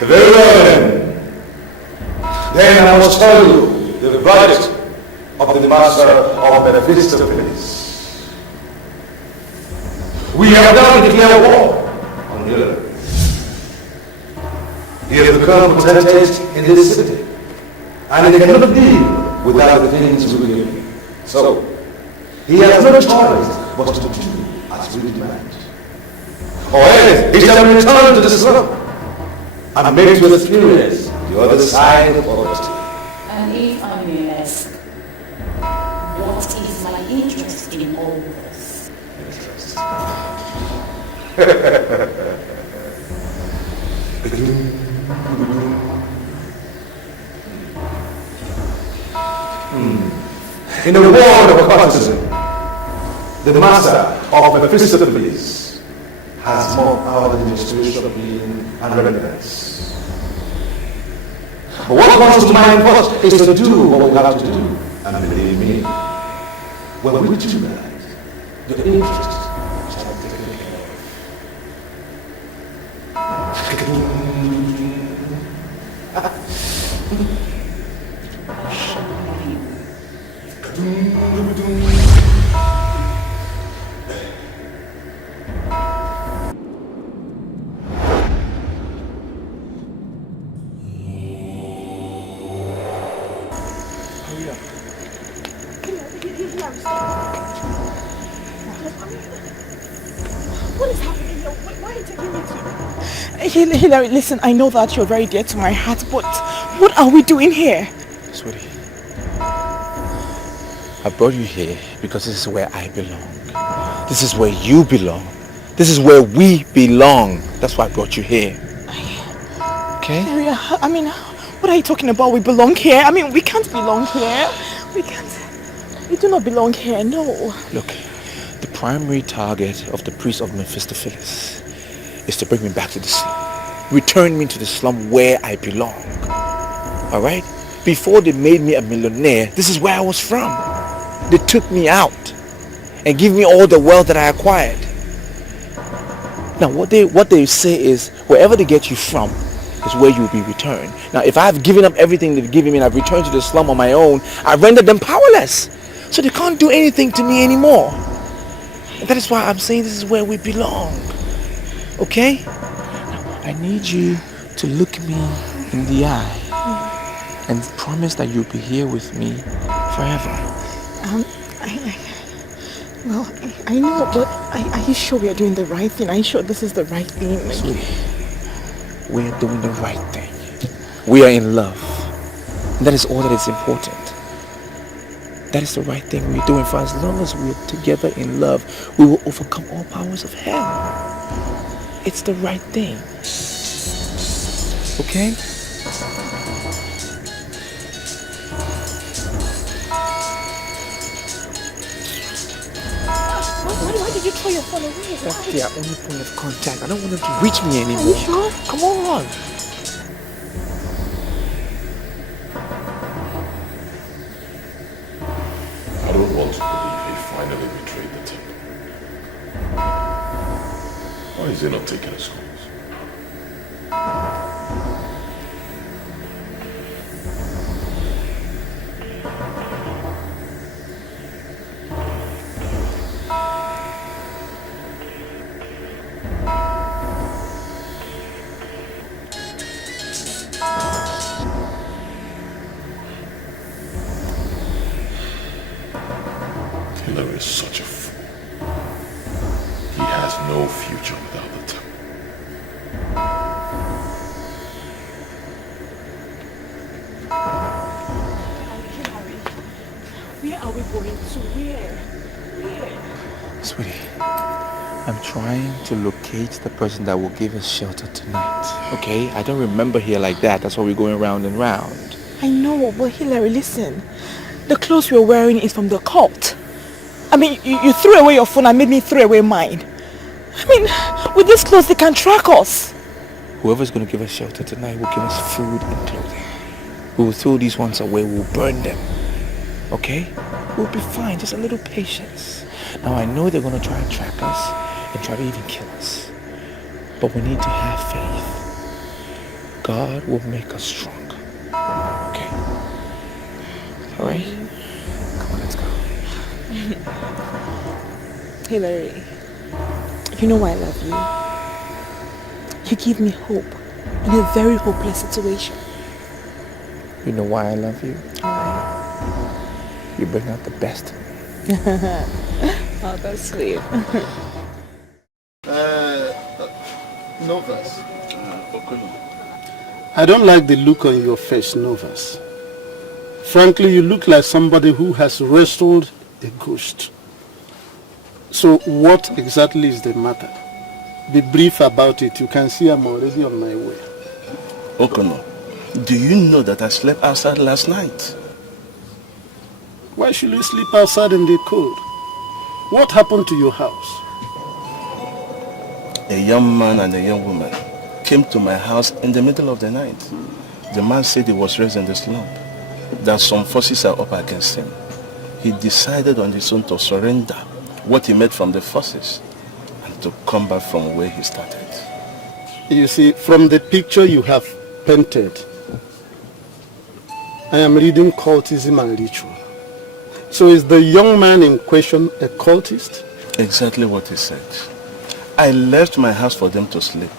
Very well then I must tell you the verdict of the master of Mephistopheles. We have now declared war on Hillary. He has become potentate in this city, and he cannot live without the things we give him. So, he has no choice but to do as we demand. Or else he shall return to the slum and make to experience the other side of poverty. And if I may ask, what is my interest in all this? In the world of occultism, the master of Mephistopheles has more power than the spiritual being and remnants. But what comes to mind first is to do what we have to do. And believe me, when we do that, your interest shall be taken care What is happening here? Why are you taking me to? Hillary, listen, I know that you're very dear to my heart, but what are we doing here? Sweetie, I brought you here because this is where I belong. This is where you belong. This is where we belong. That's why I brought you here. Okay? Hillary, I mean, what are you talking about? We belong here? I mean, we can't belong here. We can't. We do not belong here, no. Look, the primary target of the priest of Mephistopheles is to bring me back to the slum. Return me to the slum where I belong. Alright? Before they made me a millionaire, this is where I was from. They took me out and give me all the wealth that I acquired. Now what they say is wherever they get you from is where you will be returned. Now if I've given up everything they've given me and I've returned to the slum on my own, I've rendered them powerless. So they can't do anything to me anymore. And that is why I'm saying this is where we belong. Okay? Now, I need you to look me in the eye and promise that you'll be here with me forever. I know, but are you sure we are doing the right thing? Are you sure this is the right thing? Sweetie, we are doing the right thing. We are in love. And that is all that is important. That is the right thing we're doing. For as long as we're together in love, we will overcome all powers of hell. It's the right thing. Okay? Why did you throw your phone away? That's their only point of contact. I don't want them to reach me anymore. Are you sure? Come on. I don't want to believe he finally betrayed the temple. Why is he not taking his calls? Hillary is such a fool. He has no future without the temple. Where are we going to? Where? Sweetie, I'm trying to locate the person that will give us shelter tonight. Okay? I don't remember here like that. That's why we're going round and round. I know, but Hillary, listen. The clothes we're wearing is from the cult. I mean, you threw away your phone and made me throw away mine. I mean, with these clothes, they can track us. Whoever's going to give us shelter tonight will give us food and clothing. We will throw these ones away. We'll burn them. Okay? We'll be fine. Just a little patience. Now, I know they're going to try and track us and try to even kill us. But we need to have faith. God will make us strong. Okay? Alright? Come on, let's go. Hillary, you know why I love you. You give me hope in a very hopeless situation. You know why I love you? You bring out the best in me. Oh, that's sweet. Novas. I don't like the look on your face, Novas. Frankly, you look like somebody who has wrestled a ghost. So what exactly is the matter? Be brief about it. You can see I'm already on my way. Okono, do you know that I slept outside last night? Why should you sleep outside in the cold? What happened to your house? A young man and a young woman came to my house in the middle of the night. The man said he was raised in the slum, that some forces are up against him. He decided on his own to surrender what he made from the forces and to come back from where he started. You see, from the picture you have painted, I am reading cultism and ritual. So is the young man in question a cultist? Exactly what he said. I left my house for them to sleep.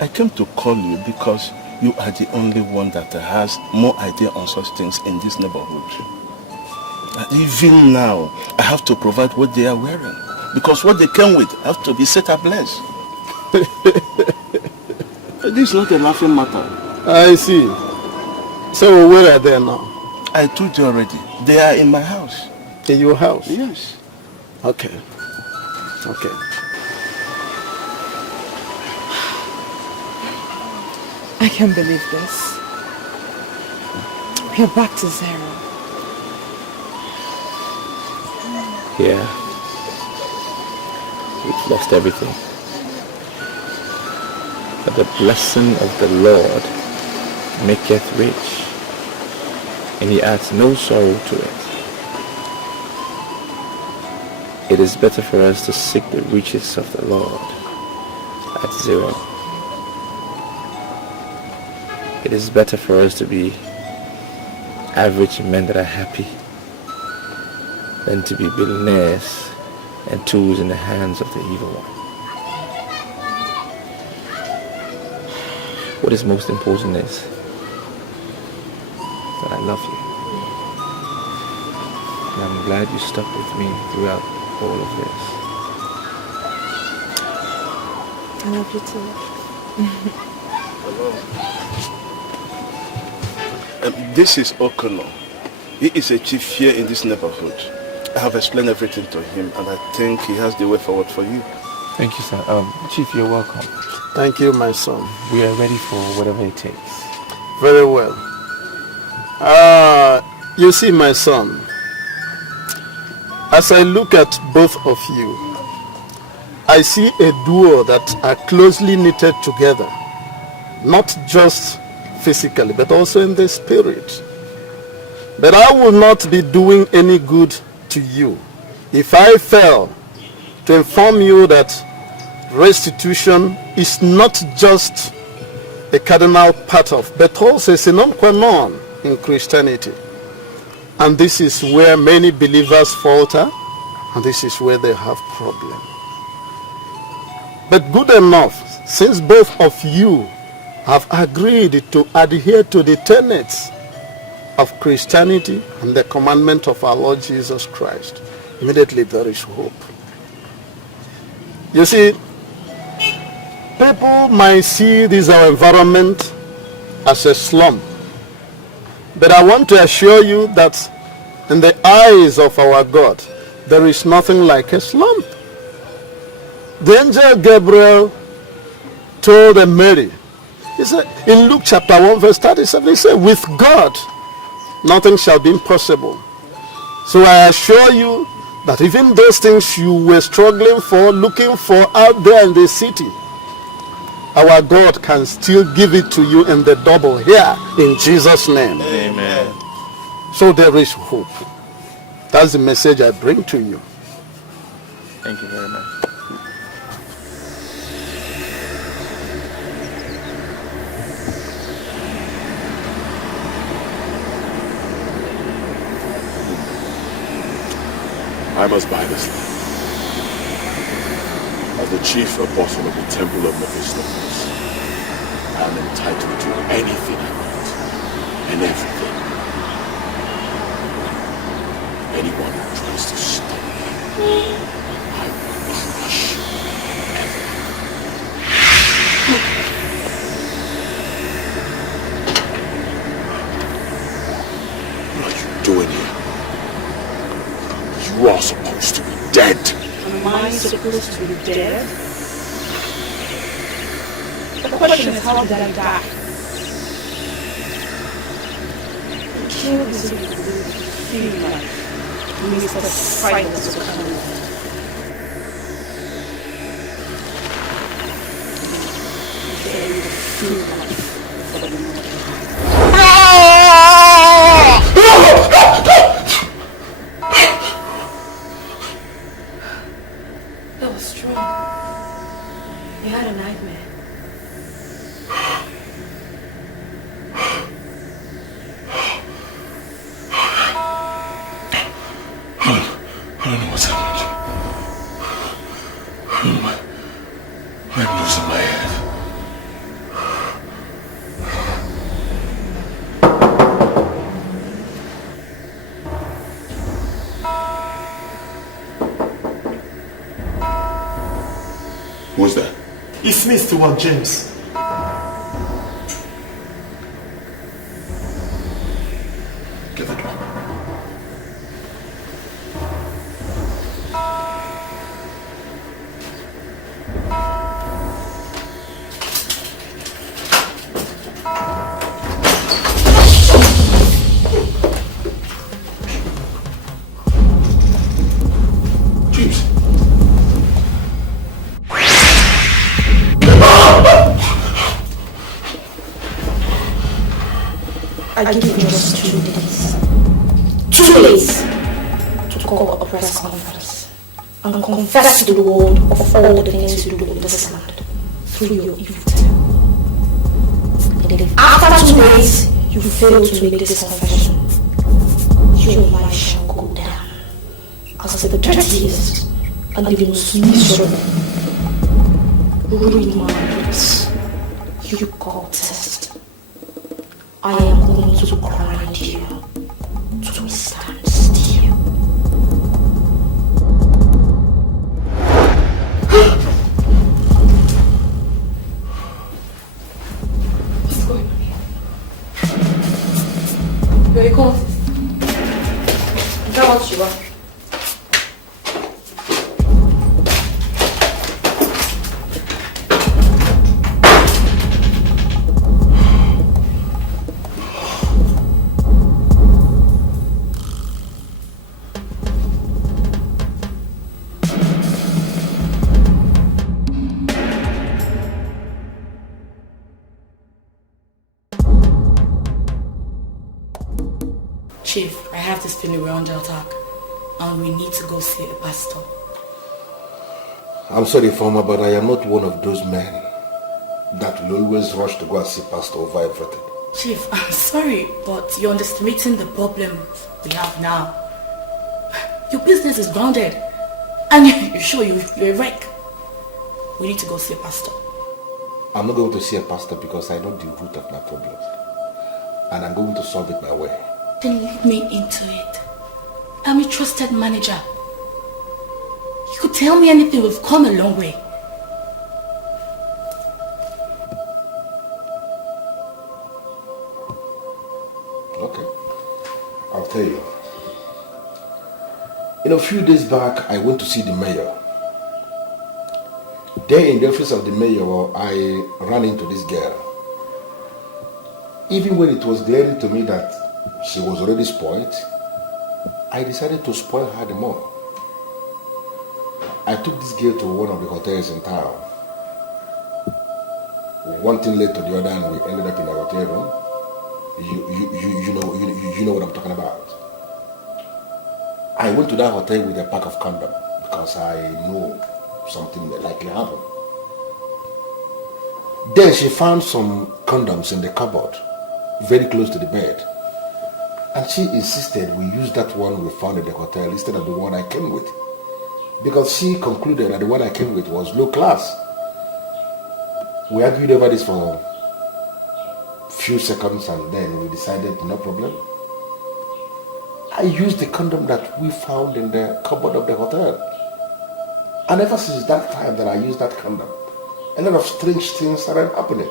I came to call you because you are the only one that has more idea on such things in this neighborhood. Even now, I have to provide what they are wearing. Because what they came with have to be set ablaze. This is not a laughing matter. I see. So where are they now? I told you already. They are in my house. In your house? Yes. Okay. Okay. I can't believe this. We're back to zero. Yeah. We've lost everything. But the blessing of the Lord maketh rich, and he adds no sorrow to it. It is better for us to seek the riches of the Lord at zero. It is better for us to be average men that are happy than to be billionaires and tools in the hands of the evil one. What is most important is that I love you. And I'm glad you stuck with me throughout all of this. I love you too. This is Okolo. He is a chief here in this neighborhood. I have explained everything to him and I think he has the way forward for you. Thank you, sir. Chief, you're welcome. Thank you, my son. We are ready for whatever it takes. Very well. You see, my son, as I look at both of you, I see a duo that are closely knitted together, not just physically, but also in the spirit. But I will not be doing any good to you if I fail to inform you that restitution is not just a cardinal part of, but also a sine qua non in Christianity. And this is where many believers falter, and this is where they have problems. But good enough, since both of you have agreed to adhere to the tenets of Christianity and the commandment of our Lord Jesus Christ, immediately there is hope. You see, people might see this our environment as a slum, but I want to assure you that in the eyes of our God, there is nothing like a slum. The angel Gabriel told Mary, he said, in Luke chapter 1 verse 37, he said, with God, nothing shall be impossible. So I assure you that even those things you were struggling for, looking for out there in the city, our God can still give it to you in the double here in Jesus' name. Amen. So there is hope. That's the message I bring to you. Thank you very much. I must buy this land. As the chief apostle of the temple of Mephistopheles, I am entitled to anything I want and everything. Anyone who tries to stop me, I will crush What are you doing here? You are supposed to be dead. Am I supposed to be dead? The question is, how did I die? Kill this feel like Mr. Silence to come. That was strong. You had a nightmare. I don't know what's happening. I'm losing my head. Who's that? It's me, Stewart James. Get the door. I give you just 2 days. 2 days to call a press conference. and confess to the world of all the things you do in this land through your evil tongue. And if after 2 days you fail to make this confession, your life shall go down as the dirtiest and the most miserable, ruined man you call test. I am going to grind you to stand still. What's going on here? You're a cultist. Is that what you are? Chief, I have this feeling we're under attack and we need to go see a pastor. I'm sorry, Former, but I am not one of those men that will always rush to go and see pastor over everything. Chief, I'm sorry, but you're underestimating the problem we have now. Your business is grounded and you're sure you're a wreck. We need to go see a pastor. I'm not going to see a pastor because I know the root of my problems. And I'm going to solve it my way. Then lead me into it. I'm a trusted manager. You could tell me anything, we've come a long way. Okay, I'll tell you. A few days back, I went to see the mayor. There in the office of the mayor, I ran into this girl. Even when it was glaring to me that she was already spoiled, I decided to spoil her the more. I took this girl to one of the hotels in town. One thing led to the other and we ended up in a hotel room. You know what I'm talking about. I went to that hotel with a pack of condoms because I knew something that likely happened. Then she found some condoms in the cupboard, very close to the bed. And she insisted we use that one we found in the hotel instead of the one I came with. Because she concluded that the one I came with was low class. We argued over this for a few seconds and then we decided no problem. I used the condom that we found in the cupboard of the hotel. And ever since that time that I used that condom, a lot of strange things started happening.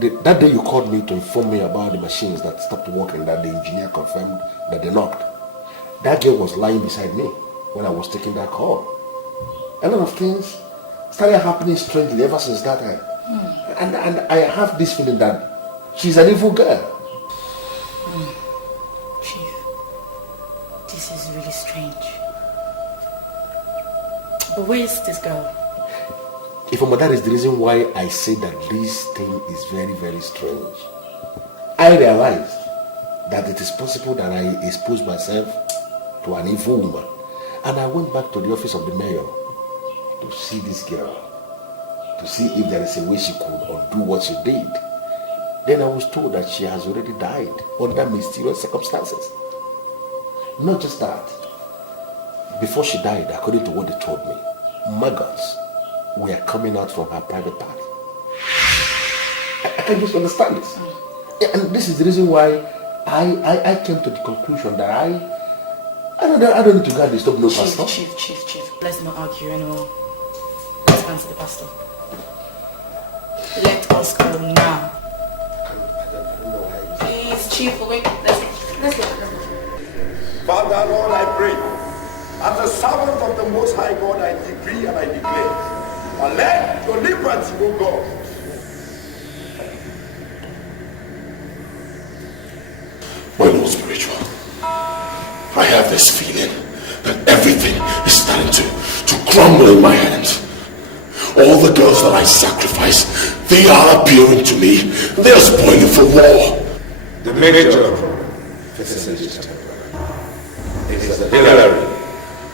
That day you called me to inform me about the machines that stopped working, that the engineer confirmed that they knocked. That girl was lying beside me when I was taking that call. A lot of things started happening strangely ever since that time. And I have this feeling that she's an evil girl. Chief, this is really strange. But where is this girl? That is the reason why I say that this thing is very, very strange. I realized that it is possible that I exposed myself to an evil woman. And I went back to the office of the mayor to see this girl, to see if there is a way she could undo what she did. Then I was told that she has already died under mysterious circumstances. Not just that. Before she died, according to what they told me, maggots were coming out from her private part. I can just understand this. And this is the reason why I came to the conclusion that I don't need to go and disturb no pastor. Chief, let's not argue anymore. Let's answer the pastor. Let us go now. Please, Chief, wait. Let's go. Father, Lord, I pray, as a servant of the Most High God, I decree and I declare, and let your liberty, O God. My Lord Spiritual, I have this feeling that everything is starting to crumble in my hands. All the girls that I sacrifice, they are appearing to me. They are spoiling for war. The major is a Hillary,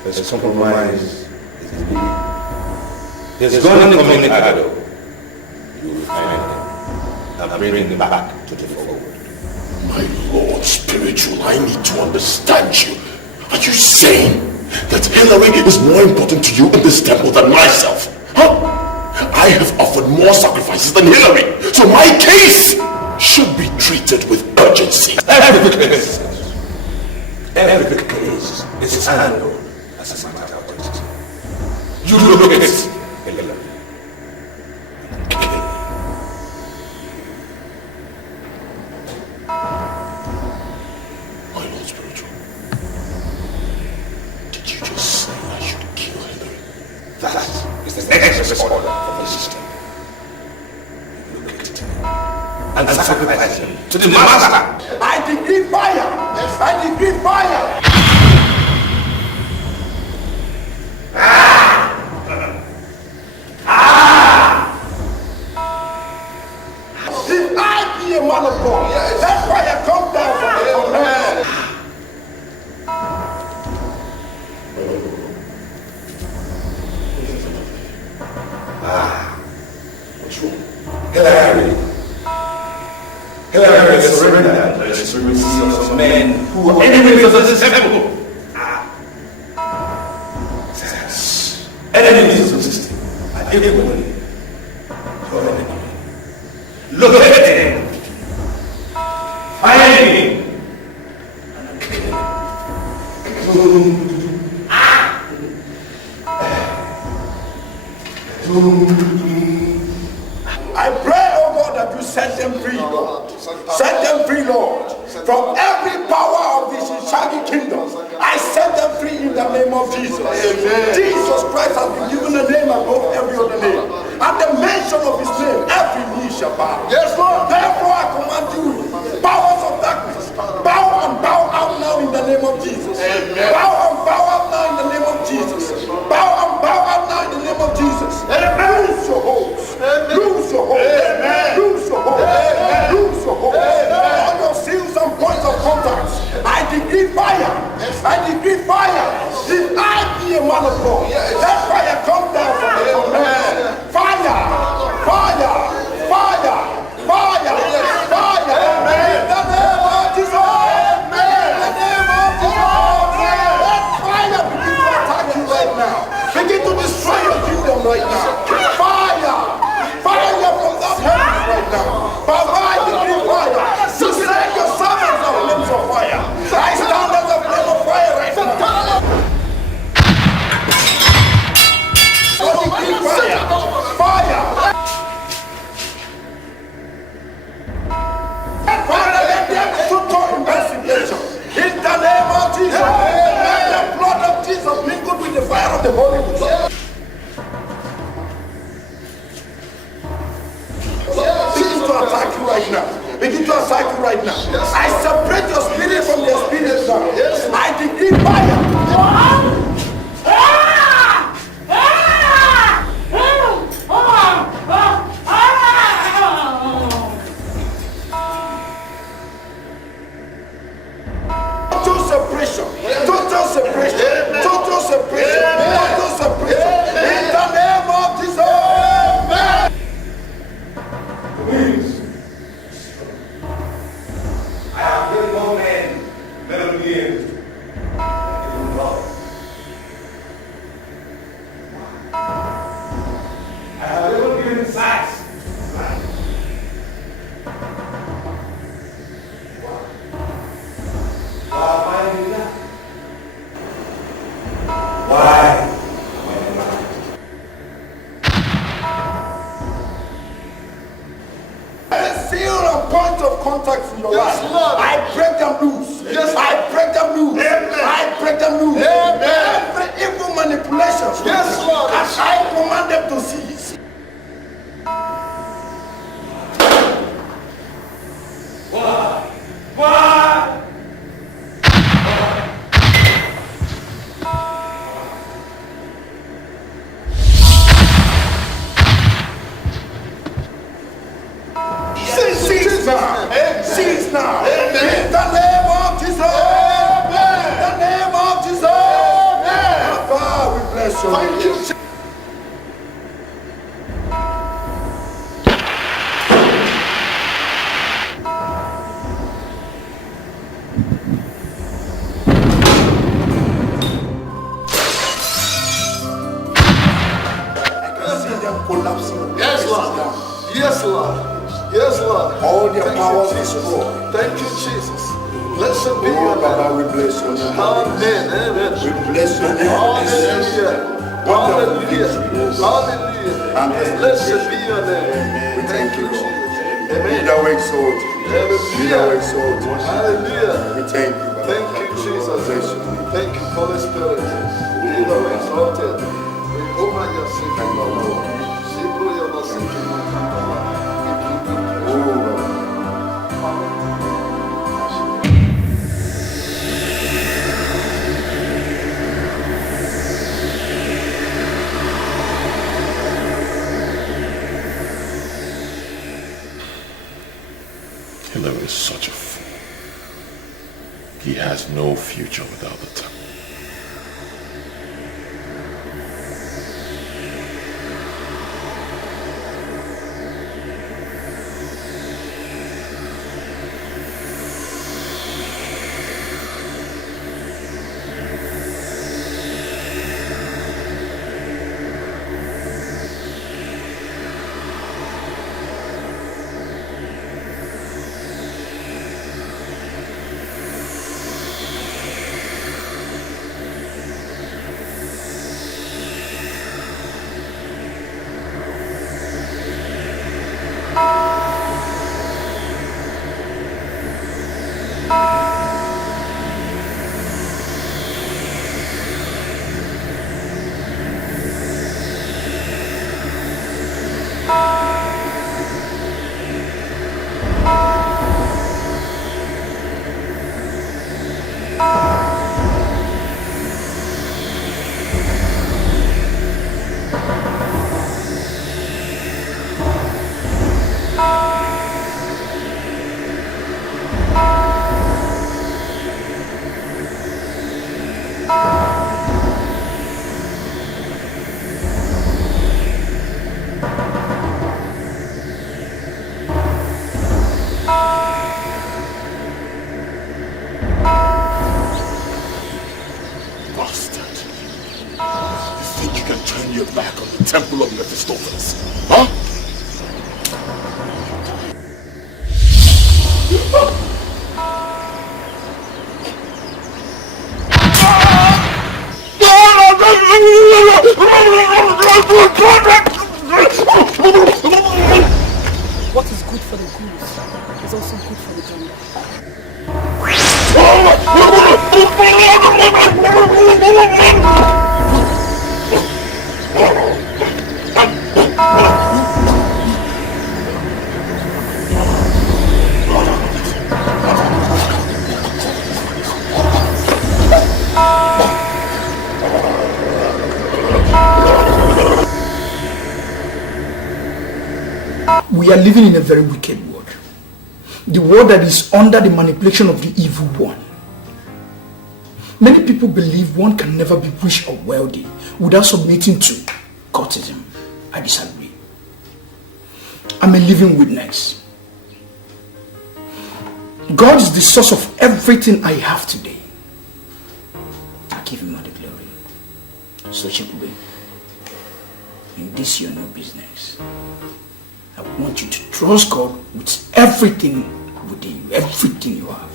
There's compromise. There's going to commit Agado. You will find him and bring him back to the fold. My Lord Spiritual, I need to understand you. Are you saying that Hillary is more important to you in this temple than myself? Huh? I have offered more sacrifices than Hillary, so my case should be treated with urgency. Every case is handled as a matter of urgency. You look at Hillary. My Lord Spiritual, did you just say I should kill Hillary? That is the next order from the system. You look at him and sacrifice him to the master. I decree fire! Yes, I decree fire! If I be a man of God, that fire come down from heaven. What's wrong? Hillary has surrendered to the supremacy of some men who are enemies of this temple. Enemies of the system are equally your enemy. Look at him. Find him. And kill him. I pray, oh God, that you set them free, Lord. Set them free, Lord. From every power of this shaggy kingdom, I set them free in the name of Jesus. Amen. Jesus Christ has been given a name above every other name. At the mention of his name, every knee shall bow. Yes, Lord. Therefore, I command you, powers of darkness, bow and bow out now in the name of Jesus. Amen. Bow and bow out now in the name of Jesus. Bow and bow out now in the name of Jesus. Lose your hopes. Lose your hopes. Lose your hopes. Lose your hopes. All your seals and points of contact, I decree fire. I decree fire. If I be a man of God, that fire come down from heaven. Fire. Fire. Fire. Fire. Fire. In the name of Jesus. In the name of Jesus. Let fire begin to attack you right now. Begin to destroy your kingdom right now. Fire. Fire from the heavens right now. Baba, I decree fire. To set your servants of flames of fire. I stand as a flame of fire right now. I decree fire. Fire. Father, let them total investigation. In the name of Jesus. Let the blood of Jesus mingle with the fire of the Holy Ghost. Begin to attack you right now. Begin to attack you right now. I separate your spirit from their spirit now. I decree fire. Total separation. Total separation. Total separation. Total separation. In the name of Jesus. Please. I have killed more men than years. I have even given sight. Why? Seal and point of contact in your life. I break them loose. I break them loose. I break them loose. Every evil manipulation. Yes, Lord. As I command them to cease. Why? Cease now. Cease now. In the name of Jesus. In the name of Jesus. Thank you. Yes, Lord. Yes, Lord. Yes, Lord. All their powers Jesus. destroyed. Thank you, Jesus. Blessed be your name. Baba, we bless your name. Amen. Amen. We bless your name. Hallelujah. Hallelujah. Hallelujah. Blessed be your name. We thank you, Lord. Amen. Be thou exalted. Be thou exalted. Hallelujah. We thank you, Baba. Thank you, Jesus. Thank you, Holy Spirit. Be thou exalted. Over your second, Lord. Hillary is such a fool. He has no future without the temple. Temple of Mephistopheles. Huh? What is good for the goose is also good for the gander. We are living in a very wicked world. The world that is under the manipulation of the evil one. Many people believe one can never be rich or wealthy without submitting to cultism. I disagree. I'm a living witness. God is the source of everything I have today. I give him all the glory. So Chikube, in this you're no business. I want you to trust God with everything within you, everything you have.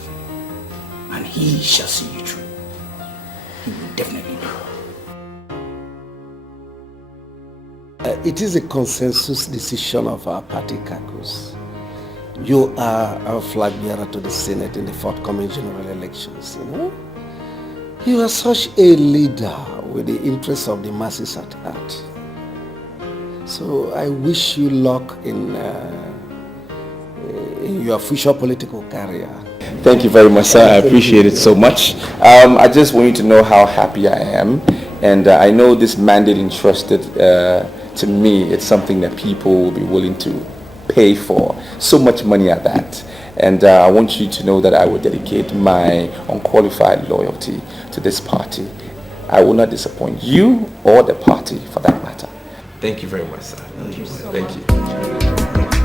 And he shall see you through. He will definitely do. It is a consensus decision of our party caucus. You are our flag bearer to the Senate in the forthcoming general elections, you know. You are such a leader with the interests of the masses at heart. So I wish you luck in your future political career. Thank you very much, sir. I appreciate it so much. I just want you to know how happy I am. And I know this mandate entrusted to me, it's something that people will be willing to pay for. So much money at that. And I want you to know that I will dedicate my unqualified loyalty to this party. I will not disappoint you or the party for that matter. Thank you very much, sir. Thank you so Thank much. you.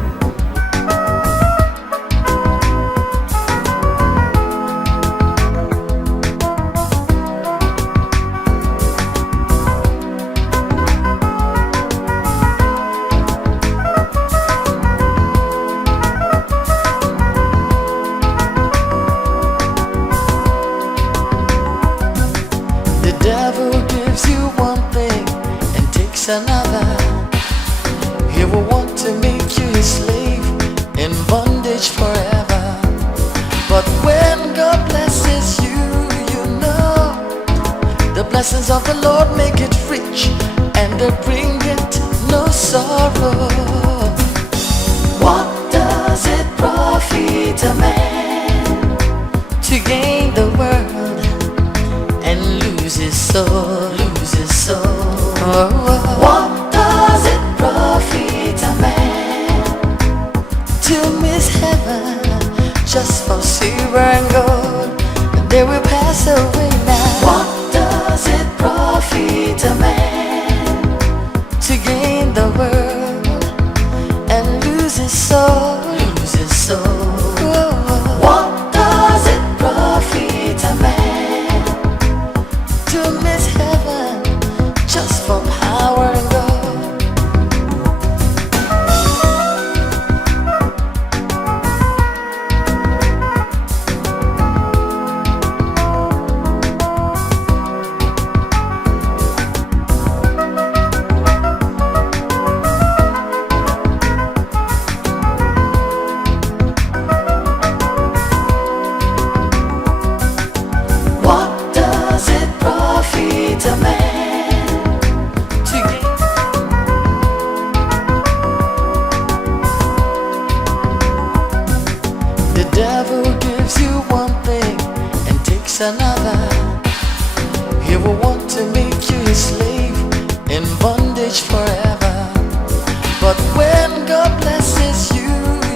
The devil gives you one thing and takes another. He will want to make you his slave in bondage forever. But when God blesses you, you know the blessings of the Lord make it rich and they bring it no sorrow. What does it profit a man to gain the world and lose his soul? Lose his soul. What does it profit a man to miss heaven just for silver and gold? They will pass away now. What does it profit a man to gain the world and lose his soul? Lose his soul. What does it profit a man to miss heaven just for power and gold? What does it profit a man to gain? The devil gives you one thing and takes another. He will want to make you his slave in bondage forever. But when God blesses you,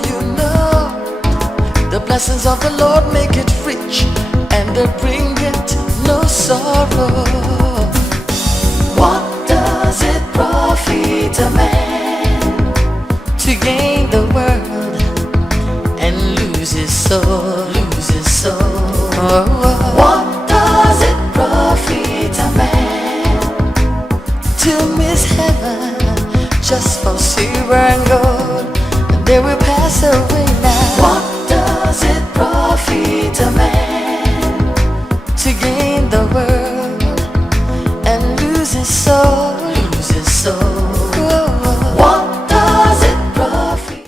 you know the blessings of the Lord make it rich and they bring it no sorrow. What does it profit a man to gain the world and lose his soul? Lose his soul. What does it profit a man to miss heaven just for silver and gold? They will pass away now. What does it profit a man to gain the world and lose his soul? Lose his soul.